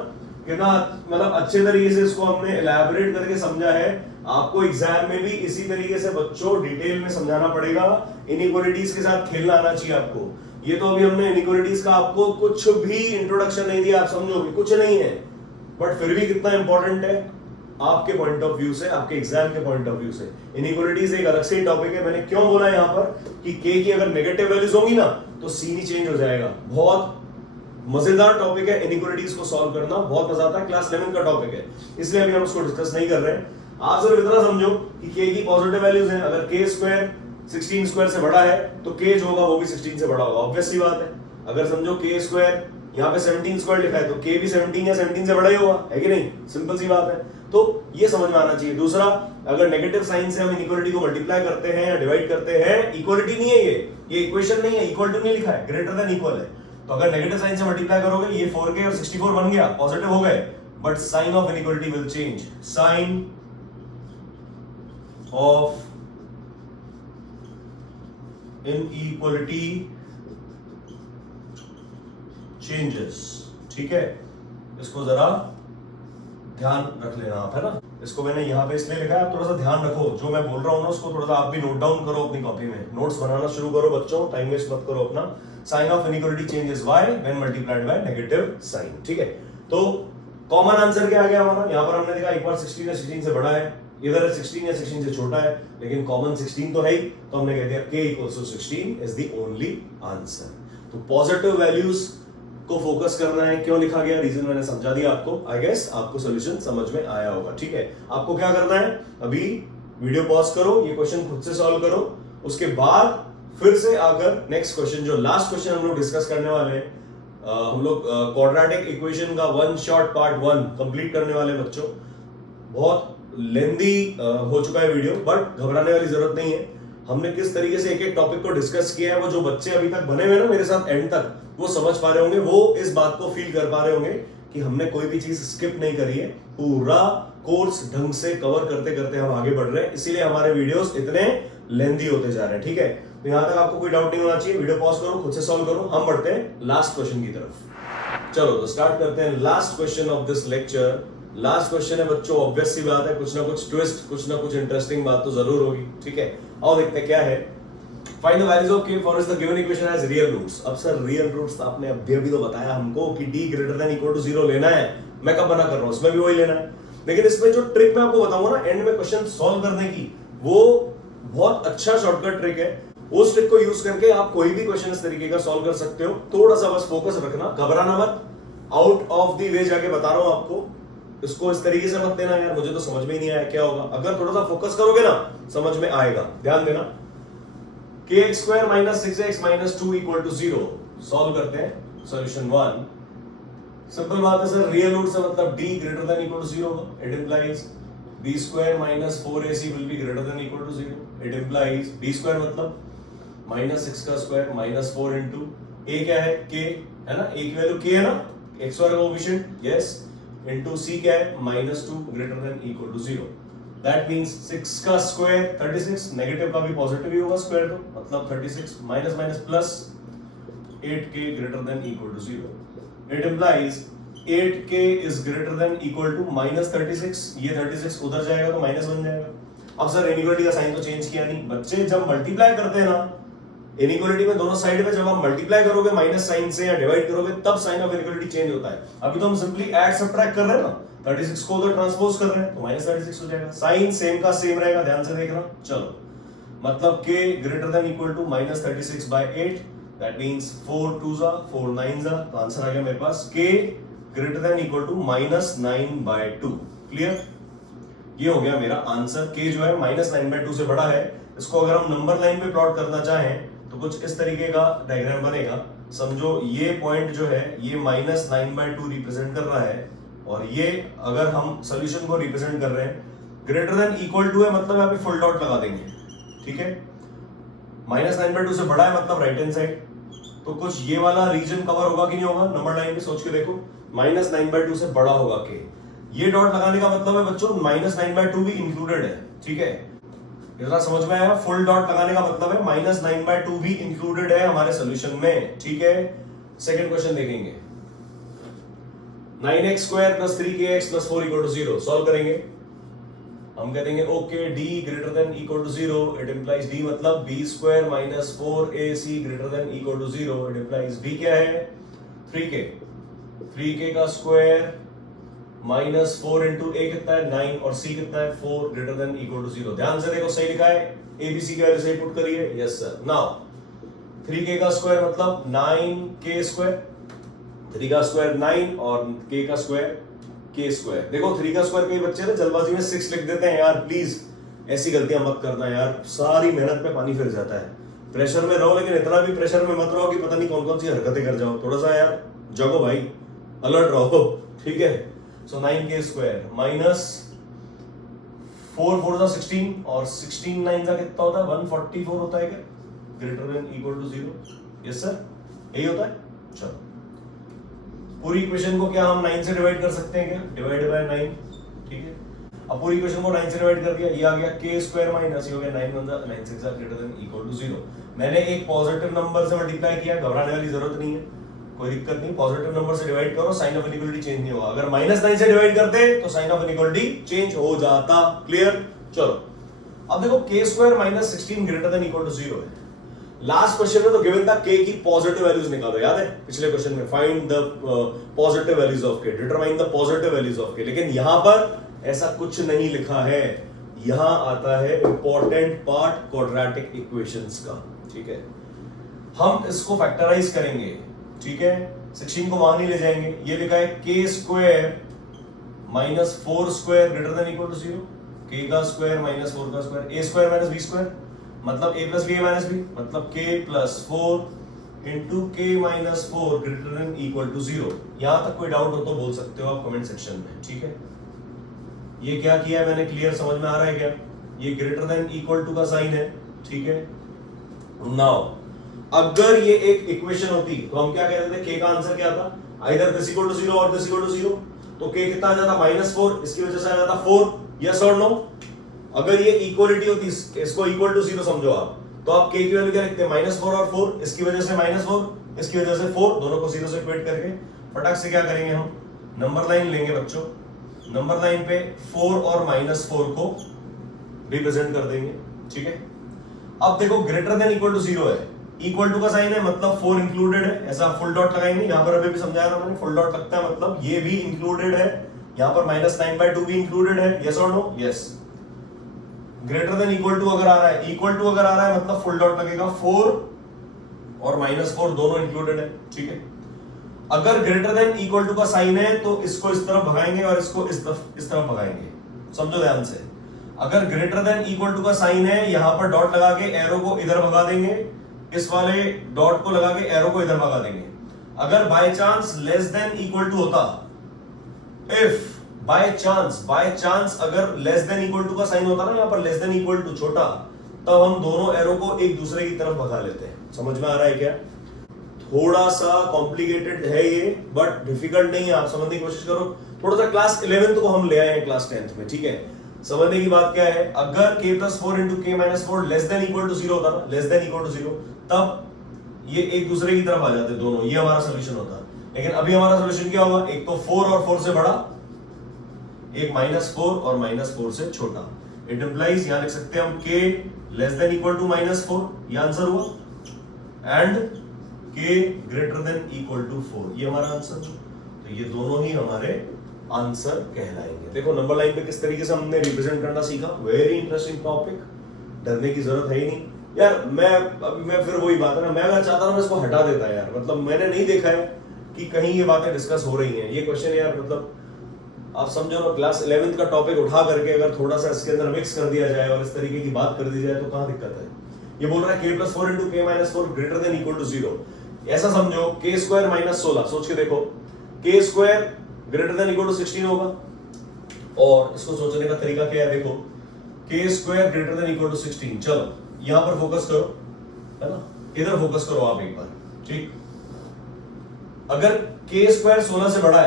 कितना मतलब अच्छे तरीके से इसको हमने एलैबोरेट करके समझा है। आपको एग्जाम में भी इसी तरीके से बच्चों डिटेल में समझाना पड़ेगा, इनइक्वालिटीज के साथ खेलना आना चाहिए आपको। ये तो अभी हमने इनइक्वालिटीज का आपको कुछ भी इंट्रोडक्शन नहीं दिया, आप समझोगे कुछ नहीं है, बट फिर भी कितना इंपॉर्टेंट है आपके पॉइंट ऑफ व्यू से, आपके एग्जाम के पॉइंट ऑफ व्यू से। इनइक्वालिटीज एक अलग से ही टॉपिक है। मैंने क्यों बोला यहाँ पर कि k की अगर नेगेटिव वैल्यूज होंगी ना तो सीन ही चेंज हो जाएगा। बहुत मजेदार टॉपिक है इनइक्वालिटीज को सॉल्व करना, बहुत मजा आता है, क्लास 11 का टॉपिक है, इसलिए अभी हम उसको डिस्कस नहीं कर रहे हैं। आप सिर्फ इतना समझो कि k की पॉजिटिव वैल्यूज हैं, अगर k स्क्वायर 16 स्क्वायर से बड़ा है तो k जो होगा वो भी 16 से बड़ा होगा, ऑब्वियस सी बात है। अगर समझो k स्क्वायर यहाँ पे 17 स्क्वायर लिखा है तो k भी 17 या 17 से बड़ा ही होगा, है कि नहीं, सिंपल सी बात है। तो ये समझ में आना चाहिए। दूसरा, अगर नेगेटिव साइन से हम इनइक्वालिटी को मल्टीप्लाई करते हैं या डिवाइड करते हैं, इक्वालिटी नहीं है ये इक्वेशन नहीं है, इक्वल टू नहीं लिखा है, ग्रेटर देन इक्वल है। तो अगर नेगेटिव साइन से मल्टीप्लाई करोगे, ये 4k और 64 बन गया, पॉजिटिव हो गए, but sign of inequality will change. Sign of inequality changes. ठीक है, इसको जरा ध्यान रख लेना आप, है ना। इसको मैंने यहाँ पे इसलिए लिखा है, आप थोड़ा सा ध्यान रखो, जो मैं बोल रहा हूँ ना उसको थोड़ा सा आप भी नोट डाउन करो अपनी कॉपी में, नोट्स बनाना शुरू करो बच्चों, टाइम वेस्ट मत करो अपना। Sign of inequality changes y when multiplied by negative sign, ठीक है। तो कॉमन आंसर क्या आ गया हमारा, यहाँ पर हमने देखा एक बार 16 या 16 से बड़ा है, इधर 16 या 16 से छोटा है, लेकिन कॉमन 16 तो है ही, तो हमने कह दिया k equals to 16 is the only answer. तो पॉजिटिव वैल्यूज को फोकस करना है। क्यों लिखा गया, रीजन मैंने समझा दिया आपको, आई गेस आपको सॉल्यूशन समझ में आया होगा, ठीक है। आपको क्या करना है, अभी वीडियो पॉज करो, ये क्वेश्चन खुद से सॉल्व करो, उसके बाद फिर से आकर नेक्स्ट क्वेश्चन, जो लास्ट क्वेश्चन हम लोग डिस्कस करने वाले हैं, हम लोग क्वाड्रेटिक इक्वेशन का वन शॉट पार्ट 1 कंप्लीट करने वाले बच्चों। बहुत लेंदी हो चुका है वीडियो, बट घबराने वाली जरूरत नहीं है। हमने किस तरीके से एक एक टॉपिक को डिस्कस किया है, वो जो बच्चे अभी तक बने हुए ना मेरे साथ एंड तक, वो समझ पा रहे होंगे, वो इस बात को फील कर पा रहे होंगे कि हमने कोई भी चीज स्किप नहीं करी है, पूरा कोर्स ढंग से कवर करते करते हम आगे बढ़ रहे हैं, इसीलिए हमारे वीडियोस इतने लेंदी होते जा रहे हैं, ठीक है। तो यहां तक आपको कोई डाउट नहीं होना चाहिए, वीडियो पॉज करो, खुद से सॉल्व करो, हम बढ़ते हैं लास्ट क्वेश्चन की तरफ। चलो तो स्टार्ट करते हैं last question of this lecture. Last question है बच्चों, ऑब्वियस सी बात है, कुछ ना कुछ ट्विस्ट, कुछ ना कुछ इंटरेस्टिंग बात तो जरूर होगी, ठीक है। आओ देखते हैं क्या है। Find the values of k for the given equation has real roots. अब सर रियल रूट्स आपने अभी तो बताया हमको कि d greater than equal to 0 लेना है, मैं कब मना कर रहा हूं, इसमें भी वही लेना है। लेकिन इसमें जो ट्रिक मैं आपको बताऊंगा ना एंड में क्वेश्चन सॉल्व करने की, वो बहुत अच्छा शॉर्टकट ट्रिक है। उस ट्रिक को यूज करके आप कोई भी क्वेश्चन इस तरीके का सॉल्व कर सकते हो। थोड़ा सा बस फोकस रखना, घबराना मत, आउट ऑफ द वे जाके बता रहा हूं आपको, इसको इस तरीके से मत देना यार मुझे तो समझ में ही नहीं आया क्या होगा। अगर थोड़ा सा फोकस करोगे ना समझ में आएगा, ध्यान देना। kx square minus 6x minus 2 equal to 0 solve करते हैं। सॉल्यूशन 1 सिंपल बात है सर, रियल रूट से मतलब d greater than equal to 0 होगा। It implies b square minus 4ac will be greater than equal to 0। It implies b square मतलब माइनस 6 का स्क्वायर माइनस 4 इंटू a क्या है k है ना, a की वैल्यू k है ना, x square coefficient yes, into c क्या है minus 2 greater than equal to 0। That means 6 का स्क्वायर 36, नेगेटिव का भी पॉजिटिव ही होगा स्क्वायर, तो मतलब 36 minus minus plus 8k greater than equal to 0। It implies 8k is greater than equal to minus 36, ये 36 उधर जाएगा तो माइनस बन जाएगा। अब सर इनइक्वालिटी का साइन तो चेंज किया नहीं, बच्चे जब मल्टीप्लाई करते हैं ना इनइक्वालिटी में दोनों साइड पे, जब आप मल्टीप्लाई करोगे माइनस साइन से या डिवाइड करोगे तब साइन ऑफ इनइक्वालिटी चेंज होता है। अभी तो हम सिंपली ऐड सब्ट्रैक्ट कर रहे हैं ना, 36 को उधर ट्रांसपोज कर रहे हैं तो माइनस 36 हो जाएगा, साइन सेम का सेम रहेगा, ध्यान से देखना। चलो मतलब k greater than equal to minus 36 by 8, that means 4 2 जा 4 9 जा, तो आंसर आ गया मेरे पास k greater than equal to minus 9 by 2। Clear, ये हो गया मेरा आंसर। k जो है माइनस 9 बाय 2 से बड़ा है। इसको अगर हम नंबर लाइन पे प्लॉट करना चाहें तो कुछ इस तरीके का डायग्राम बनेगा। समझो ये पॉइंट जो है ये माइनस 9 बाय 2 रिप्रेजेंट कर रहा है, और ये अगर हम सोल्यूशन को रिप्रेजेंट कर रहे हैं ग्रेटर देन इक्वल टू है मतलब यहाँ पे फुल डॉट लगा देंगे, ठीक है। माइनस 9 बाय 2 से बड़ा है मतलब राइट हैंड साइड, तो कुछ ये वाला रीजन कवर होगा कि नहीं होगा, नंबर लाइन में सोच के देखो। माइनस 9 बाय 2 से बड़ा होगा k, ये डॉट लगाने का मतलब है बच्चों माइनस 9 बाय 2 भी इंक्लूडेड है, ठीक है। इतना समझ में आया, फुल डॉट लगाने का मतलब है माइनस 9 बाय 2 भी इंक्लूडेड है हमारे सोल्यूशन में, ठीक है। सेकंड क्वेश्चन देखेंगे, 9x square plus 3kx plus 4 equal to 0 solve करेंगे। हम कह देंगे okay d greater than equal to 0, it implies d मतलब b square minus 4ac greater than equal to 0। It implies b क्या है 3k का स्क्वायर माइनस 4 इंटू a कितना है 9 और c कितना है 4 ग्रेटर देन इक्वल टू 0। ध्यान से देखो सही लिखा है, abc की वैल्यू सही पुट करिए, यस सर। नाउ 3k का स्क्वायर मतलब 9k स्क्वायर, 3 का स्क्वायर 9 और k का स्क्वायर k स्क्वायर। देखो 3 का स्क्वायर कई बच्चे ना जल्दबाजी में 6 लिख देते हैं यार, प्लीज ऐसी गलतियां मत करना यार, सारी मेहनत पे पानी फिर जाता है। प्रेशर में रहो लेकिन इतना भी प्रेशर में मत रहो कि पता नहीं कौन कौन सी हरकतें कर जाओ, थोड़ा सा यार जगो भाई, अलर्ट रहो, ठीक है। सो 9k स्क्वायर माइनस 4 4 जा 16 और 16 9 जा कितना होता है 144 होता है क्या, greater than equal to 0, yes sir यही होता है। चलो पूरी इक्वेशन को क्या हम 9 से डिवाइड कर सकते हैं क्या, डिवाइड बाय 9, ठीक है। अब पूरी इक्वेशन को 9 से डिवाइड कर दिया, ये आ गया k स्क्वायर माइनस ये हो गया 9 1 9 6 ग्रेटर देन इक्वल टू 0। मैंने एक पॉजिटिव नंबर से मल्टीप्लाई किया, घबराने वाली जरूरत नहीं है, कोई दिक्कत नहीं, पॉजिटिव नंबर से डिवाइड करो, साइन ऑफ इनइक्वालिटी चेंज नहीं होगा। अगर -9 से डिवाइड करते तो साइन ऑफ इनइक्वालिटी चेंज हो जाता। क्लियर? चलो अब देखो k square minus 16 greater than equal to 0 है। लास्ट क्वेश्चन में तो गिवन था k की पॉजिटिव वैल्यूज निकालो, याद है पिछले क्वेश्चन में, find the positive values of k, determine the positive values of k। लेकिन यहां पर ऐसा कुछ नहीं लिखा है, यहां आता है इंपॉर्टेंट पार्ट क्वाड्रेटिक इक्वेशंस का। ठीक है, हम इसको फैक्टराइज करेंगे। ठीक है, 16 को वहां नहीं ले जाएंगे। ये लिखा है k square minus 4 square greater than equal to 0, k का स्क्वायर माइनस 4 का square, a square minus b square मतलब a plus b minus b, मतलब k plus 4 into k minus 4 greater than equal to 0। यहां तक कोई डाउट हो तो बोल सकते हो आप कमेंट सेक्शन में। ठीक है, ये क्या किया है मैंने, क्लियर समझ में आ रहा है क्या? ये ग्रेटर देन इक्वल टू का साइन है। ठीक है, नाउ अगर ये एक इक्वेशन होती तो हम क्या कहते थे, k का आंसर क्या था, आइदर दिस इक्वल टू 0 और दिस इक्वल टू 0। तो k कितना आ जाता, -4, इसकी वजह से आ जाता 4। यस और नो? अगर ये इक्वलिटी होती, इसको इक्वल टू 0 समझो आप, तो आप k की वैल्यू क्या लिखते हैं, -4 और 4, इसकी वजह से -4, इसकी वजह से 4, दोनों को 0 से इक्वेट करके फटाक से क्या करेंगे, हम नंबर लाइन लेंगे बच्चों। नंबर लाइन पे 4 और -4 को रिप्रेजेंट कर देंगे। ठीक है, अब देखो ग्रेटर देन इक्वल टू 0 है, इक्वल टू का साइन है मतलब 4 इंक्लूडेड है, ऐसा फुल डॉट लगाएंगे। यहां पर अभी भी समझाया था मैंने, फुल डॉट लगता है मतलब ये भी इंक्लूडेड है, यहां पर -9/2 भी इंक्लूडेड है। यस और no? Yes. Greater than equal to अगर आ रहा है, इक्वल टू अगर आ रहा है मतलब फुल डॉट लगेगा, 4 और -4 दोनों इंक्लूडेड है। ठीक है, अगर ग्रेटर देन इक्वल टू का साइन है तो इसको इस तरफ भगाएंगे और इसको इस तरफ भगाएंगे। समझो ध्यान से, अगर ग्रेटर देन इक्वल टू का साइन है, यहां पर डॉट लगा के एरो को इधर भगा देंगे, इस वाले डॉट को लगा के एरो को इधर भगा देंगे। अगर by chance less than equal to होता, इफ बाय चांस अगर लेस देन इक्वल टू का साइन होता ना, यहां पर लेस देन इक्वल टू छोटा, तब हम दोनों एरो को एक दूसरे की तरफ भगा लेते हैं। समझ में आ रहा है क्या? थोड़ा सा कॉम्प्लिकेटेड है ये, बट डिफिकल्ट नहीं है, आप समझने की कोशिश करो। थोड़ा सा क्लास 11th को हम ले आए हैं क्लास 10th में। ठीक है, समझने की बात क्या है, अगर k plus 4 into k minus 4 less than equal to 0 होता ना, लेस देन इक्वल टू 0, तब ये एक दूसरे की तरफ आ जाते दोनों, ये हमारा सोल्यूशन होता। लेकिन अभी हमारा सोल्यूशन क्या होगा, एक तो 4 और 4 से बड़ा, एक -4 और -4 से छोटा। इट इंप्लाइज, यहां लिख सकते हैं हम k less than equal to -4, ये आंसर हुआ, and k greater than equal to 4, ये हमारा आंसर हुआ। तो ये दोनों ही हमारे आंसर कहलाएंगे। देखो नंबर लाइन पे किस तरीके से हमने रिप्रेजेंट करना सीखा, वेरी इंटरेस्टिंग टॉपिक, डरने की जरूरत है ही नहीं यार। मैं फिर वही बात है ना, मैं अगर चाहता ना मैं इसको हटा देता यार, मतलब मैंने नहीं देखा है कि कहीं ये बातें डिस्कस हो रही हैं। ये क्वेश्चन यार मतलब आप समझो ना, क्लास 11th का टॉपिक उठा करके अगर थोड़ा सा इसके अंदर मिक्स कर दिया जाए और इस तरीके की बात कर दी जाए तो कहां दिक्कत है। ये बोल रहा है k plus 4 into k minus 4 greater than equal to 0, ऐसा समझो k स्क्वायर माइनस 16, सोच के देखो, k square greater than equal to 16 होगा। और इसको सोचने का तरीका क्या है, देखो k square greater than equal to 16, चलो यहां पर फोकस करो, है ना, इधर फोकस करो आप एक बार। ठीक, अगर k स्क्वायर 16 से बड़ा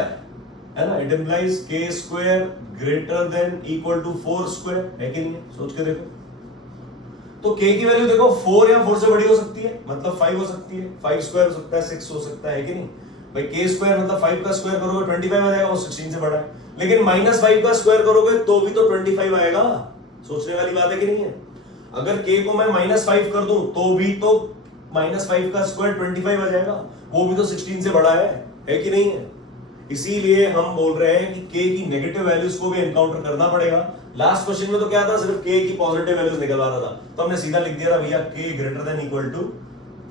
है ना, it implies k square greater than equal to 4 square, है कि नहीं? सोच के देखो, तो k की वैल्यू देखो 4 या 4 से बड़ी हो सकती है, मतलब 5 हो सकती है, 5 स्क्वायर हो सकता है, 6 हो सकता है कि नहीं भाई? k स्क्वायर मतलब 5 का स्क्वायर करोगे 25 आ जाएगा, वो 16 से बड़ा है। लेकिन -5 का स्क्वायर करोगे तो भी तो 25 आएगा। सोचने वाली बात है कि नहीं है? अगर k को मैं -5 कर दूं तो भी तो -5 का स्क्वायर 25 आ जाएगा, वो भी तो 16 से बड़ा है कि नहीं है? इसीलिए हम बोल रहे हैं कि k की नेगेटिव वैल्यूज को भी एनकाउंटर करना पड़ेगा। लास्ट क्वेश्चन में तो क्या था, सिर्फ k की पॉजिटिव वैल्यूज निकलवा रहा था, तो हमने सीधा लिख दिया था भैया k greater than equal to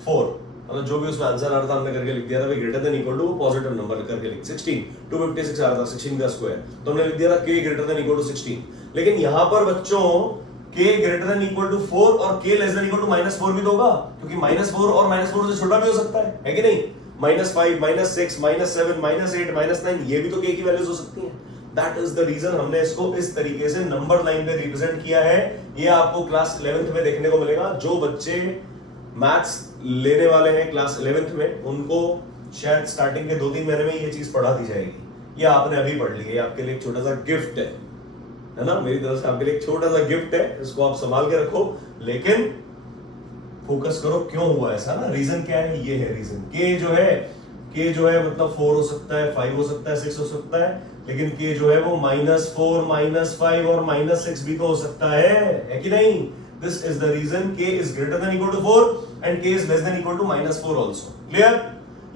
4, मतलब जो भी उसमें आंसर आ रहा था हमने करके लिख दिया था भाई greater than equal to positive number करके लिख 16 256 आ रहा था 16 का स्क्वायर, तो हमने लिख दिया था k greater than equal to 16। लेकिन यहां पर बच्चों k greater than equal to 4 और k less than equal to -4 भी तो होगा, क्योंकि -4 और -4 से छोटा भी हो सकता है कि नहीं? -5 -6 -7 -8 -9 ये भी तो k की वैल्यूज हो सकती हैं। दैट इज द रीजन हमने इसको इस तरीके से नंबर लाइन पे रिप्रेजेंट किया है। ये आपको क्लास 11th में देखने को मिलेगा। जो बच्चे मैथ्स लेने वाले हैं क्लास 11th में, उनको शायद स्टार्टिंग के 2-3 महीने में ये चीज पढ़ा दी जाएगी। ये आपने अभी पढ़ ली है, आपके लिए एक छोटा सा गिफ्ट है ना, मेरी तरफ से आपके लिए एक छोटा सा गिफ्ट है, इसको आप संभाल के रखो। लेकिन फोकस करो क्यों हुआ ऐसा ना, रीजन क्या है, ये है रीजन। k जो है k जो है मतलब 4 हो सकता है, 5 हो सकता है, 6 हो सकता है, लेकिन k जो है वो -4, -5 और -6 भी तो हो सकता है कि नहीं? This is the reason k is greater than equal to 4 and k is less than equal to -4 also. Clear?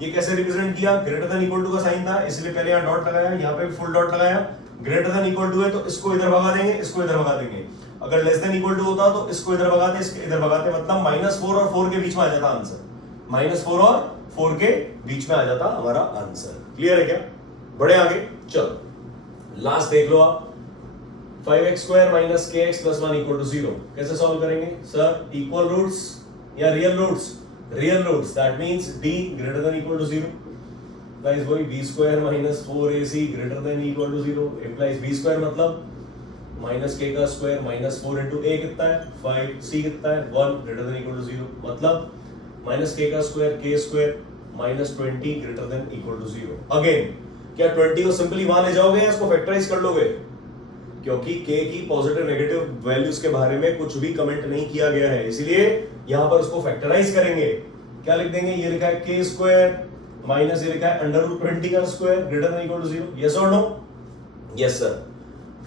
ये कैसे रिप्रेजेंट किया? ग्रेटर देन इक्वल टू का साइन था, इसलिए पहले यहाँ डॉट लगाया, यहाँ पे फुल डॉट लगाया। ग्रेटर देन इक्वल टू है तो इसको इधर भगा देंगे, इसको इधर भगा देंगे। अगर लेस देन इक्वल टू होता तो इसको इधर भगाते, इसके इधर भगाते, मतलब -4 और 4 के बीच में आ जाता आंसर। -4 और 4 के बीच में आ जाता हमारा आंसर। क्लियर है क्या? बढ़े आगे, चलो लास्ट देख लो आप। 5x² - kx + 1 = 0 कैसे सॉल्व करेंगे सर? इक्वल रूट्स या real roots? Real roots, that means d greater than equal to 0 implies वही b² - 4ac greater than equal to 0 implies b² मतलब -k² -4 into a कितना है 5, c कितना है 1 greater than equal to 0 मतलब -k² k² -20 greater than equal to 0। Again क्या 20 को सिंपली वहां ले जाओगे या इसको फैक्टराइज कर लोगे? क्योंकि k की पॉजिटिव नेगेटिव वैल्यूज के बारे में कुछ भी कमेंट नहीं किया गया है, इसलिए यहां पर उसको फैक्टराइज करेंगे। क्या लिख देंगे? ये लिखा है k² माइनस ये लिखा है √20 का square greater than equal to 0। Yes और नो? Yes sir.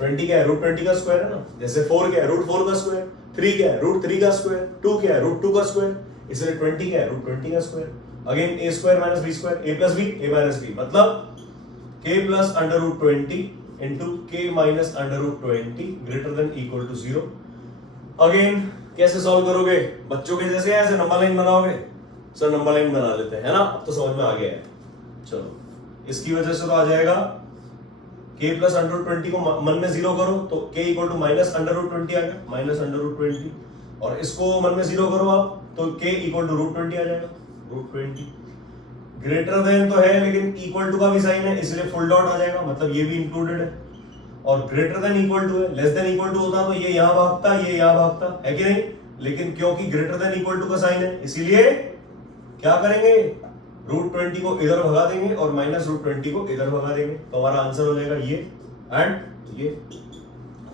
20 क्या है? √20 का स्क्वायर है ना। जैसे 4 क्या है? √4 का स्क्वायर। 3 क्या है? √3 का स्क्वायर। 2 क्या है? √2 का स्क्वायर। इसलिए 20 क्या है? √20 का square. Again a² - b² a + b a - b मतलब k + √20 into k - √20 greater than equal to 0। Again कैसे सॉल्व करोगे? बच्चों के जैसे ऐसे नंबर लाइन बनाओगे? सर नंबर लाइन बना लेते हैं, है ना? अब तो समझ में आ गया है। चलो इसकी वजह से तो आ जाएगा k + √20 को मन में 0 करो तो k = -√20 आ गया, -√20, और इसको मन में 0 करो आप तो k = √20 आ जाएगा, √20। ग्रेटर देन तो है लेकिन इक्वल टू का भी साइन है, इसलिए फुल डॉट आ जाएगा, मतलब ये भी इंक्लूडेड है। और ग्रेटर देन इक्वल टू है, लेस देन इक्वल टू होता तो ये यहां भागता, ये यहां भागता, है कि नहीं? लेकिन क्योंकि ग्रेटर देन इक्वल टू का साइन है, इसीलिए क्या करेंगे? √20 को इधर भगा देंगे और -√20 को इधर भगा देंगे, तो हमारा आंसर हो जाएगा ये एंड ये।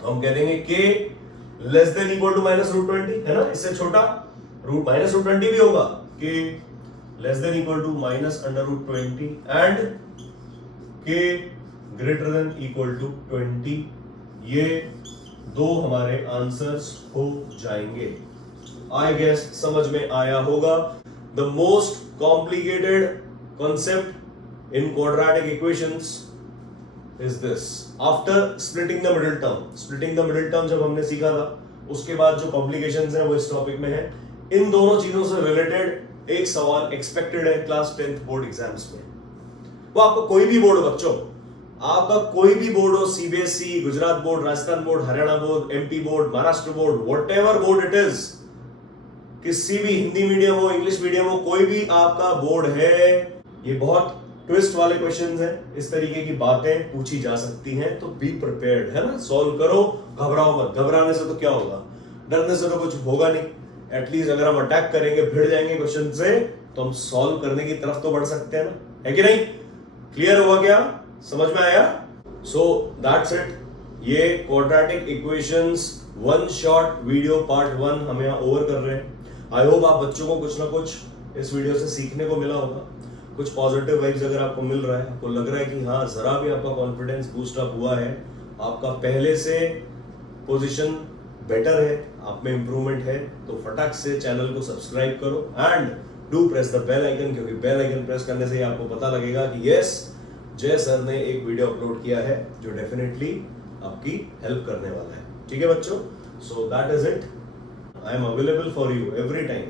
तो हम कह देंगे k less than equal to -√20, है ना? इससे छोटा -√20 भी होगा, k less than equal to -√20 and k greater than equal to 20। ये दो हमारे आंसर्स हो जाएंगे। आई गेस समझ में आया होगा। The most complicated concept in quadratic equations is this. After splitting the middle term, splitting the middle term जब हमने सीखा था, उसके बाद जो कॉम्प्लिकेशंस हैं वो इस टॉपिक में है। इन दोनों चीजों से रिलेटेड एक सवाल एक्सपेक्टेड है क्लास 10th बोर्ड एग्जाम्स में। वो आपका कोई भी बोर्ड हो बच्चों, आपका कोई भी बोर्ड हो, CBSE, Gujarat board, Rajasthan board, Haryana board, MP board, Maharashtra board, whatever board it is, किसी भी हिंदी मीडियम हो, इंग्लिश मीडियम हो, कोई भी आपका बोर्ड है, ये बहुत ट्विस्ट वाले क्वेश्चंस हैं, इस तरीके की बातें पूछी जा सकती हैं, तो बी प्रिपेयर्ड, है ना? सॉल्व करो, घबराओ मत। घबराने से तो क्या होगा, डरने से तो कुछ होगा नहीं। एटलीस्ट अगर हम अटैक करेंगे, भिड़ जाएंगे क्वेश्चन से, तो हम सॉल्व करने की तरफ तो बढ़ सकते हैं ना, है कि नहीं? क्लियर हुआ क्या? समझ में आया? So that's it. ये quadratic equations one shot video part 1 हम यहाँ ओवर कर रहे हैं। आई होप आप बच्चों को कुछ ना कुछ इस वीडियो से सीखने को मिला होगा, कुछ पॉजिटिव वाइब्स अगर आपको मिल रहा है, आपको लग रहा है कि हाँ जरा भी आपका कॉन्फिडेंस बूस्ट अप हुआ है, आपका पहले से पोजीशन बेटर है, आप में इंप्रूवमेंट है, तो फटाक से चैनल को सब्सक्राइब करो and do press the bell icon, क्योंकि बेल आइकन प्रेस करने से ही आपको पता लगेगा कि यस, जय सर ने एक वीडियो अपलोड किया है जो डेफिनेटली आपकी हेल्प करने वाला है। ठीक है बच्चों? सो that is it. I am available for you every time,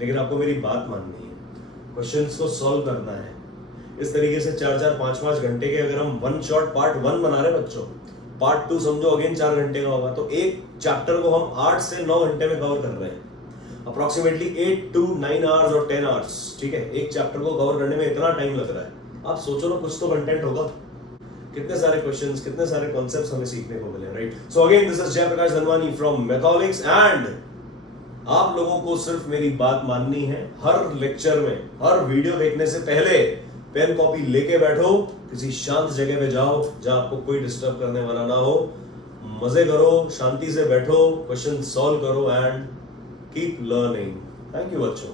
लेकिन आपको मेरी बात माननी है, क्वेश्चंस को सॉल्व करना है। इस तरीके से 4-4, 5-5 घंटे के अगर हम वन शॉट पार्ट 1 बना रहे बच्चों, पार्ट 2 समझो अगेन 4 घंटे का होगा, तो एक चैप्टर को हम 8 से 9 घंटे में कवर कर रहे हैं, अप्रोक्सीमेटली 8 to 9 आवर्स और 10 आवर्स। ठीक है, एक चैप्टर को कवर करने में इतना टाइम लग रहा है, आप सोचो ना, कुछ तो कंटेंट होगा, कितने सारे क्वेश्चंस, कितने सारे कॉन्सेप्ट्स हमें सीखने को मिले, right? So again this is Jaiprakash Dhanwani from Matholics and आप लोगों को सिर्फ मेरी बात माननी है। हर लेक्चर में, हर वीडियो देखने से पहले पेन कॉपी लेके बैठो, किसी शांत जगह पे जाओ जहां आपको कोई डिस्टर्ब करने वाला ना हो, मजे करो, शांति से बैठो, क्वेश्चन सॉल्व करो and keep learning. Thank you बच्चों।